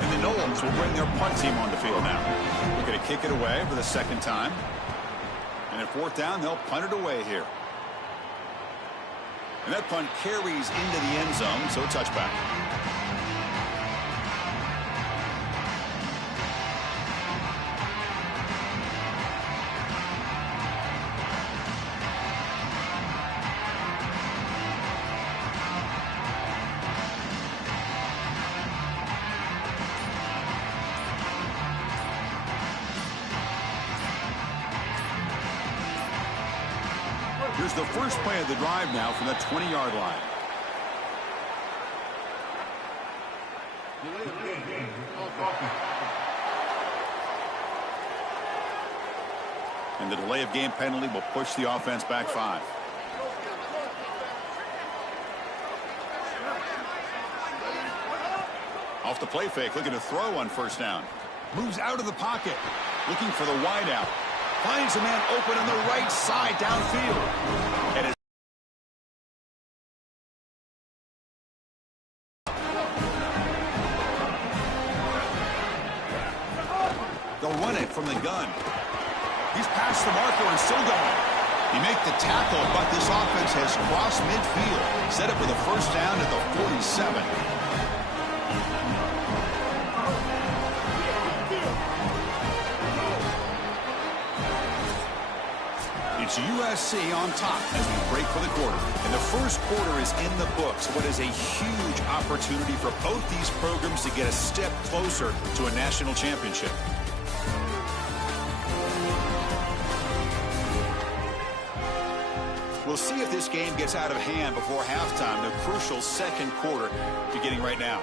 And the Knowles will bring their punt team on the field now. We're going to kick it away for the 2nd time. And at 4th down, they'll punt it away here. And that punt carries into the end zone, so a touchback. Here's the first play of the drive now from the 20-yard line. And the delay of game penalty will push the offense back 5. Off the play fake, looking to throw on 1st down. Moves out of the pocket, looking for the wideout. Finds a man open on the right side downfield. And they'll run it from the gun. He's past the marker and still going. He make the tackle, but this offense has crossed midfield. Set up with a 1st down at the 47. It's USC on top as we break for the quarter. And the first quarter is in the books. What is a huge opportunity for both these programs to get a step closer to a national championship. We'll see if this game gets out of hand before halftime. The crucial second quarter beginning right now.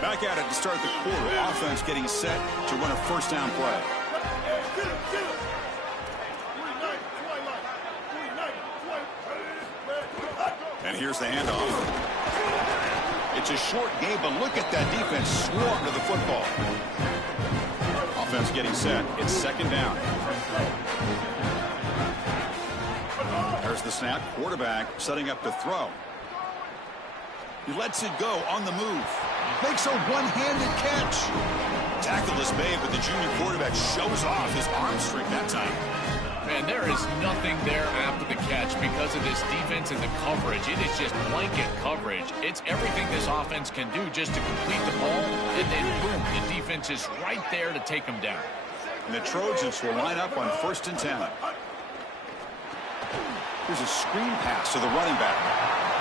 Back at it to start the quarter. Offense getting set to run a first down play. And here's the handoff. It's a short game, but look at that defense swarm to the football. Offense getting set. It's second down. There's the snap. Quarterback setting up to throw. He lets it go on the move. Makes a one-handed catch. Tackle is made, but the junior quarterback shows off his arm strength that time. Man, there is nothing there after the catch because of this defense and the coverage. It is just blanket coverage. It's everything this offense can do just to complete the ball, and then boom, the defense is right there to take them down. And the Trojans will line up on 1st and 10. Here's a screen pass to the running back.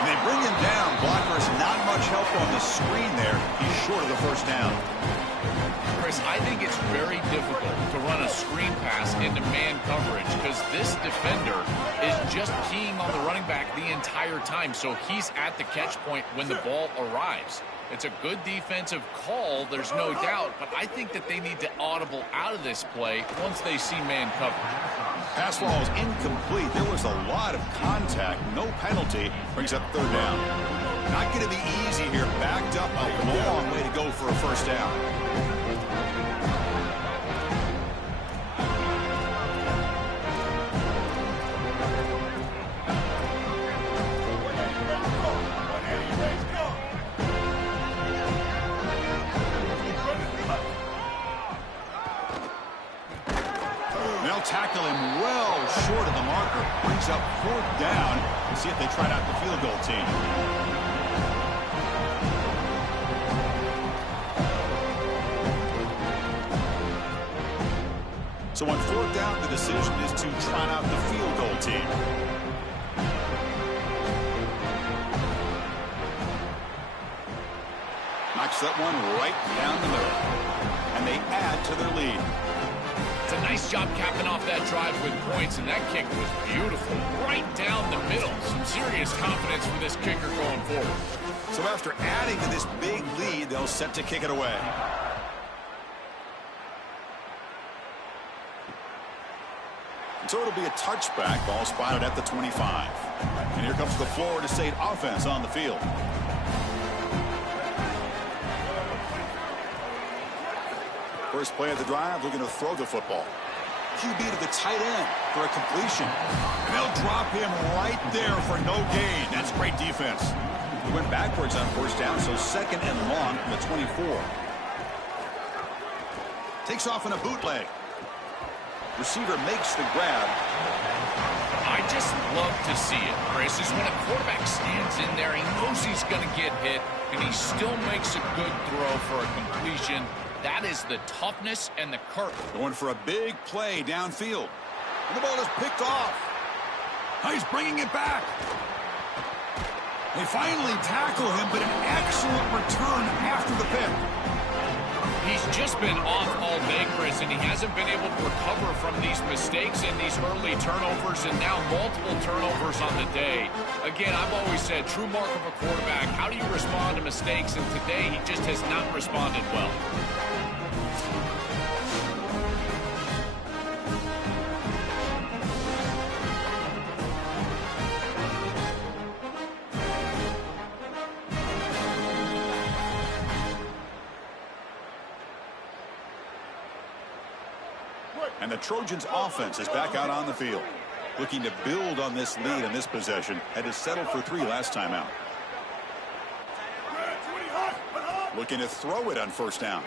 And they bring him down. Blocker has not much help on the screen there. He's short of the first down. Chris, I think it's very difficult to run a screen pass into man coverage because this defender is just keying on the running back the entire time. So he's at the catch point when the ball arrives. It's a good defensive call, there's no doubt, but I think that they need to audible out of this play once they see man coverage. Pass ball is incomplete. There was a lot of contact. No penalty. Brings up third down. Not going to be easy here. Backed up a long way to go for a first down. Tackle him well short of the marker. Brings up 4th down. See if they try out the field goal team. So on 4th down, the decision is to try out the field goal team. Knocks that one right down the middle. And they add to their lead. It's a nice job capping off that drive with points, and that kick was beautiful. Right down the middle. Some serious confidence for this kicker going forward. So after adding to this big lead, they'll set to kick it away. So it'll be a touchback. Ball spotted at the 25. And here comes the Florida State offense on the field. First play of the drive, looking to throw the football. QB to the tight end for a completion. And they'll drop him right there for no gain. That's great defense. He went backwards on first down, so second and long from the 24. Takes off in a bootleg. Receiver makes the grab. I just love to see it, Chris, is when a quarterback stands in there, he knows he's going to get hit, and he still makes a good throw for a completion. That is the toughness and the curve. Going for a big play downfield. And the ball is picked off. He's bringing it back. They finally tackle him, but an excellent return after the pick. He's just been off all day, Chris, and he hasn't been able to recover from these mistakes and these early turnovers, and now multiple turnovers on the day. Again, I've always said, true mark of a quarterback, how do you respond to mistakes? And today, he just has not responded well. And the Trojans' offense is back out on the field, looking to build on this lead in this possession. Had to settle for 3 last time out. Looking to throw it on first down.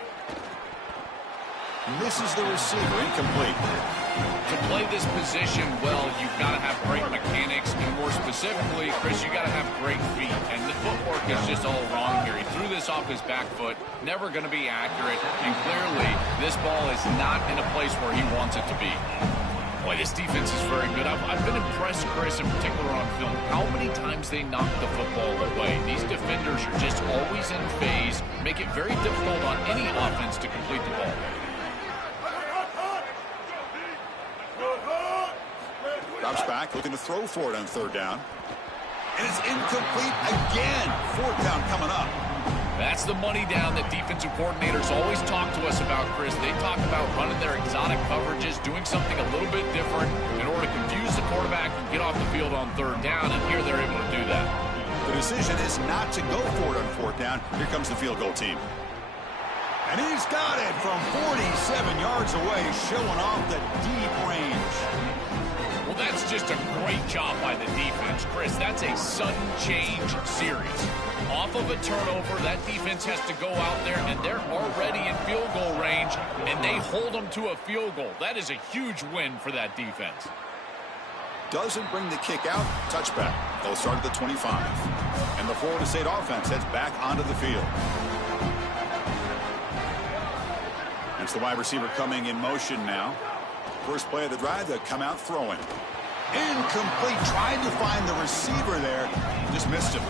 Misses the receiver, incomplete. To play this position well, you've got to have great mechanics, and more specifically, Chris, you got to have great feet. And the footwork is just all wrong here. He threw this off his back foot, never going to be accurate, and clearly this ball is not in a place where he wants it to be. Boy, this defense is very good. I've been impressed, Chris, in particular on film, how many times they knock the football away. These defenders are just always in phase, make it very difficult on any offense to complete the ball. Drops back, looking to throw for it on third down. And it's incomplete again. Fourth down coming up. That's the money down that defensive coordinators always talk to us about, Chris. They talk about running their exotic coverages, doing something a little bit different in order to confuse the quarterback and get off the field on third down, and here they're able to do that. The decision is not to go for it on fourth down. Here comes the field goal team. And he's got it from 47 yards away, showing off the deep range. Well, that's just a great job by the defense, Chris. That's a sudden change series. Off of a turnover, that defense has to go out there, and they're already in field goal range, and they hold them to a field goal. That is a huge win for that defense. Doesn't bring the kick out. Touchback. They'll start at the 25. And the Florida State offense heads back onto the field. It's the wide receiver coming in motion now. First play of the drive, they'll come out throwing. Incomplete. Tried to find the receiver there. Just missed him.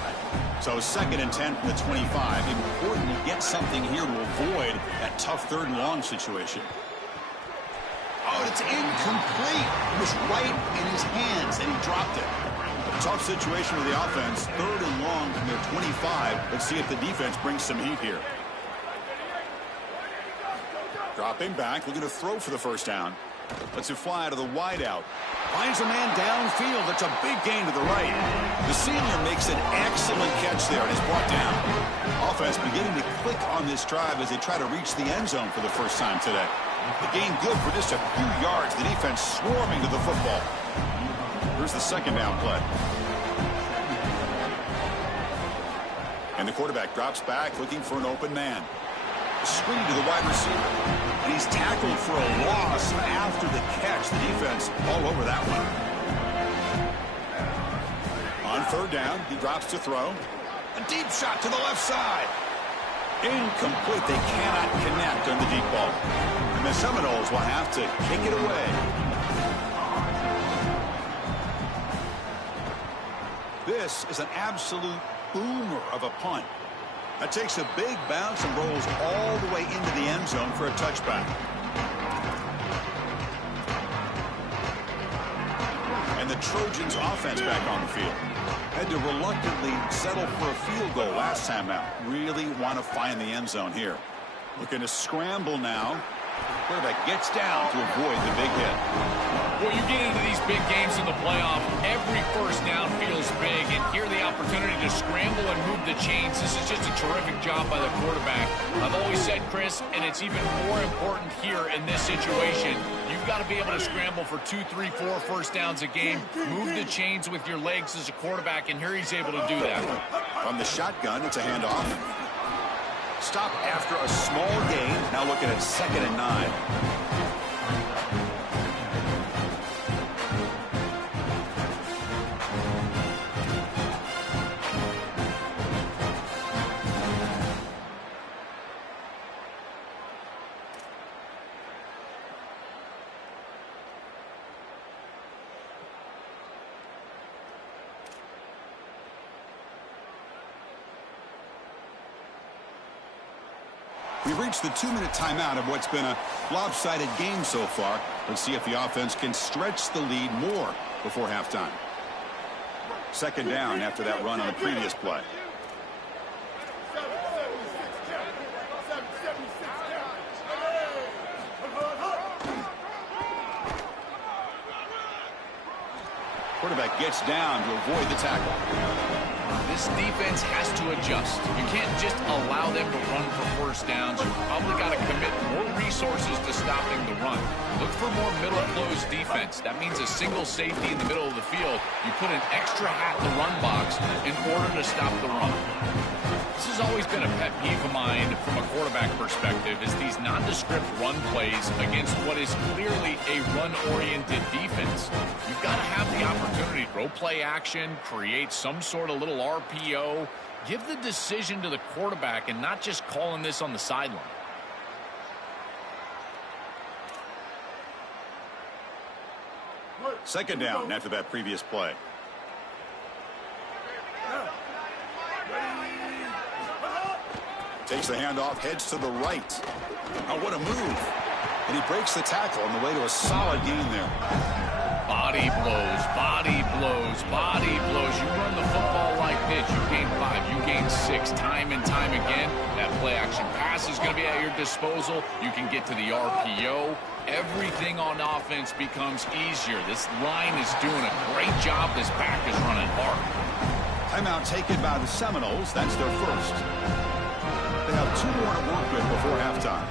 So 2nd and 10 from the 25. Important to get something here to avoid that tough 3rd and long situation. Oh, it's incomplete. It was right in his hands, and he dropped it. A tough situation for the offense. 3rd and long from their 25. Let's see if the defense brings some heat here. Dropping back, looking to throw for the first down. Lets it fly out of the wideout. Finds a man downfield. That's a big gain to the right. The senior makes an excellent catch there and is brought down. Offense beginning to click on this drive as they try to reach the end zone for the first time today. The gain good for just a few yards. The defense swarming to the football. Here's the 2nd down play. And the quarterback drops back looking for an open man. Screen to the wide receiver. And he's tackled for a loss after the catch. The defense all over that one. On 3rd down, he drops to throw. A deep shot to the left side. Incomplete. They cannot connect on the deep ball. And the Seminoles will have to kick it away. This is an absolute boomer of a punt. That takes a big bounce and rolls all the way into the end zone for a touchback. And the Trojans offense back on the field. Had to reluctantly settle for a field goal last time out. Really want to find the end zone here. Looking to scramble now. Quarterback gets down to avoid the big hit. Well, you get into these big games in the playoff, every first down feels big, and here the opportunity to scramble and move the chains. This is just a terrific job by the quarterback. I've always said, Chris, and it's even more important here in this situation, you've got to be able to scramble for 2, 3, 4 first downs a game, move the chains with your legs as a quarterback, and here he's able to do that. From the shotgun, it's a handoff. Stop after a small gain. Now looking at 2nd and 9. We've reached the 2-minute timeout of what's been a lopsided game so far. Let's see if the offense can stretch the lead more before halftime. 2nd down after that run on the previous play. Quarterback gets down to avoid the tackle. This defense has to adjust. You can't just allow them to run for first downs. You've probably got to commit more resources to stopping the run. Look for more middle closed defense. That means a single safety in the middle of the field. You put an extra hat in the run box in order to stop the run. This has always been a pet peeve of mine from a quarterback perspective, is these nondescript run plays against what is clearly a run-oriented defense. You've got to have the opportunity to throw play action, create some sort of little RPO, give the decision to the quarterback and not just calling this on the sideline. Second down after that previous play. Takes the handoff, heads to the right. Oh, what a move. And he breaks the tackle on the way to a solid gain there. Body blows, body blows, body blows. You run the football like this, you gain 5, you gain 6, time and time again. That play action pass is going to be at your disposal. You can get to the RPO. Everything on offense becomes easier. This line is doing a great job. This back is running hard. Timeout taken by the Seminoles. That's their first. They have 2 more to work with before halftime.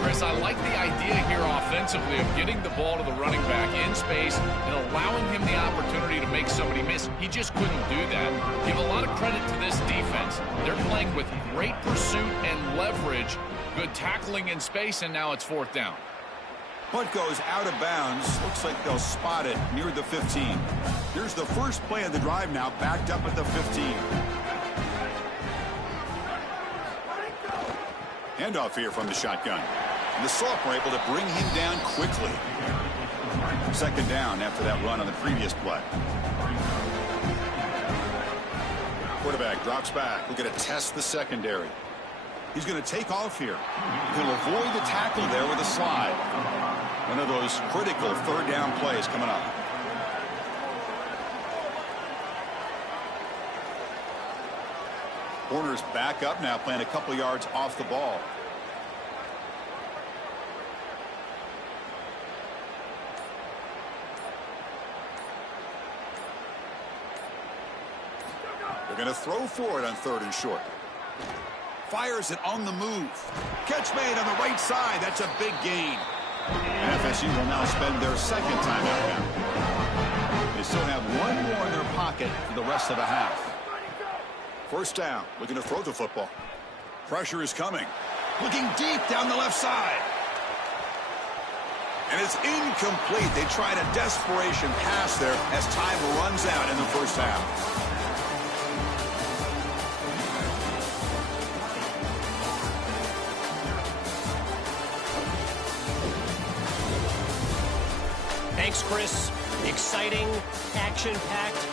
Chris, I like the idea here offensively of getting the ball to the running back in space and allowing him the opportunity to make somebody miss. He just couldn't do that. Give a lot of credit to this defense. They're playing with great pursuit and leverage, good tackling in space, and now it's 4th down. Punt goes out of bounds. Looks like they'll spot it near the 15. Here's the first play of the drive now, backed up at the 15. Handoff here from the shotgun. And the Sophomore able to bring him down quickly. 2nd down after that run on the previous play. Quarterback drops back. We're going to test the secondary. He's going to take off here. He'll avoid the tackle there with a slide. One of those critical 3rd down plays coming up. Corner's back up now, playing a couple yards off the ball. They're going to throw for it on 3rd and short. Fires it on the move. Catch made on the right side. That's a big gain. And FSU will now spend their 2nd timeout now. They still have 1 more in their pocket for the rest of the half. 1st down, looking to throw the football. Pressure is coming. Looking deep down the left side. And it's incomplete. They tried a desperation pass there as time runs out in the 1st half. Thanks, Chris. Exciting, action-packed,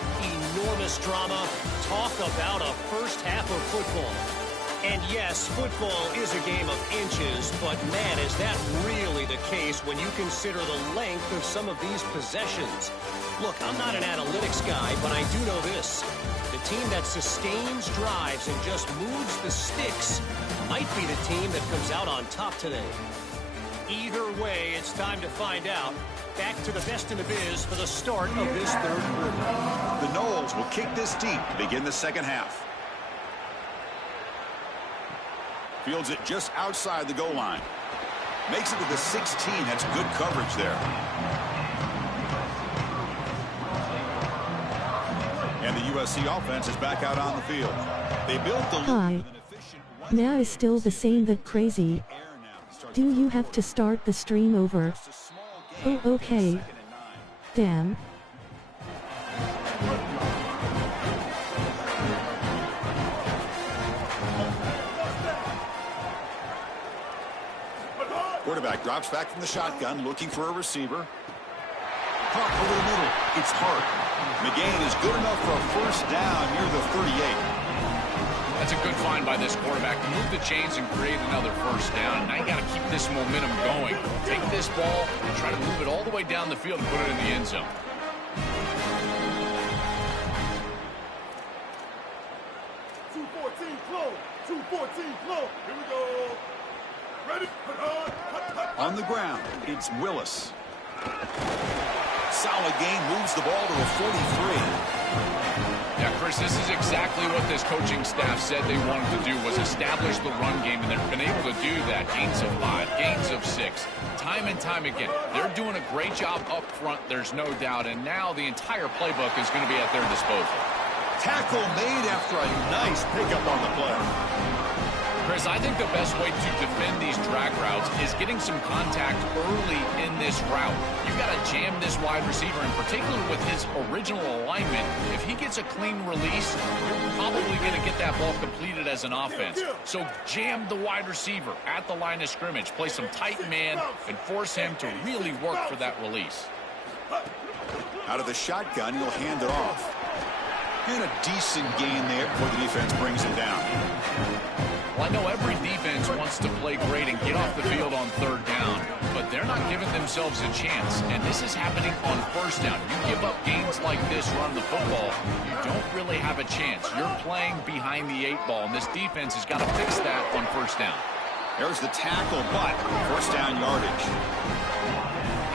enormous drama. Talk about a 1st half of football. And yes, football is a game of inches, but man, is that really the case when you consider the length of some of these possessions. Look, I'm not an analytics guy, but I do know this. The team that sustains drives and just moves the sticks might be the team that comes out on top today. Either way, it's time to find out. Back to the best in the biz for the start of this 3rd quarter. The Noles will kick this deep to begin the 2nd half. Fields it just outside the goal line. Makes it to the 16. That's good coverage there. And the USC offense is back out on the field. They built the lead with an efficient Now is still the same that crazy. Do you have to start the stream over? Oh, okay. Damn. Quarterback drops back from the shotgun, looking for a receiver. Caught over the middle. It's Hart. McGain is good enough for a 1st down near the 38. That's a good find by this quarterback. Move the chains and create another 1st down. Now you got to keep this momentum going. Take this ball and try to move it all the way down the field and put it in the end zone. Here we go. Ready? On the ground, it's Willis. Solid gain, moves the ball to a 43. Yeah, Chris, this is exactly what this coaching staff said they wanted to do, was establish the run game, and they've been able to do that. Gains of 5, gains of 6, time and time again. They're doing a great job up front, there's no doubt, and now the entire playbook is going to be at their disposal. Tackle made after a nice pickup on the play. Chris, I think the best way to defend these drag routes is getting some contact early in this route. You've got to jam this wide receiver, in particular with his original alignment. If he gets a clean release, you're probably going to get that ball completed as an offense. So jam the wide receiver at the line of scrimmage, play some tight man, and force him to really work for that release. Out of the shotgun, he'll hand it off. And a decent gain there before the defense brings him down. Well, I know every defense wants to play great and get off the field on third down, but they're not giving themselves a chance, and this is happening on first down. You give up gains like this running the football, you don't really have a chance. You're playing behind the 8 ball, and this defense has got to fix that on first down. There's the tackle, but first down yardage.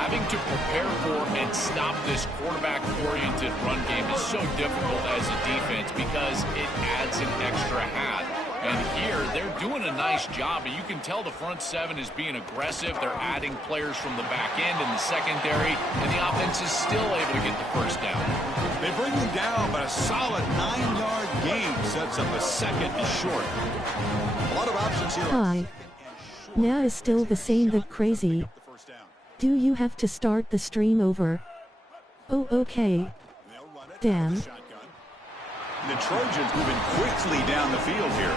Having to prepare for and stop this quarterback-oriented run game is so difficult as a defense because it adds an extra hat. And here, they're doing a nice job, and you can tell the front 7 is being aggressive. They're adding players from the back end and the secondary, and the offense is still able to get the first down. They bring him down, but a solid 9-yard gain sets up a second and short. A lot of options here. Hi. Now is still the same but crazy. Do you have to start the stream over? Oh, okay. Damn. The Trojans moving quickly down the field here.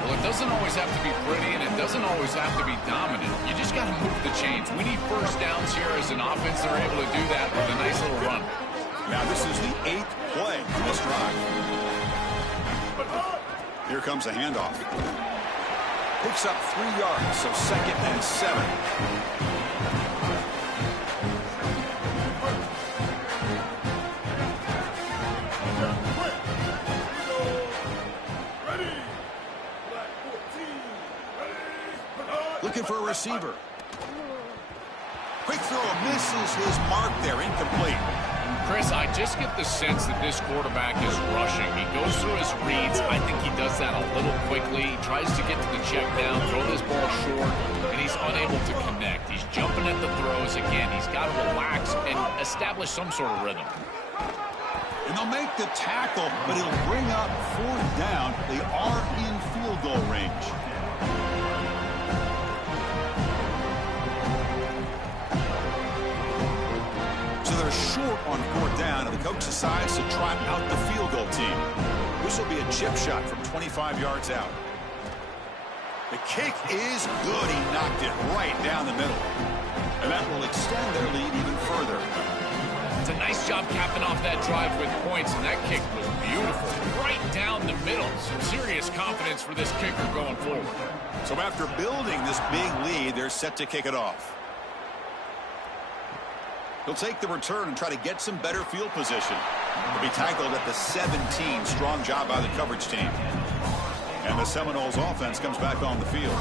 Well, it doesn't always have to be pretty, and it doesn't always have to be dominant. You just got to move the chains. We need first downs here as an offense. They're able to do that with a nice little run. Now this is the 8th play in this drive. Here comes a handoff. Picks up 3 yards, so 2nd and 7. Looking for a receiver. Quick throw, misses his mark there, incomplete. Chris, I just get the sense that this quarterback is rushing. He goes through his reads. I think he does that a little quickly. He tries to get to the check down, throw this ball short, and he's unable to connect. He's jumping at the throws again. He's got to relax and establish some sort of rhythm. And they'll make the tackle, but he'll bring up 4th down. They are in field goal range. They're short on 4th down, and the coach decides to trot out the field goal team. This will be a chip shot from 25 yards out. The kick is good. He knocked it right down the middle. And that will extend their lead even further. It's a nice job capping off that drive with points, and that kick was beautiful. Right down the middle. Some serious confidence for this kicker going forward. So after building this big lead, they're set to kick it off. He'll take the return and try to get some better field position. He'll be tackled at the 17. Strong job by the coverage team. And the Seminoles offense comes back on the field.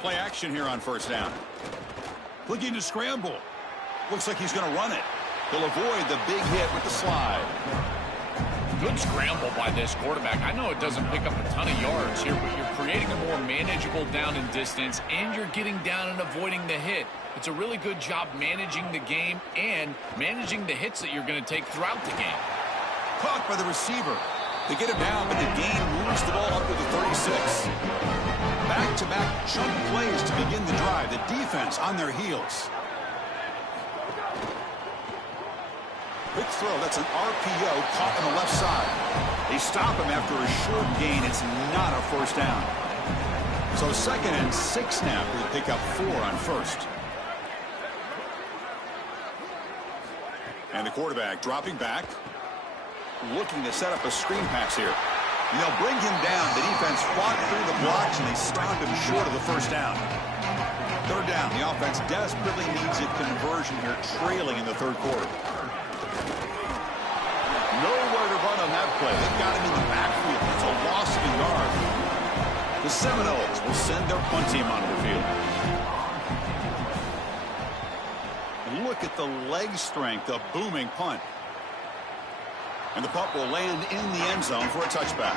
Play action here on first down. Looking to scramble. Looks like he's going to run it. He'll avoid the big hit with the slide. Good scramble by this quarterback. I know it doesn't pick up a ton of yards here, but you're creating a more manageable down and distance, and you're getting down and avoiding the hit. It's a really good job managing the game and managing the hits that you're going to take throughout the game. Caught by the receiver. They get him down, but the gain moves the ball up to the 36. Back-to-back chunk plays to begin the drive. The defense on their heels. Quick throw. That's an RPO caught on the left side. They stop him after a short gain. It's not a first down. So 2nd and 6 now. We'll pick up 4 on first. And the quarterback dropping back. Looking to set up a screen pass here. And they'll bring him down. The defense fought through the blocks, and they stopped him short of the first down. 3rd down. The offense desperately needs a conversion here, trailing in the 3rd quarter. Nowhere to run on that play. They've got him in the backfield. It's a loss of a yard. The Seminoles will send their punt team onto the field. Look at the leg strength, a booming punt. And the punt will land in the end zone for a touchback.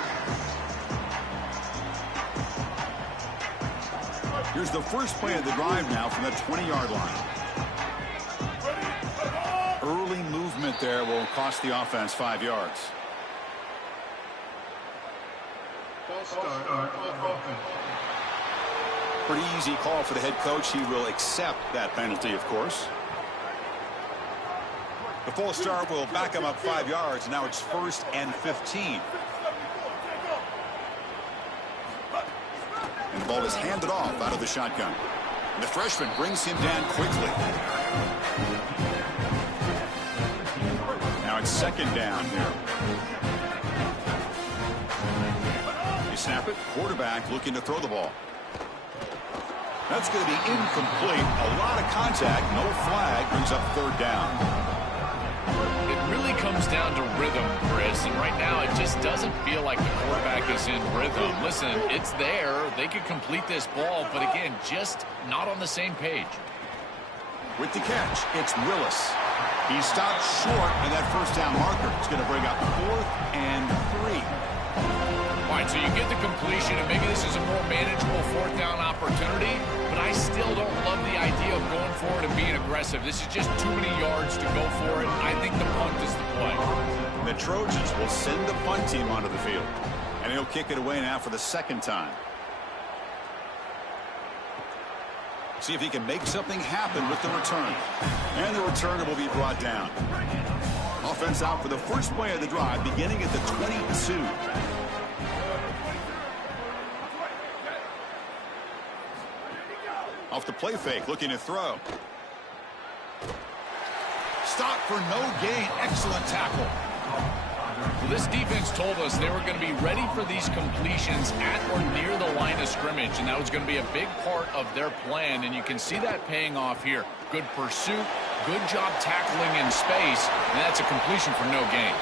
Here's the first play of the drive now from the 20-yard line. Early movement there will cost the offense 5 yards. Pretty easy call for the head coach. He will accept that penalty, of course. The false start will back him up 5 yards, and now it's 1st and 15. And the ball is handed off out of the shotgun. And the freshman brings him down quickly. Now it's it's second down here. You snap it. Quarterback looking to throw the ball. That's going to be incomplete. A lot of contact. No flag. Brings up third down. It really comes down to rhythm, Chris, and right now it just doesn't feel like the quarterback is in rhythm. Listen, it's there. They could complete this ball, but again, just not on the same page. With the catch, it's Willis. He stopped short of that first down marker. It's going to bring up 4th and 3. All right, so you get the completion, and maybe this is a more manageable 4th down opportunity, but I still don't love the idea of going forward and being aggressive. This is just too many yards to go for it. I think the punt is the play. The Trojans will send the punt team onto the field, and he'll kick it away now for the second time. See if he can make something happen with the return. And the returner will be brought down. Offense out for the first play of the drive, beginning at the 22. Off the play fake, looking to throw. Stop for no gain. Excellent tackle. Well, this defense told us they were going to be ready for these completions at or near the line of scrimmage, and that was going to be a big part of their plan, and you can see that paying off here. Good pursuit, good job tackling in space, and that's a completion for no gain.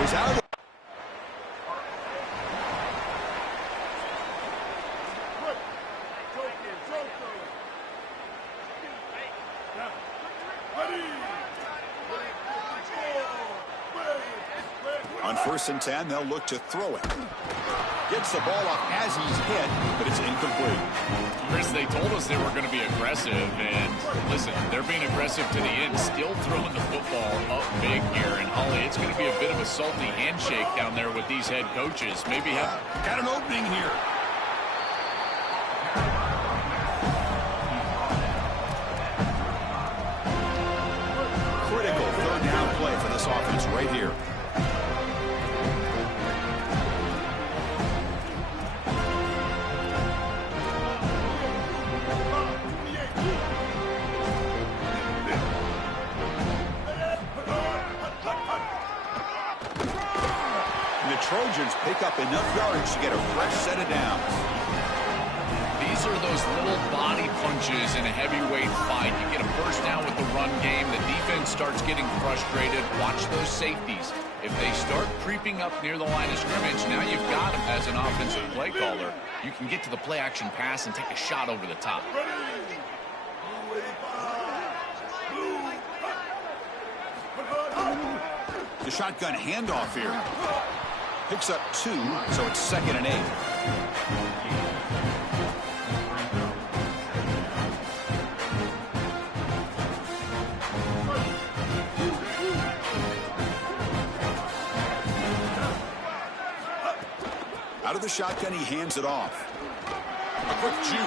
Goes out. On 1st and 10, they'll look to throw it. Gets the ball off as he's hit, but it's incomplete. Chris, they told us they were going to be aggressive, and listen, they're being aggressive to the end, still throwing the football up big here. And Holly, it's going to be a bit of a salty handshake down there with these head coaches. Maybe have got an opening here. Critical third down play for this offense right here. Trojans pick up enough yards to get a fresh set of downs. These are those little body punches in a heavyweight fight. You get a first down with the run game. The defense starts getting frustrated. Watch those safeties. If they start creeping up near the line of scrimmage, now you've got them as an offensive play caller. You can get to the play-action pass and take a shot over the top. The shotgun handoff here. Picks up 2, so it's 2nd and 8. Out of the shotgun, he hands it off. A quick juke.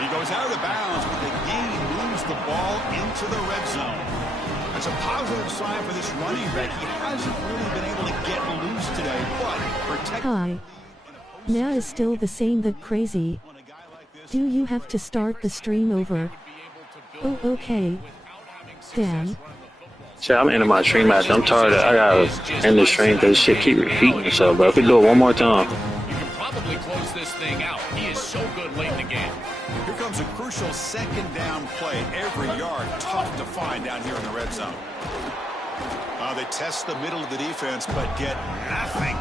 He goes out of bounds, but the gain moves the ball into the red zone. That's a positive sign for this running back. He hasn't really been able to get loose today, but protect. Hi. Now is still the same that crazy. Do you have to start the stream over? Oh, okay. Damn. Shit, I'm ending my stream after. I'm tired of I gotta end the stream because shit keep repeating itself, bro. If we do it one more time. You can probably close this thing out. He is so good late in the game. Here comes a crucial second down play. Every yard tough to find down here in the red zone. They test the middle of the defense, but get nothing.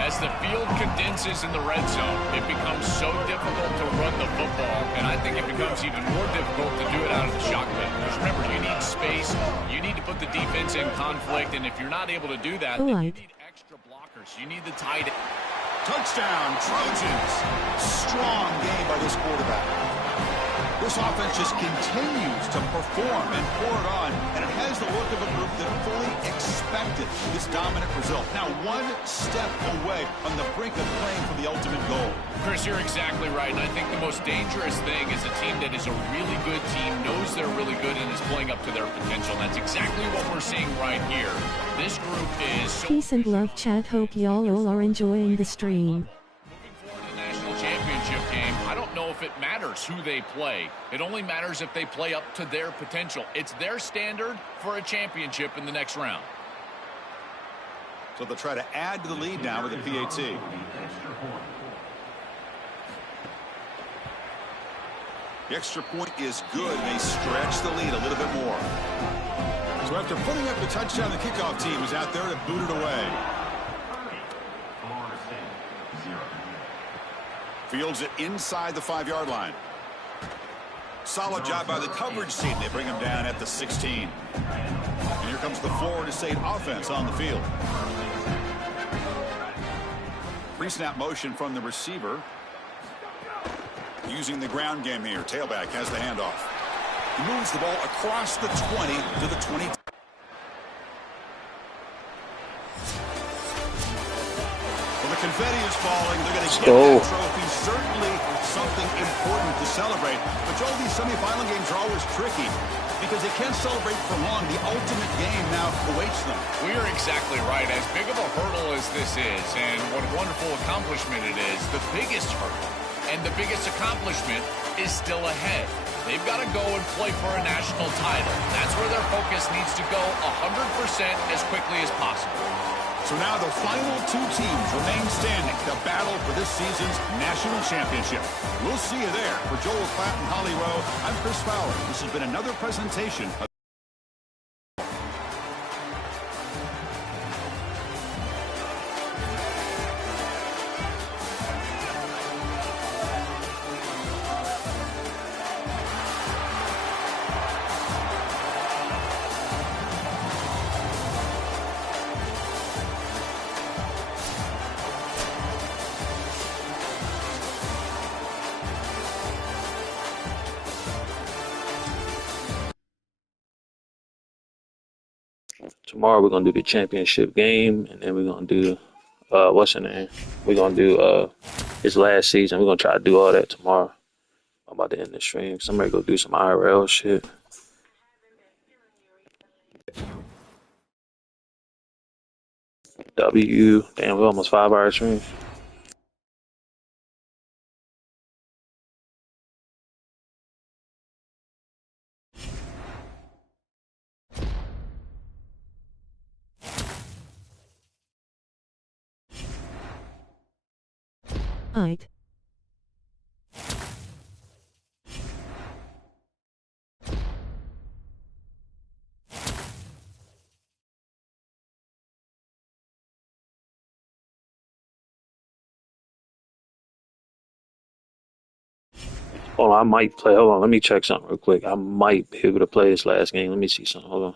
As the field condenses in the red zone, it becomes so difficult to run the football, and I think it becomes even more difficult to do it out of the shotgun. Because remember, you need space, you need to put the defense in conflict, and if you're not able to do that, then you need extra blockers. You need the tight end. Touchdown, Trojans. Strong game by this quarterback. This offense just continues to perform and pour it on, and it has the look of a group that fully expected this dominant result. Now one step away on the brink of playing for the ultimate goal. Chris, you're exactly right, and I think the most dangerous thing is a team that is a really good team, knows they're really good, and is playing up to their potential. And that's exactly what we're seeing right here. This group is so... Peace and love, chat. Hope y'all all are enjoying the stream. Championship game, I don't know if it matters who they play. It only matters if they play up to their potential. It's their standard for a championship in the next round. So they'll try to add to the lead now with a PAT. The extra point is good. They stretch the lead a little bit more. So after putting up the touchdown, the kickoff team is out there to boot it away. Fields it inside the 5-yard line. Solid job by the coverage team. They bring him down at the 16. And here comes the Florida State offense on the field. Pre-snap motion from the receiver. Using the ground game here. Tailback has the handoff. He moves the ball across the 20 to the 20. Well, the confetti is falling. They're going to get that trophy. Certainly something important to celebrate. But Joel, these semifinal games are always tricky because they can't celebrate for long. The ultimate game now awaits them. We are exactly right. As big of a hurdle as this is, and what a wonderful accomplishment it is, the biggest hurdle and the biggest accomplishment is still ahead. They've got to go and play for a national title. That's where their focus needs to go 100% as quickly as possible. So now the final two teams remain standing to battle for this season's national championship. We'll see you there. For Joel Klatt and Holly Rowe, I'm Chris Fowler. This has been another presentation of Tomorrow we're gonna do the championship game, and then we're gonna do what's her name? We're gonna do his last season. We're gonna try to do all that tomorrow. I'm about to end the stream. Somebody go do some IRL shit. Damn, we're almost 5 hours stream. Aight. Hold on, I might play. Hold on, let me check something real quick. I might be able to play this last game. Let me see something. Hold on.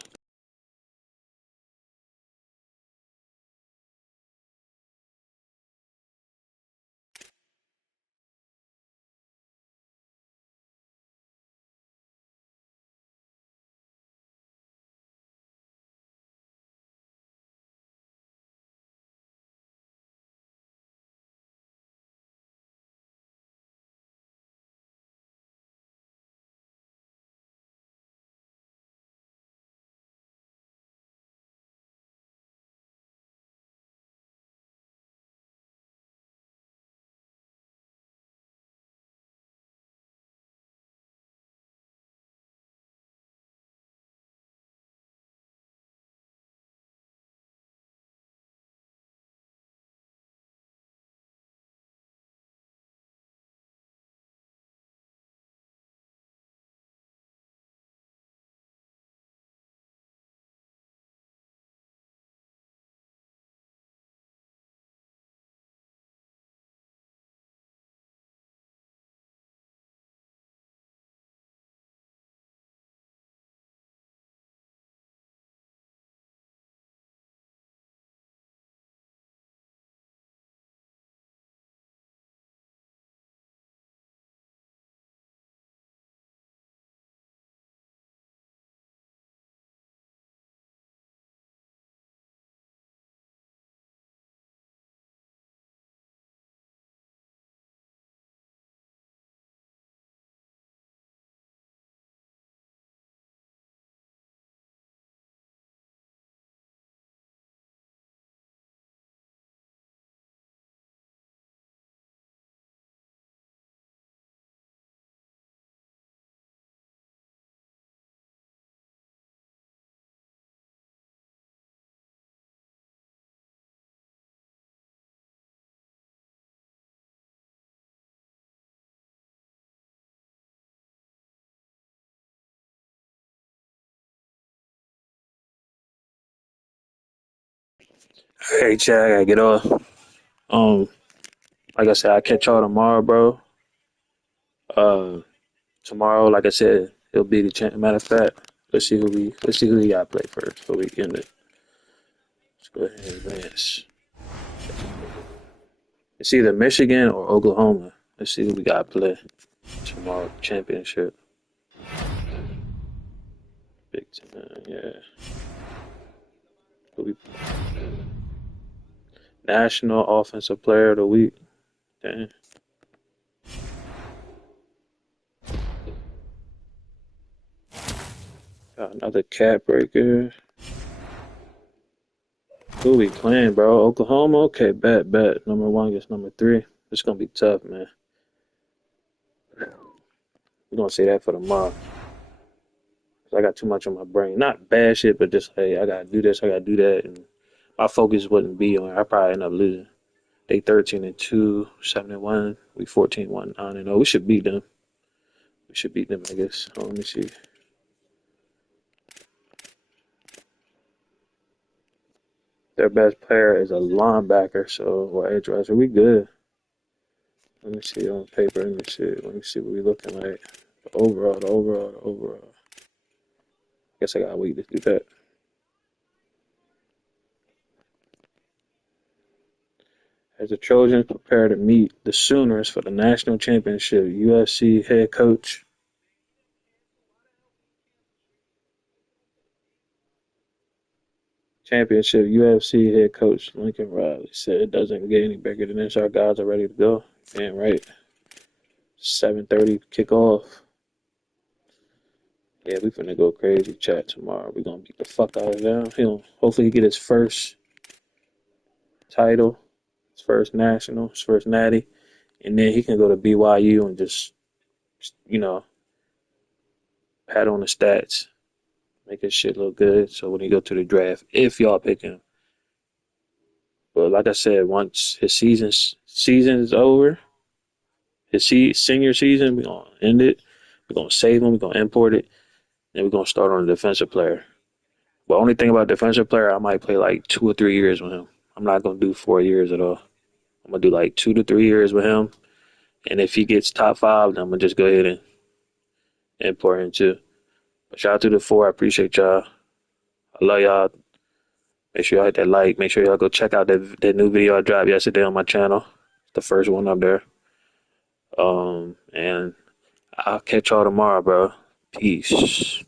Hey, Chad, I gotta get off. Um, like I said, I'll catch y'all tomorrow, bro. Uh, Tomorrow, like I said, he'll be the champ. Matter of fact, let's see who we got to play first before we end it. Let's go ahead and advance. It's either Michigan or Oklahoma. Let's see who we got to play tomorrow. Championship. Big Ten, yeah. Who we National Offensive Player of the Week. Dang. Got another cat breaker. Who we playing, bro? Oklahoma? Okay, bet. Number one against number three. It's gonna be tough, man. We're gonna say that for tomorrow. 'Cause I got too much on my brain. Not bad shit, but just hey, I gotta do this, I gotta do that, and my focus wouldn't be on. I probably end up losing. They 13-2, 7-1. We 14-1, 9-0. We should beat them. We should beat them, I guess. Oh, let me see. Their best player is a linebacker, so or edge rusher. We good. Let me see on paper. Let me see. Let me see what we looking like. The overall. Guess I got a week to do that. As the Trojans prepare to meet the Sooners for the national championship, UFC head coach Lincoln Riley said it doesn't get any bigger than this. Our guys are ready to go. Damn right. 7:30 kickoff. Yeah, we finna go crazy chat tomorrow. We gonna beat the fuck out of them. Hopefully he get his first title, his first national, his first natty, and then he can go to BYU and just pat on the stats, make his shit look good. So when he go to the draft, if y'all pick him, but like I said, once his season's over, his senior season, we're gonna end it. We're gonna save him. We're gonna import it, and we're gonna start on a defensive player. But only thing about defensive player, I might play like 2 or 3 years with him. I'm not gonna do 4 years at all. I'm gonna do like 2 to 3 years with him, and if he gets top five, then I'm gonna just go ahead and import him too. But shout out to the four. I appreciate y'all. I love y'all. Make sure y'all hit that like. Make sure y'all go check out that new video I dropped yesterday on my channel. The first one up there. And I'll catch y'all tomorrow, bro. Peace.